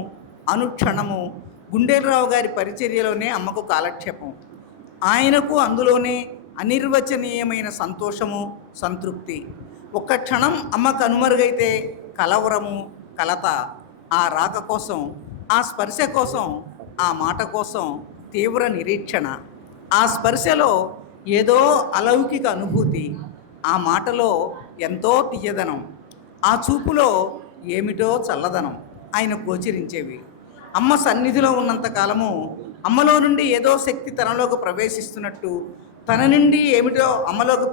అనుక్షణము గుండేలరావు గారి పరిచర్యలోనే అమ్మకు కాలక్షేపం. ఆయనకు అందులోనే అనిర్వచనీయమైన సంతోషము సంతృప్తి. ఒక్క క్షణం అమ్మ కనుమరుగైతే కలవరము కలత. ఆ రాక కోసం, ఆ స్పర్శ కోసం, ఆ మాట కోసం తీవ్ర నిరీక్షణ. ఆ స్పర్శలో ఏదో అలౌకిక అనుభూతి, ఆ మాటలో ఎంతో తీయదనం, ఆ చూపులో ఏమిటో చల్లదనం ఆయన గోచరించేవి. అమ్మ సన్నిధిలో ఉన్నంతకాలము అమ్మలో నుండి ఏదో శక్తి తనలోకి ప్రవేశిస్తున్నట్టు, తన నుండి ఏమిటో అమ్మలోకి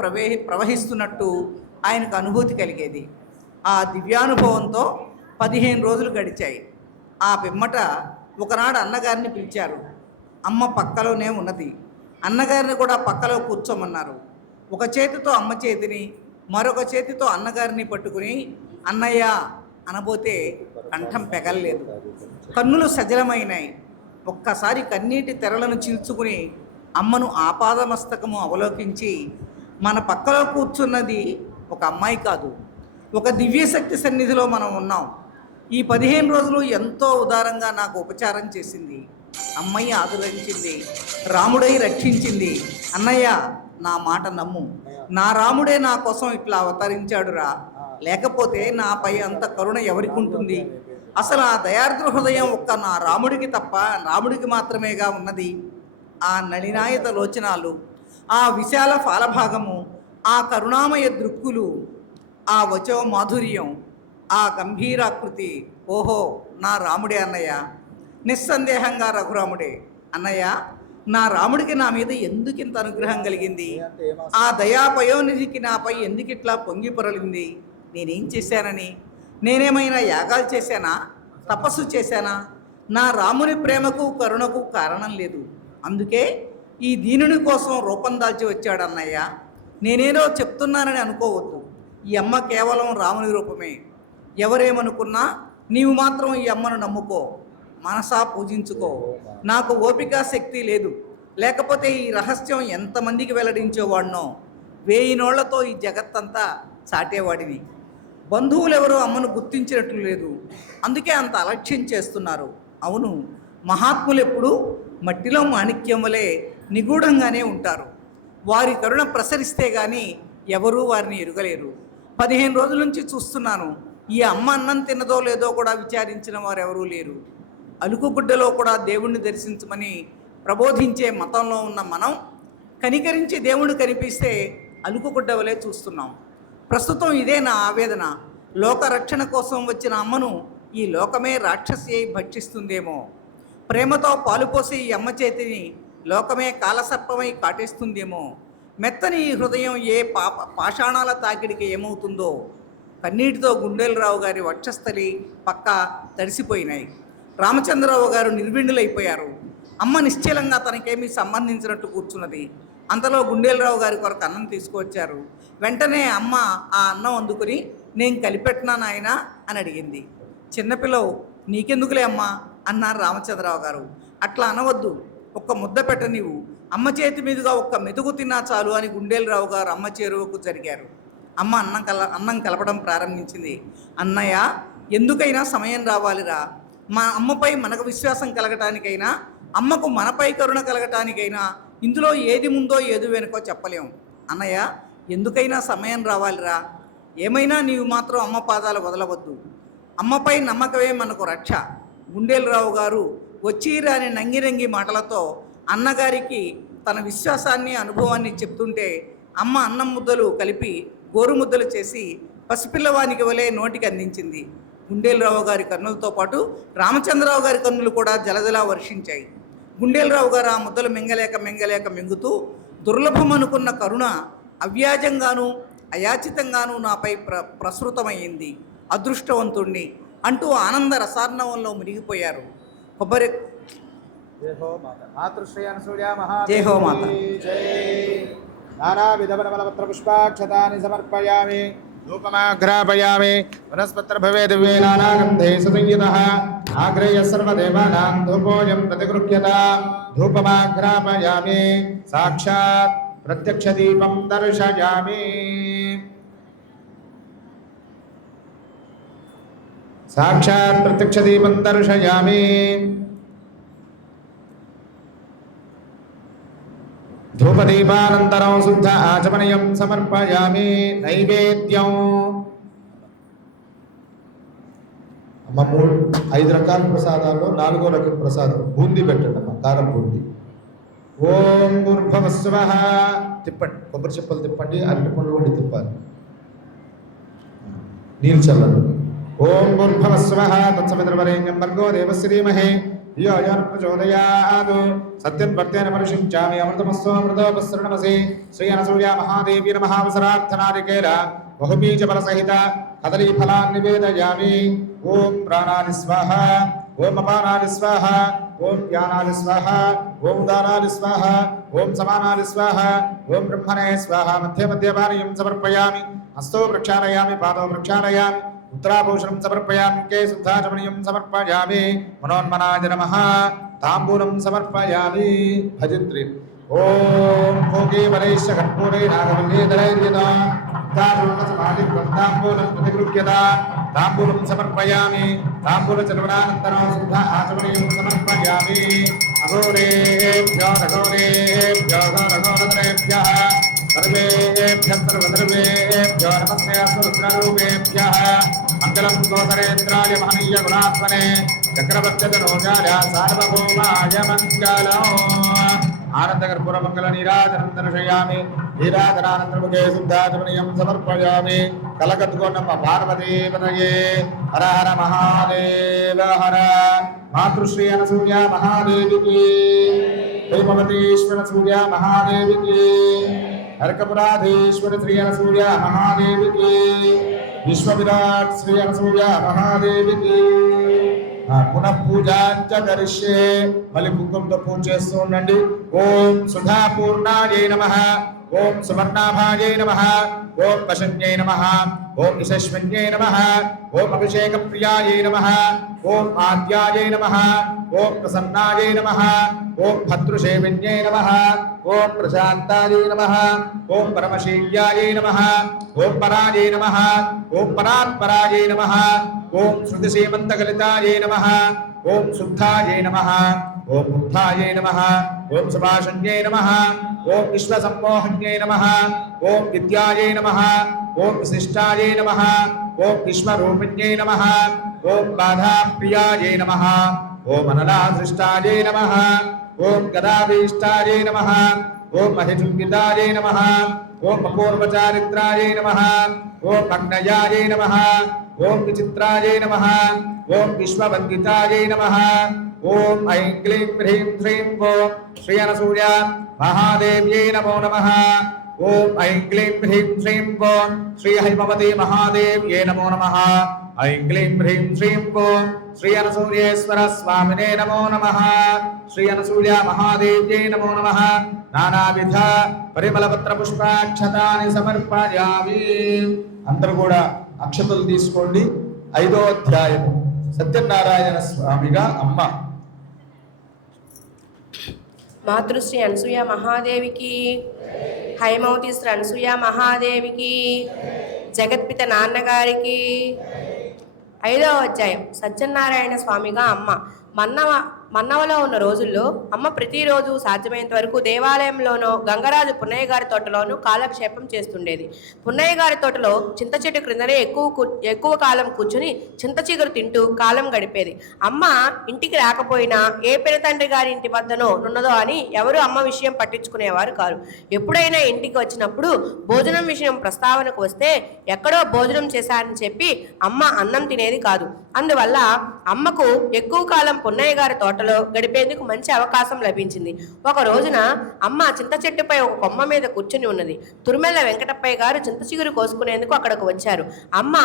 ప్రవహిస్తున్నట్టు ఆయనకు అనుభూతి కలిగేది. ఆ దివ్యానుభవంతో 15 రోజులు గడిచాయి. ఆ పిమ్మట ఒకనాడు అన్నగారిని పిలిచారు. అమ్మ పక్కలోనే ఉన్నది. అన్నగారిని కూడా పక్కలో కూర్చోమన్నారు. ఒక చేతితో అమ్మ చేతిని, మరొక చేతితో అన్నగారిని పట్టుకుని అన్నయ్య అనబోతే కంఠం పెగల్లేదు. కన్నులు సజలమైనాయి. ఒక్కసారి కన్నీటి తెరలను చీల్చుకుని అమ్మను ఆపాదమస్తకము అవలోకించి, మన పక్కలో కూర్చున్నది ఒక అమ్మాయి కాదు, ఒక దివ్యశక్తి సన్నిధిలో మనం ఉన్నాం. ఈ 15 రోజులు ఎంతో ఉదారంగా నాకు ఉపచారం చేసింది. అమ్మాయి ఆదరించింది, రాముడై రక్షించింది. అన్నయ్య నా మాట నమ్ము, నా రాముడే నా కోసం ఇట్లా అవతరించాడురా, లేకపోతే నాపై అంత కరుణ ఎవరికి ఉంటుంది? అసలు ఆ దయార్ద్ర హృదయం ఒక్క నా రాముడికి తప్ప రాముడికి మాత్రమేగా ఉన్నది. ఆ నళినాయత లోచనాలు, ఆ విశాల ఫాలభాగము, ఆ కరుణామయ దృక్కులు, ఆ వచో మాధుర్యం, ఆ గంభీరాకృతి, ఓహో నా రాముడే అన్నయ్య, నిస్సందేహంగా రఘురాముడే అన్నయ్య. నా రాముడికి నా మీద ఎందుకింత అనుగ్రహం కలిగింది? ఆ దయాపయోనిధికి నాపై ఎందుకిట్లా పొంగి పొరలింది? నేనేం చేశానని? నేనేమైనా యాగాలు చేశానా? తపస్సు చేశానా? నా రాముని ప్రేమకు కరుణకు కారణం లేదు. అందుకే ఈ దీనుని కోసం రూపం దాల్చి వచ్చాడు అన్నయ్య. నేనేదో చెప్తున్నానని అనుకోవద్దు. ఈ అమ్మ కేవలం రాముని రూపమే. ఎవరేమనుకున్నా నీవు మాత్రం ఈ అమ్మను నమ్ముకో, మనసా పూజించుకో. నాకు ఓపిక శక్తి లేదు, లేకపోతే ఈ రహస్యం ఎంతమందికి వెల్లడించేవాడినో. 1000 నోళ్లతో ఈ జగత్తంతా చాటేవాడిని. బంధువులెవరూ అమ్మను గుర్తించినట్లు లేదు, అందుకే అంత అలక్ష్యం చేస్తున్నారు. అవును, మహాత్ములు ఎప్పుడూ మట్టిలో మాణిక్యం వలె నిగూఢంగానే ఉంటారు. వారి కరుణ ప్రసరిస్తే గాని ఎవరూ వారిని ఎరుగలేరు. 15 రోజుల నుంచి చూస్తున్నాను. ఈ అమ్మ అన్నం తిన్నదో లేదో కూడా విచారించిన వారు ఎవరూ లేరు. అలుకుగుడ్డలో కూడా దేవుణ్ణి దర్శించమని ప్రబోధించే మతంలో ఉన్న మనం కనికరించి దేవుడు కనిపిస్తే అలుకుగుడ్డ వలె చూస్తున్నాం. ప్రస్తుతం ఇదే నా ఆవేదన. లోకరక్షణ కోసం వచ్చిన అమ్మను ఈ లోకమే రాక్షసి అయి భక్షిస్తుందేమో. ప్రేమతో పాలుపోసి ఈ అమ్మ చేతిని లోకమే కాలసర్పమై కాటేస్తుందేమో. మెత్తని ఈ హృదయం ఏ పాషాణాల తాకిడికి ఏమవుతుందో. కన్నీటితో గుండెలరావు గారి వక్షస్థలి పక్క తడిసిపోయినాయి. రామచంద్రరావు గారు నిర్విణులైపోయారు. అమ్మ నిశ్చలంగా తనకేమీ సంబంధించినట్టు కూర్చున్నది. అంతలో గుండెలరావు గారి కొరకు అన్నం తీసుకువచ్చారు. వెంటనే అమ్మ ఆ అన్నం అందుకుని, నేను కలిపెట్టినా నాయనా అని అడిగింది. చిన్నపిల్లవు, నీకెందుకులే అమ్మా అన్నారు రామచంద్రరావు గారు. అట్లా అనవద్దు, ఒక్క ముద్ద పెట్ట నీవు, అమ్మ చేతి మీదుగా ఒక్క మెతుకు తిన్నా చాలు అని గుండెలరావు గారు అమ్మ చేరువకు జరిగారు. అమ్మ అన్నం కలపడం ప్రారంభించింది. అన్నయ్య, ఎందుకైనా సమయం రావాలిరా. మా అమ్మపై మనకు విశ్వాసం కలగటానికైనా, అమ్మకు మనపై కరుణ కలగటానికైనా ఇందులో ఏది ముందో ఏది వెనుకో చెప్పలేము. అన్నయ్య, ఎందుకైనా సమయం రావాలిరా. ఏమైనా నీవు మాత్రం అమ్మ పాదాలు వదలవద్దు. అమ్మపై నమ్మకమే మనకు రక్ష. గుండెలరావు గారు వచ్చి రాని నంగిరంగి మాటలతో అన్నగారికి తన విశ్వాసాన్ని అనుభవాన్ని చెప్తుంటే అమ్మ అన్నం ముద్దలు కలిపి గోరు ముద్దలు చేసి పసిపిల్లవానికి వలె నోటికి అందించింది. గుండెలరావు గారి కన్నులతో పాటు రామచంద్రరావు గారి కన్నులు కూడా జలజలా వర్షించాయి. గుండెలరావు గారు ఆ ముద్దలు మింగలేక మింగుతూ, దుర్లభం అనుకున్న కరుణ అవ్యాజంగానూ అయాచితంగానూ నాపై ప్రసృతమయ్యింది. అదృష్టవంతుణ్ణి అంటూ ఆనంద రసార్ణవంలో మునిగిపోయారు. కొబ్బరి జై హో మాత. నానావిధవనమలపత్ర పుష్పాక్షతాని సమర్పయామి. ధూపమాగ్రాపయామి. వనస్పత్రభవే దివ్యే నానాగంధే సుసంయుతః. ఆగ్రేయ సర్వదేవానాం ధూపోయం ప్రతిగృహ్యతాం. ధూపమాగ్రాపయామి. సాక్షాత్ ప్రత్యక్ష దీపం దర్శయామి. సాక్షాత్ ప్రత్యక్ష దీపం దర్శయామి. ధూపదీపానంతరం శుద్ధ ఆచమనీయం సమర్పయామి. నైవేద్యం అమ్మ 5 రకాల ప్రసాదాల్లో 4వ రకం ప్రసాదం బూందీ పెట్టండి అమ్మ, కారం బూందీ. ఓం భూర్భువస్సువః. తిప్పండి, కొబ్బరి చెప్పలు తిప్పండి, అరటి పండ్లు కూడా తిప్పాలి, నీళ్ళు చల్లండి. ఓం భూర్భువస్సువః తత్సవితుర్వరేణ్యం భర్గో దేవస్య ధీమహి ధియో యో నః ప్రచోదయాత్. సత్యం భక్తేన పరిశుంచామి. అమృతమస్తోమృతోపసృణమసి. శ్రీ అనసూయ మహాదేవి నమః. అవసరార్థనారికేల బహుబీజ ఫలసహిత కదలీ ఫలాన్ని నివేదయామి. ఓం ప్రాణాని స్వాహ. ఓం అపానాని స్వాహ. ఓం జ్ఞానాని స్వాహ. ఓం దానాని స్వాహ. ఓం సమానాని స్వాహ. ఓం బ్రహ్మణే స్వాహ. మధ్య మధ్య పానీయం సమర్పయామి. హస్తో ప్రక్షాళయామి, పాదో ప్రక్షాళయామి, ఉత్తరాభూషణం సమర్పయామి. కే శుద్ధాచమనీయం సమర్పయామి. మనోన్మనాయ నమః. తాంబూలం సమర్పయామి. భజంత్రి. ఓం భోగే వరైశ్య కర్పూరే నాగవల్లీధరైర్యదా తాంబూలం ప్రతిగృహ్యత. తాంబూలం సమర్పయామి. తాంబూల చర్వణానంతరం శుద్ధ ఆచమనీయం సమర్పయామి. అఘోరేభ్యో రఘోరేభ్యో రఘోరతరేభ్యః సర్వేభ్యః సర్వసర్వేభ్యో నమస్తే రుద్రరూపేభ్యః. మంగళం గోతరేంద్రాయ మహనీయ గుణాత్మనే చక్రవర్త్యతనోజాయ సార్వభౌమాయ మంగళం. ఆనందకర్పూర మంగళ నీరాజనం దర్శయామి. నీరాజనానందముఖే శుద్ధాచమనీయం సమర్పయామి. కలకత్తుకోన్నమ్మ పార్వతీపతయే. హర హర మహాదేవ హర. మాతృశ్రీ అనసూయ మహాదేవికి. హేమవతీశ్వర సూర్య మహాదేవికి. హరకపురాధీశ్వర శ్రీ అనసూయ మహాదేవికి. విశ్వ విరాట్ శ్రీ అనసూయ మహాదేవికి. పునః పూజాంచ కరిష్యే. మళ్ళీ కుంకుమతో పూజ చేస్తూ ఉండండి. ఓం సుధాపూర్ణాయై నమః, ఓం సువర్ణాభాయై నమః, ఓం వశన్యై నమః, ఓం యశస్విన్యై నమః, ఓం అభిషేక ప్రియాయై నమః, ఓం ఆద్యాయై నమః, ఓం ప్రసన్నాయై నమః, ఓం భద్రుషేవిన్యై నమః, ఓం ప్రశాంతాయై నమః, ఓం పరమశీల్యాయై నమః, ఓం పరాయై నమః, ఓం పరాత్పరాయై నమః, ఓం శృతిసీమంతగలితాయై నమః, ఓం శుద్ధాయై నమః, ఓం బుద్ధాయై నమః, ఓం సుభాషణ్యై నమః, ఓం విశ్వసమ్మోహన్యై నమః, ఓం విద్యాయై నమః, ఓం విశిష్టాయై నమః, ఓం విశ్వరూపిణ్యై నమః, ఓం బాధాప్రియాయై నమః, ఓం అనలాదృష్టాయై నమః, ఓం గదాభీష్టాయై నమః, ఓం మహిషుంగితాయై నమః, ఓం అపూర్వచారిత్రాయై నమః, ఓం అగ్నయాయై నమః, ఓం విచిత్రాయై నమః, ఓం విశ్వవందితాయై నమః, ఓం ఐం క్లీం హ్రీం శ్రీం ఓం శ్రీ అనసూయ మహాదేవ్యై నమో నమః, ఓం ఐం క్లీం హ్రీం శ్రీం ఓం శ్రీ హైమవతి మహాదేవ్యై నమో నమః, ఐం క్లీం హ్రీం శ్రీం ఓం శ్రీ అనసూయేశ్వర స్వామినే నమో నమః, శ్రీ అనసూయ మహాదేవ్యై నమో నమః. నానావిధ పరిమళపత్ర పుష్పాక్షతాని సమర్పయామి. అందరూ కూడా అక్షతలు తీసుకోండి. 5వ అధ్యాయము సత్యనారాయణ స్వామిగా అమ్మ. మాతృశ్రీ అనసూయ మహాదేవికి, హైమవతి శ్రీ అనసూయ మహాదేవికి, జగత్పిత నాన్నగారికి. 5వ అధ్యాయం సత్యనారాయణ స్వామిగా అమ్మ. మన్నవలో ఉన్న రోజుల్లో అమ్మ ప్రతిరోజు సాధ్యమైనంత వరకు దేవాలయంలోనో గంగరాజు పున్నయ్య గారి తోటలోనూ కాలక్షేపం చేస్తుండేది. పున్నయ్య గారి తోటలో చింత చెట్టు క్రిందనే ఎక్కువ కాలం కూర్చుని చింత చిగురు తింటూ కాలం గడిపేది. అమ్మ ఇంటికి రాకపోయినా ఏ పెనతండ్రి గారి ఇంటి వద్దనో ఉన్నదో అని ఎవరు అమ్మ విషయం పట్టించుకునేవారు కారు. ఎప్పుడైనా ఇంటికి వచ్చినప్పుడు భోజనం విషయం ప్రస్తావనకు వస్తే ఎక్కడో భోజనం చేశారని చెప్పి అమ్మ అన్నం తినేది కాదు. అందువల్ల అమ్మకు ఎక్కువ కాలం పున్నయ్య గారి తోటలో గడిపేందుకు మంచి అవకాశం లభించింది. ఒక రోజున అమ్మ చింత చెట్టుపై ఒక కొమ్మ మీద కూర్చుని ఉన్నది. తురుమెల్ల వెంకటప్పయ్య గారు చింత చిగురు కోసుకునేందుకు అక్కడకు వచ్చారు. అమ్మ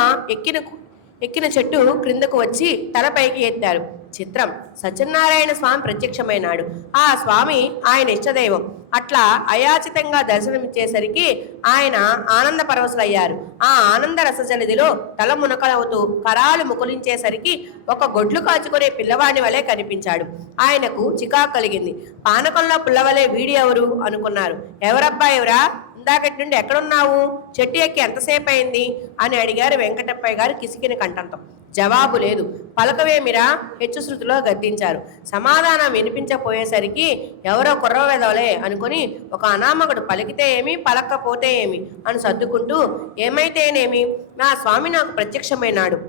ఎక్కిన చెట్టు క్రిందకు వచ్చి తలపైకి ఎత్తారు. చిత్రం, సత్యనారాయణ స్వామి ప్రత్యక్షమైనాడు. ఆ స్వామి ఆయన ఇష్టదైవం. అట్లా అయాచితంగా దర్శనమిచ్చేసరికి ఆయన ఆనంద పరవశులయ్యారు. ఆ ఆనంద రసజలదిలో తల మునకలవుతూ కరాలు ముకులించేసరికి ఒక గొడ్లు కాచుకునే పిల్లవాడి వలె కనిపించాడు. ఆయనకు చికాకు కలిగింది. పానకంలో పుల్లవలే వీడి ఎవరు అనుకున్నారు. ఎవరబ్బా ఎవరా, ఇందాకటి నుండి ఎక్కడున్నావు, చెట్టు ఎక్కి ఎంతసేపు అయింది అని అడిగారు వెంకటప్పయ్య గారు కిసికిన కంఠంతో. జవాబు లేదు. పలకవేమిరా హెచ్చు శృతిలో గద్దించారు. సమాధానం వినిపించపోయేసరికి ఎవరో కుర్రవెదవలే అనుకుని ఒక అనామకుడు పలికితే ఏమి పలక్కపోతే ఏమి అని సర్దుకుంటూ ఏమైతేనేమి నా స్వామి నాకు ప్రత్యక్షమైనాడు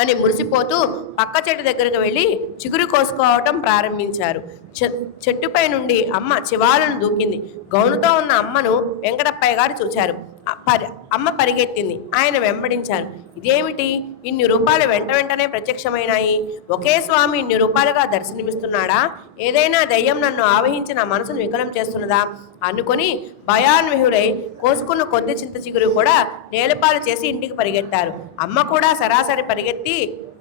అని మురిసిపోతూ పక్క చెట్టు దగ్గరకు వెళ్ళి చిగురు కోసుకోవటం ప్రారంభించారు. చెట్టుపై నుండి అమ్మ చివాలను దూకింది. గౌనుతో ఉన్న అమ్మను వెంకటప్పయ్య గారు చూశారు. అమ్మ పరిగెత్తింది. ఆయన వెంబడించారు. ఇదేమిటి, ఇన్ని రూపాయలు వెంటనే ప్రత్యక్షమైనాయి? ఒకే స్వామి ఇన్ని రూపాయలుగా దర్శనమిస్తున్నాడా? ఏదైనా దయ్యం నన్ను ఆవహించి నా మనసును వికలం చేస్తున్నదా అనుకుని భయాన్విహుడై కోసుకున్న కొద్ది చింత చిగురు కూడా నేలపాలు చేసి ఇంటికి పరిగెత్తారు. అమ్మ కూడా సరాసరి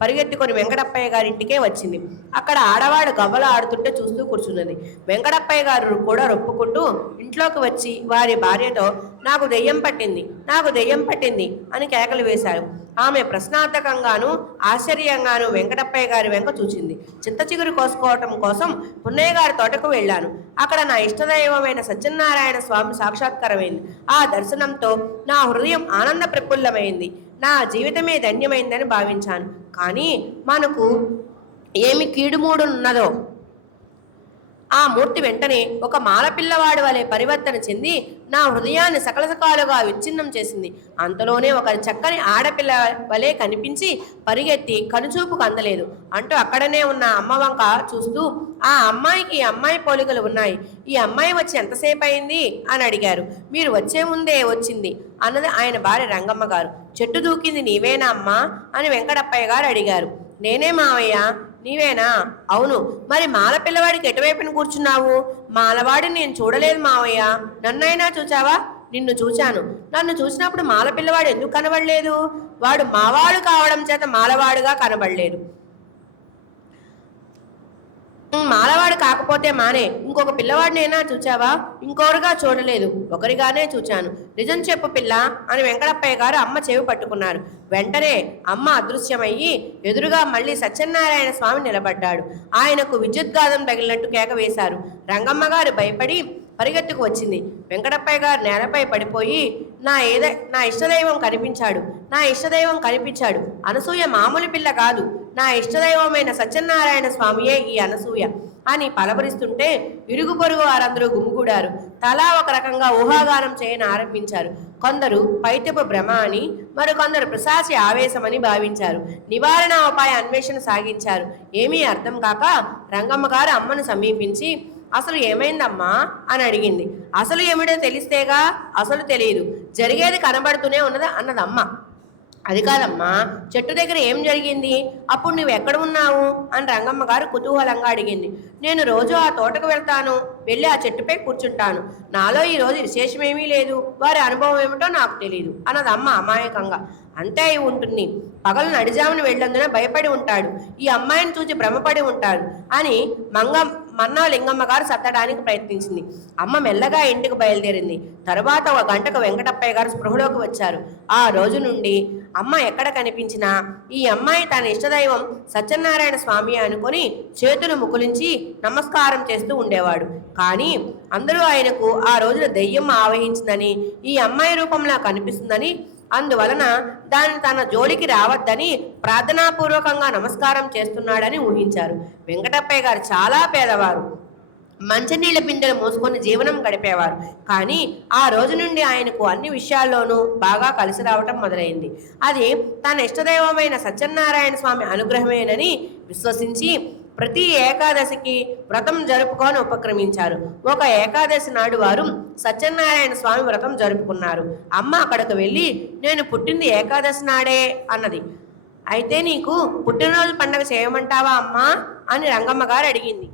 పరిగెత్తుకొని వెంకటప్పయ్య గారి ఇంటికే వచ్చింది. అక్కడ ఆడవాడు గవ్వలు ఆడుతుంటే చూస్తూ కూర్చున్నది. వెంకటప్పయ్య గారు కూడా రొప్పుకుంటూ ఇంట్లోకి వచ్చి వారి భార్యతో నాకు దెయ్యం పట్టింది అని కేకలు వేశారు. ఆమె ప్రశ్నార్థకంగాను ఆశ్చర్యంగాను వెంకటప్పయ్య గారి వెంక చూచింది. చింత చిగురు కోసుకోవటం కోసం పున్నయ్య గారి తోటకు వెళ్ళాను. అక్కడ నా ఇష్టదైవమైన సత్యనారాయణ స్వామి సాక్షాత్కారమైంది. ఆ దర్శనంతో నా హృదయం ఆనంద ప్రఫుల్లమైంది. నా జీవితమే ధన్యమైందని భావించాను. కానీ మనకు ఏమి కీడుమూడున్నదో ఆ మూర్తి వెంటనే ఒక మాలపిల్లవాడి వలె పరివర్తన చెంది నా హృదయాన్ని సకలసకాలుగా విచ్ఛిన్నం చేసింది. అంతలోనే ఒక చక్కని ఆడపిల్ల వలె కనిపించి పరిగెత్తి కనుచూపుకు అందలేదు అంటూ అక్కడనే ఉన్న అమ్మ వంక చూస్తూ ఆ అమ్మాయికి ఈ అమ్మాయి పోలికలు ఉన్నాయి, ఈ అమ్మాయి వచ్చి ఎంతసేపు అయింది అని అడిగారు. మీరు వచ్చే ముందే వచ్చింది అన్నది ఆయన భార్య రంగమ్మ గారు. చెట్టు దూకింది నీవేనా అమ్మా అని వెంకటప్పయ్య గారు అడిగారు. నేనే మావయ్య, నీవేనా? అవును. మరి మాల పిల్లవాడికి ఎటువైపున కూర్చున్నావు? మాలవాడిని నేను చూడలేదు మావయ్య. నన్నైనా చూచావా? నిన్ను చూచాను. నన్ను చూసినప్పుడు మాల పిల్లవాడు ఎందుకు కనబడలేదు? వాడు మావాడు కావడం చేత మాలవాడుగా కనబడలేదు. మాలవాడు కాకపోతే మానే, ఇంకొక పిల్లవాడినైనా చూచావా? ఇంకొకరుగా చూడలేదు, ఒకరిగానే చూచాను. నిజం చెప్పు పిల్ల అని వెంకటప్పయ్య గారు అమ్మ చెవి పట్టుకున్నారు. వెంటనే అమ్మ అదృశ్యమయ్యి ఎదురుగా మళ్ళీ సత్యనారాయణ స్వామి నిలబడ్డాడు. ఆయనకు విద్యుద్ఘాతం తగిలినట్టు కేక వేశారు. రంగమ్మ గారు భయపడి పరిగెత్తుకు వచ్చింది. వెంకటప్పయ్య గారు నేలపై పడిపోయి నా ఇష్టదైవం కనిపించాడు, నా ఇష్టదైవం కనిపించాడు. అనసూయ మామూలు పిల్ల కాదు, నా ఇష్టదైవమైన సత్యనారాయణ స్వామియే ఈ అనసూయ అని పలవరిస్తుంటే ఇరుగు పొరుగు వారందరూ గుమిగూడారు. తలా ఒక రకంగా ఊహాగానం చేయని ఆరంభించారు. కొందరు పైతపు భ్రమ అని, మరికొందరు ప్రశాసి ఆవేశమని భావించారు. నివారణ ఉపాయ అన్వేషణ సాగించారు. ఏమీ అర్థం కాక రంగమ్మ గారు అమ్మను సమీపించి అసలు ఏమైందమ్మా అని అడిగింది. అసలు ఏమిటో తెలిస్తేగా. అసలు తెలియదు, జరిగేది కనబడుతూనే అన్నదమ్మ. అది కాదమ్మా, చెట్టు దగ్గర ఏం జరిగింది? అప్పుడు నువ్వు ఎక్కడ ఉన్నావు అని రంగమ్మ గారు కుతూహలంగా అడిగింది. నేను రోజు ఆ తోటకు వెళ్తాను, వెళ్ళి ఆ చెట్టుపై కూర్చుంటాను. నాలో ఈరోజు విశేషమేమీ లేదు, వారి అనుభవం ఏమిటో నాకు తెలియదు అన్నదమ్మ అమాయకంగా. అంతే అయి ఉంటుంది, పగలు నడిజాముని వెళ్ళందున భయపడి ఉంటాడు, ఈ అమ్మాయిని చూసి భ్రమపడి ఉంటాడు అని మన్నా లింగమ్మ గారు సత్తడానికి ప్రయత్నించింది. అమ్మ మెల్లగా ఇంటికి బయలుదేరింది. తరువాత ఒక గంటకు వెంకటప్పయ్య గారు స్పృహలోకి వచ్చారు. ఆ రోజు నుండి అమ్మ ఎక్కడ కనిపించినా ఈ అమ్మాయి తన ఇష్టదైవం సత్యనారాయణ స్వామి అనుకొని చేతులు ముకులించి నమస్కారం చేస్తూ ఉండేవాడు. కానీ అందరూ ఆయనకు ఆ రోజున దెయ్యం ఆవహించిందని, ఈ అమ్మాయి రూపంలో కనిపిస్తుందని, అందువలన దాన్ని తన జోలికి రావద్దని ప్రార్థనాపూర్వకంగా నమస్కారం చేస్తున్నాడని ఊహించారు. వెంకటప్పయ్య గారు చాలా పేదవారు, మంచినీళ్ళ బిందెలు మోసుకొని జీవనం గడిపేవారు. కానీ ఆ రోజు నుండి ఆయనకు అన్ని విషయాల్లోనూ బాగా కలిసి రావటం మొదలైంది. అది తన ఇష్టదైవమైన సత్యనారాయణ స్వామి అనుగ్రహమేనని విశ్వసించి ప్రతి ఏకాదశికి వ్రతం జరుపుకొని ఉపక్రమించారు. ఒక ఏకాదశి నాడు వారు సత్యనారాయణ స్వామి వ్రతం జరుపుకున్నారు. అమ్మ అక్కడికి వెళ్ళి నేను పుట్టింది ఏకాదశి నాడే అన్నది. అయితే నీకు పుట్టినరోజు పండుగ చేయమంటావా అమ్మా అని రంగమ్మ గారు అడిగింది.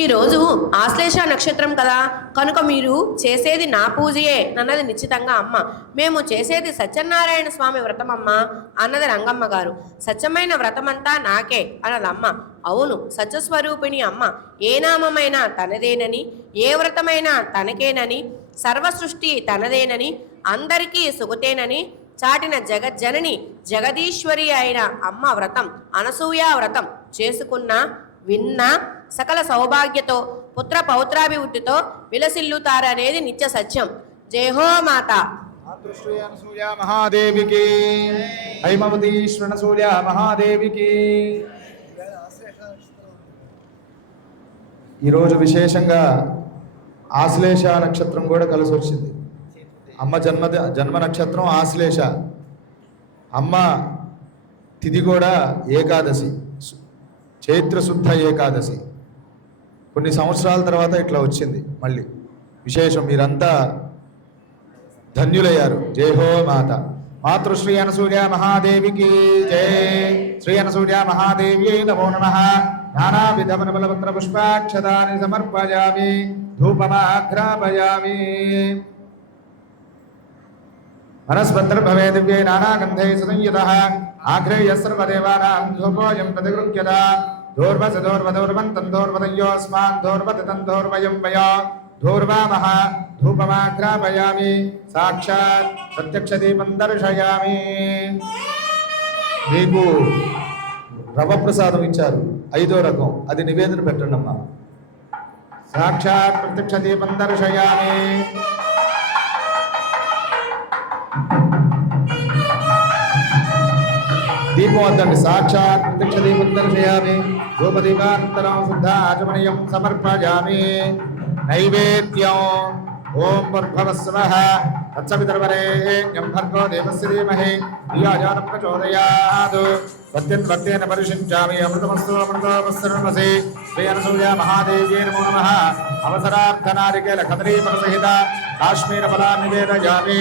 ఈరోజు ఆశ్లేష నక్షత్రం కదా, కనుక మీరు చేసేది నా పూజయే అన్నది నిశ్చితంగా అమ్మ. మేము చేసేది సత్యనారాయణ స్వామి వ్రతం అమ్మ అన్నది రంగమ్మ గారు. సత్యమైన వ్రతమంతా నాకే అన్నదమ్మ. అవును, సత్యస్వరూపిణి అమ్మ. ఏ నామమైనా తనదేనని, ఏ వ్రతమైనా తనకేనని, సర్వసృష్టి తనదేనని, అందరికీ సుగతేనని చాటిన జగజ్జనని జగదీశ్వరి అయిన అమ్మ వ్రతం అనసూయ వ్రతం చేసుకున్న విన్న సకల సౌభాగ్యతో పుత్ర పౌత్రాభివృద్ధితో విలసిల్లుతారనేది నిత్య సత్యం. జయహో మాత. మాతృశ్రీ అనసూయ మహాదేవికి, హైమవతి శ్రణసూయ మహాదేవికి. ఈరోజు విశేషంగా ఆశ్లేష నక్షత్రం కూడా కలిసి వచ్చింది. అమ్మ జన్మ నక్షత్రం ఆశ్లేష. అమ్మ తిథి కూడా ఏకాదశి, చైత్రశుద్ధ ఏకాదశి. కొన్ని సంవత్సరాల తర్వాత ఇట్లా వచ్చింది మళ్ళీ విశేషం. మీరంతా ధన్యులయ్యారు. జై హో మాత. మాతృశ్రీ అనసూయ మహాదేవికి జై. శ్రీ అనసూయ మహాదేవి నమో నమః. నానావిధ బలపత్ర పుష్పాక్షతాని సమర్పయామి, ధూపమాఘ్రాపయామి. మనస్పత్రభవే దివ్యై నానాగంధై సంయుతః ఆఘ్రేయ సర్వదేవానాం ధూపోయం ప్రతిగృహ్యత. ధూర్వసధూర్వధూర్వంతం ధూర్వదయోస్మాన్ ధూర్వదతం ధూర్వయం వయ ధూర్వామః ధూపమాఘ్రాపయామి. సాక్షాత్ ప్రత్యక్ష దీపం దర్శయామి. మీకు రవ ప్రసాదం ఇచ్చారు, 5వ రకం, అది నివేదన పెట్టండి అమ్మా. సాక్షాత్ ప్రత్యక్ష దీపం దర్శయామి. దీపం వద్దండి. సాక్షాత్ ప్రత్యక్ష దీపం దర్శయామి. ధూపదీపానంతరం శుద్ధ ఆచమనీయం సమర్పయామి. నైవేద్యం ఓం భర్గవస్వః తత్సవితుర్వరేణ్యం భర్గో దేవస్య ధీమహి ధియో యో నః ప్రచోదయాత్. సత్యం భక్తేన పరిశించామి. అమృతమస్తు అమృతోపస్తరణమసి. శ్రీ అనసూయ మహాదేవ్యై నమో నమః. అవసరార్థనారికేల కదలీఫల సహిత కాశ్మీర ఫలాన్ని నివేదయామి.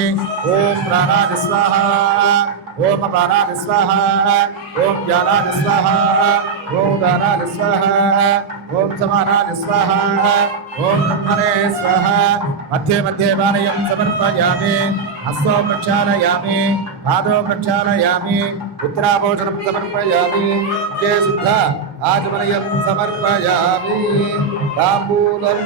ఓం ప్రాణాది స్వాహా, ఓం అపానాది స్వాహా, ఓం జ్ఞానాది స్వాహా, ఓం దానాది స్వాహా, ఓం సమానాది స్వాహా, ఓం బ్రహ్మణే స్వాహా. మధ్యే మధ్యే పానయం సమర్పయామి. हस्तो प्रक्षालयामि पादो प्रक्षालयामि उत्तराभूषणं समर्पयामि के शुद्ध आचमनयं समर्पयामि ताम्बूलं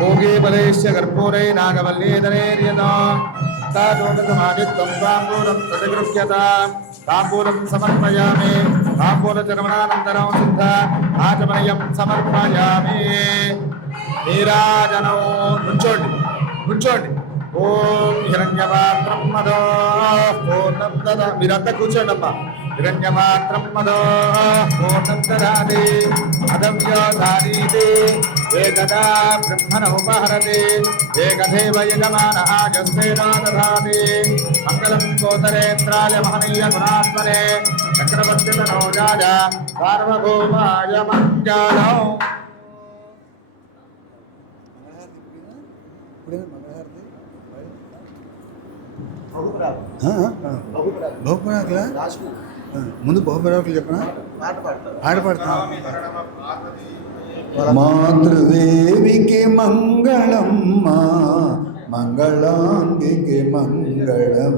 भोगे बलेश्च कर्पूरे नागवल्लीधरेर्यदा ताडोटसमादित्वं ताम्बूलं प्रतिगृह्यता ताम्बूलं समर्पयामि ताम्बूलचर्वणानन्तरं शुद्ध आचमनयं समर्पयामि नीराजनो నుంచోండి ఓం హిరణ్యపాత్రం మదో పూర్ణం దదా మీరంతా కూర్చోండమ్మా హిరణ్యపాత్రం మదో పూర్ణం దదాతి అదవ్యోధారీతి ఏకదా బ్రహ్మణ ఉపహరతి ఏకదేవ యజమాన ఆజస్వేనా దదాతి మంగళం కోతరేంద్రాయ మహనీయ గుణాత్మనే చక్రవర్తి తనోజాయ సార్వభౌమాయ మంగళం. బహుపరాకులా ముందు బహుపరాకులు చెప్పనా పాట పాడతా. మాతృదేవికి మంగళమ్మ మంగళాంగికి మంగళం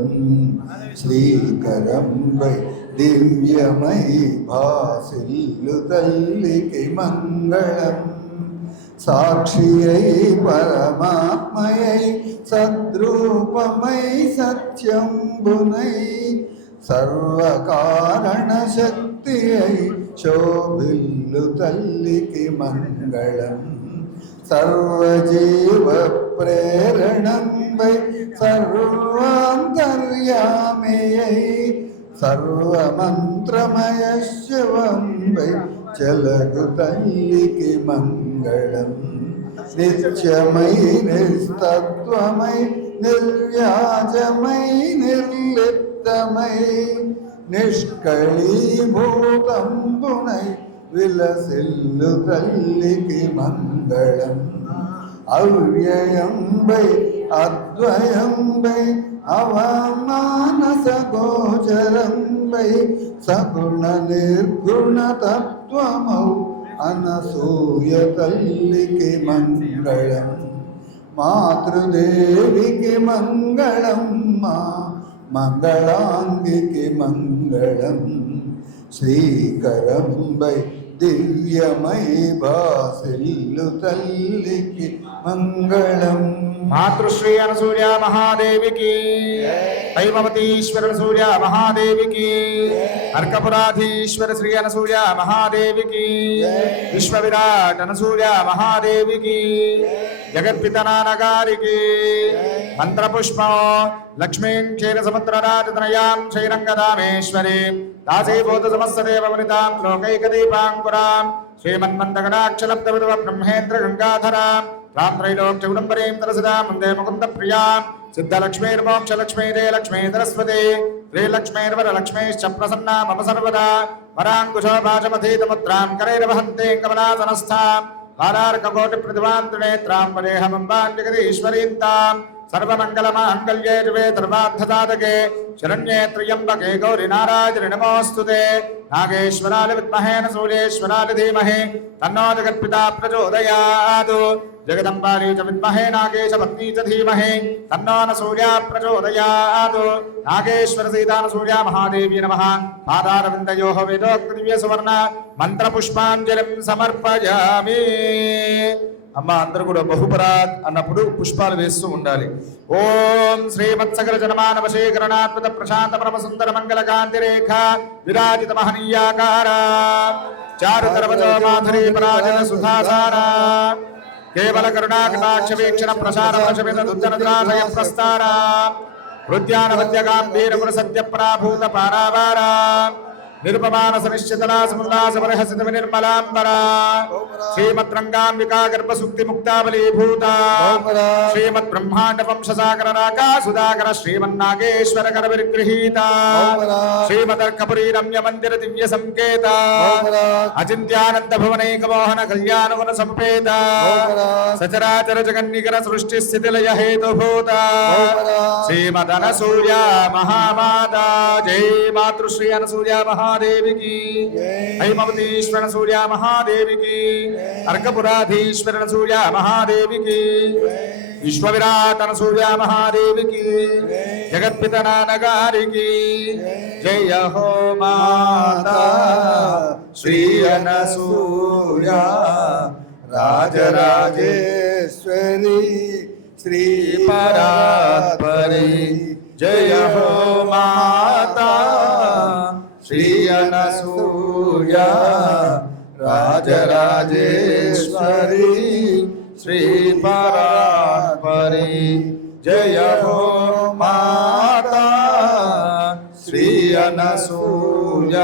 శ్రీకరంబై దివ్యమై భాసిల్లు తల్లికి మంగళం సాక్షియై పరమాత్మయై సద్రూపమై సత్యంబునై సర్వకారణ శక్తి అయి శోభిల్లు తల్లికి మంగళం సర్వజీవ ప్రేరణం వై సర్వాంతర్యామియై సర్వమంత్రమయ శివం వై చలగు తల్లికి మంగళం నిత్యమై నిస్తత్వమై నిర్వ్యాజమై నిర్లిప్తమై నిష్కళీభూతంబునై విలసిల్లు తల్లికి మంగళం అవ్యయం వై అద్వయం వై అవమానస గోచరం వై సగుణ నిర్గుణ తత్వమౌ అనసూయ తల్లికి మంగళం మాతృదేవికి మంగళం మా మంగళాంగికి మంగళం శ్రీకరం వై దివ్యమై భాసిల్లు తల్లికి మంగళం. మాతృశ్రీ అనసూయ మహాదేవికి హైమవతీశ్వర అనసూయ మహాదేవికి అర్కపురాధీశ్వర శ్రీ అనసూయ మహాదేవికి విశ్వవిరాట్ అనసూయ మహాదేవికి జగత్పితనానగారికి మంత్రపుష్పం లక్ష్మీం క్షీరసముద్రరాజతనయాం శ్రీరంగదామేశ్వరీ దాసీభూత సమస్తదేవ వనితాం లోకైకదీపాంకురాం శ్రీమన్మందగణాక్షలబ్ధవిధవ బ్రహ్మేంద్ర గంగాధరాం రాత్రైలోక్యగుడంబరీం తరసదాం వందే ముకుంద ప్రియాం సిద్ధలక్ష్మీర్మోక్షలక్ష్మీదే లక్ష్మీధరస్వతే శ్రీలక్ష్మీర్వరలక్ష్మీశ్చ ప్రసన్నా మమ సర్వదా వరాంకుశోభాజమధీతముద్రాం కరైర్వహంతే కమలాసనస్థాం బాలార్కకోటి ప్రతిభాంతునేత్రాం వదేహమంబాంజగదీశ్వరీంతాం సర్వమంగళమాంగళ్యే దివే సర్వార్థసాధకే శరణ్యే త్ర్యంబకే గౌరి నారాయణి నమోస్తుతే నాగేశ్వరాయ విద్మహే నసూర్యేశ్వరాయ ధీమహి తన్నో జగత్పితా ప్రచోదయాత్ జగదంబారీ చ విద్మహే నాగేశ పత్నీ చ ధీమహి తన్నో నసూర్యా ప్రచోదయాత్ నాగేశ్వర సీతానసూర్యా మహాదేవి నమః పాదారవిందయోః వేదోక్త దివ్య సువర్ణ మంత్రపుష్పాంజలిం సమర్పయామి. అమ్మ అందరూ కూడా బహుపరాత్ అన్నప్పుడు పుష్పాలు వేస్తూ ఉండాలి. ఓం శ్రీమత్సకల జనమానవ శేఖరణాత్మత ప్రశాంత పరమ సుందర మంగళ కాంతి రేఖ విరాజిత మహనీయాకార చారుతరవజో మాధురీ పరాజన సుధాసార కేవల కరుణాకటాక్ష వీక్షణ ప్రసార వశమిత దుర్జనద్రాశయ ప్రస్తార హృద్యాన వద్య గాంభీర గుణ సత్య ప్రాభూత పారావార నిరుపమానస నిశ్చితలాసముల్లాస పరిహసిత నిర్మలాంబరా శ్రీమద్రంగాంబికా గర్భసుక్తి ముక్తావలీభూత శ్రీమద్ బ్రహ్మాండ వంశసాగర రాకా సుధాకర శ్రీమన్నాగేశ్వర కర విగృహీత శ్రీమదర్కపురీ రమ్య మందిర దివ్య సంకేత అచింత్యానంద భువనైక మోహన కళ్యాణ గుణ సంపేత సచరాచర జగన్నికర సృష్టి స్థితి లయ హేతుభూత శ్రీమదనసూయ మహామాత జై మాతృశ్రీ అనసూయ మహా మహాదేవికి హైమవతీశ్వర సూర్య మహాదేవికి అర్కపురాధీశ్వర సూర్య మహాదేవికి విశ్వవిరాతన సూర్య మహాదేవికి జగత్పిత నాన్నగారికి జయ హో మాతా శ్రీ అనసూయ రాజరాజేశ్వరి శ్రీ పరాత్పరి జయ హో మాతా శ్రీ అనసూయ రాజరాజేశ్వరి శ్రీ పరాత్పరి జయ హో మాతా శ్రీ అనసూయ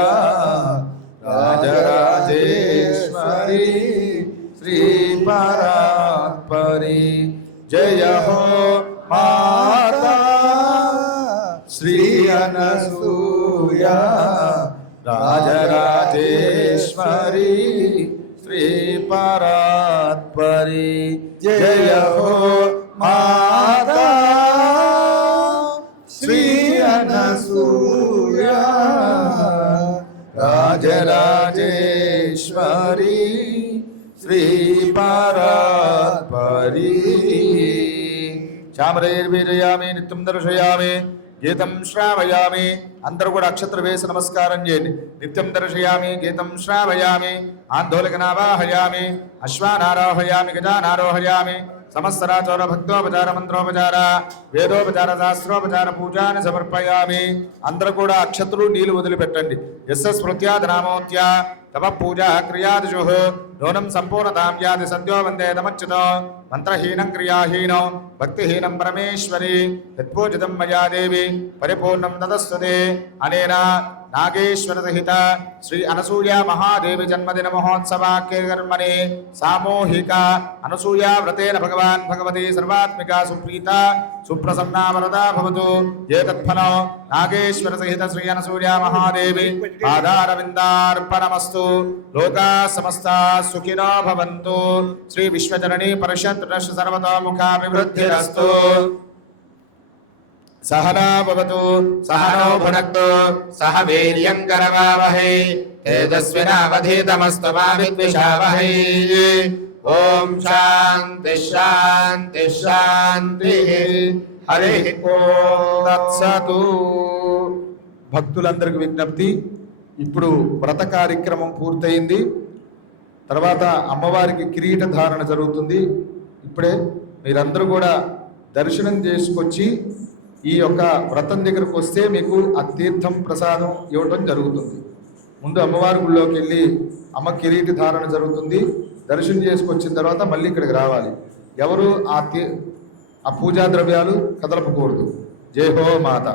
రాజరాజేశ్వరి శ్రీ పరాత్పరి జయ హో మాతా శ్రీ అనసూయ రాజరాజేశ్వరి శ్రీ పరాత్పరి జయ హో మాతా శ్రీ అనసూయ రాజరాజేశ్వరి శ్రీ పరాత్పరి చామరైర్వీరయామి నిత్యం దర్శయామి గీతం శ్రావయామి అందరూ కూడా అక్షత్ర వేసి నమస్కారం చేయండి నిత్యం దర్శయామి గీతం శ్రావయామి ఆందోళకనావాహయామి అశ్వానారోహయామి గజానారోహయామి సమస్తరాచోర భక్తోపచార మంత్రోపచార వేదోపచార శాస్త్రోపచార పూజాన్ని సమర్పయామి అందరూ కూడా అక్షత్రులు నీళ్లు వదిలిపెట్టండి యస్య స్మృత్యాది నామోత్య తమ పూజా క్రియాదిషు నూనం సంపూర్ణతాం యాది సద్యో వందే తమచ్యుతో మంత్రహీనం క్రియాహీనం భక్తిహీనం పరమేశ్వరి యత్పూజితం మయా దేవి పరిపూర్ణం తదస్తుతే అనేన నాగేశ్వర సహిత శ్రీ అనసూయ మహాదేవి జన్మదిన మహోత్సవాఖ్యకర్మణి సామూహిక అనసూయ వ్రతేన భగవాన్ భగవతి సర్వాత్మిక సుప్రీత సుప్రసన్నా వరదా భవతు ఏతత్ఫలం నాగేశ్వర సహిత శ్రీ అనసూయ మహాదేవి పాదారవిందార్పణమస్తు లోకా సమస్తా సుఖినో భవంతు శ్రీ విశ్వజననీ పరిషత్ ట్రస్ట్ సర్వతోముఖాభివృద్ధిరస్తు सहना भवतु सहनौ भुनक्तु सह वीर्यं करवावहै तेजस्विनावधीतमस्तु मा विद्विषावहै ओम शांति शांति शांति हरि ओम तत्सतु భక్తులందరికీ విజ్ఞప్తి ఇప్పుడు వ్రత కార్యక్రమం పూర్తయింది తర్వాత అమ్మవారికి కిరీట ధారణ జరుగుతుంది ఇప్పుడే మీరందరూ కూడా దర్శనం చేసుకొచ్చి ఈ యొక్క వ్రతం దగ్గరకు వస్తే మీకు ఆ తీర్థం ప్రసాదం ఇవ్వటం జరుగుతుంది ముందు అమ్మవారి గుళ్ళోకి వెళ్ళి అమ్మ కిరీటి ధారణ జరుగుతుంది దర్శనం చేసుకొచ్చిన తర్వాత మళ్ళీ ఇక్కడికి రావాలి ఎవరు ఆ పూజా ద్రవ్యాలు కదలపకూడదు జై హో మాత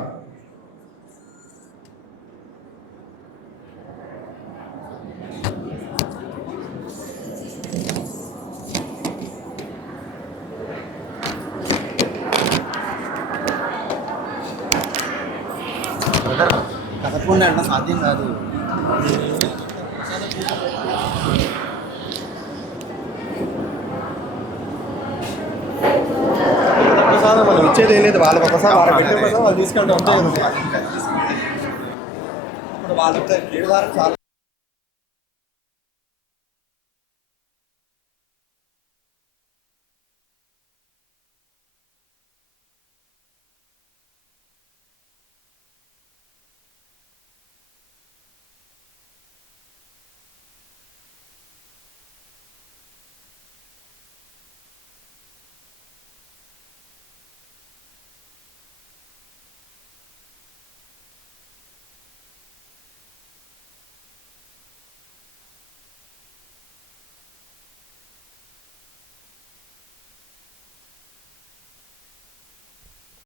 కథకుండా అన్న సాధ్యం కాదు ప్రసాదం మనం ఇచ్చేది ఏం లేదు వాళ్ళకి ఒకసారి వాళ్ళ పెట్టే ప్రసాదం వాళ్ళు తీసుకెళ్తే ఉంటాయి ఇప్పుడు వాళ్ళకి 7 వారం చాలా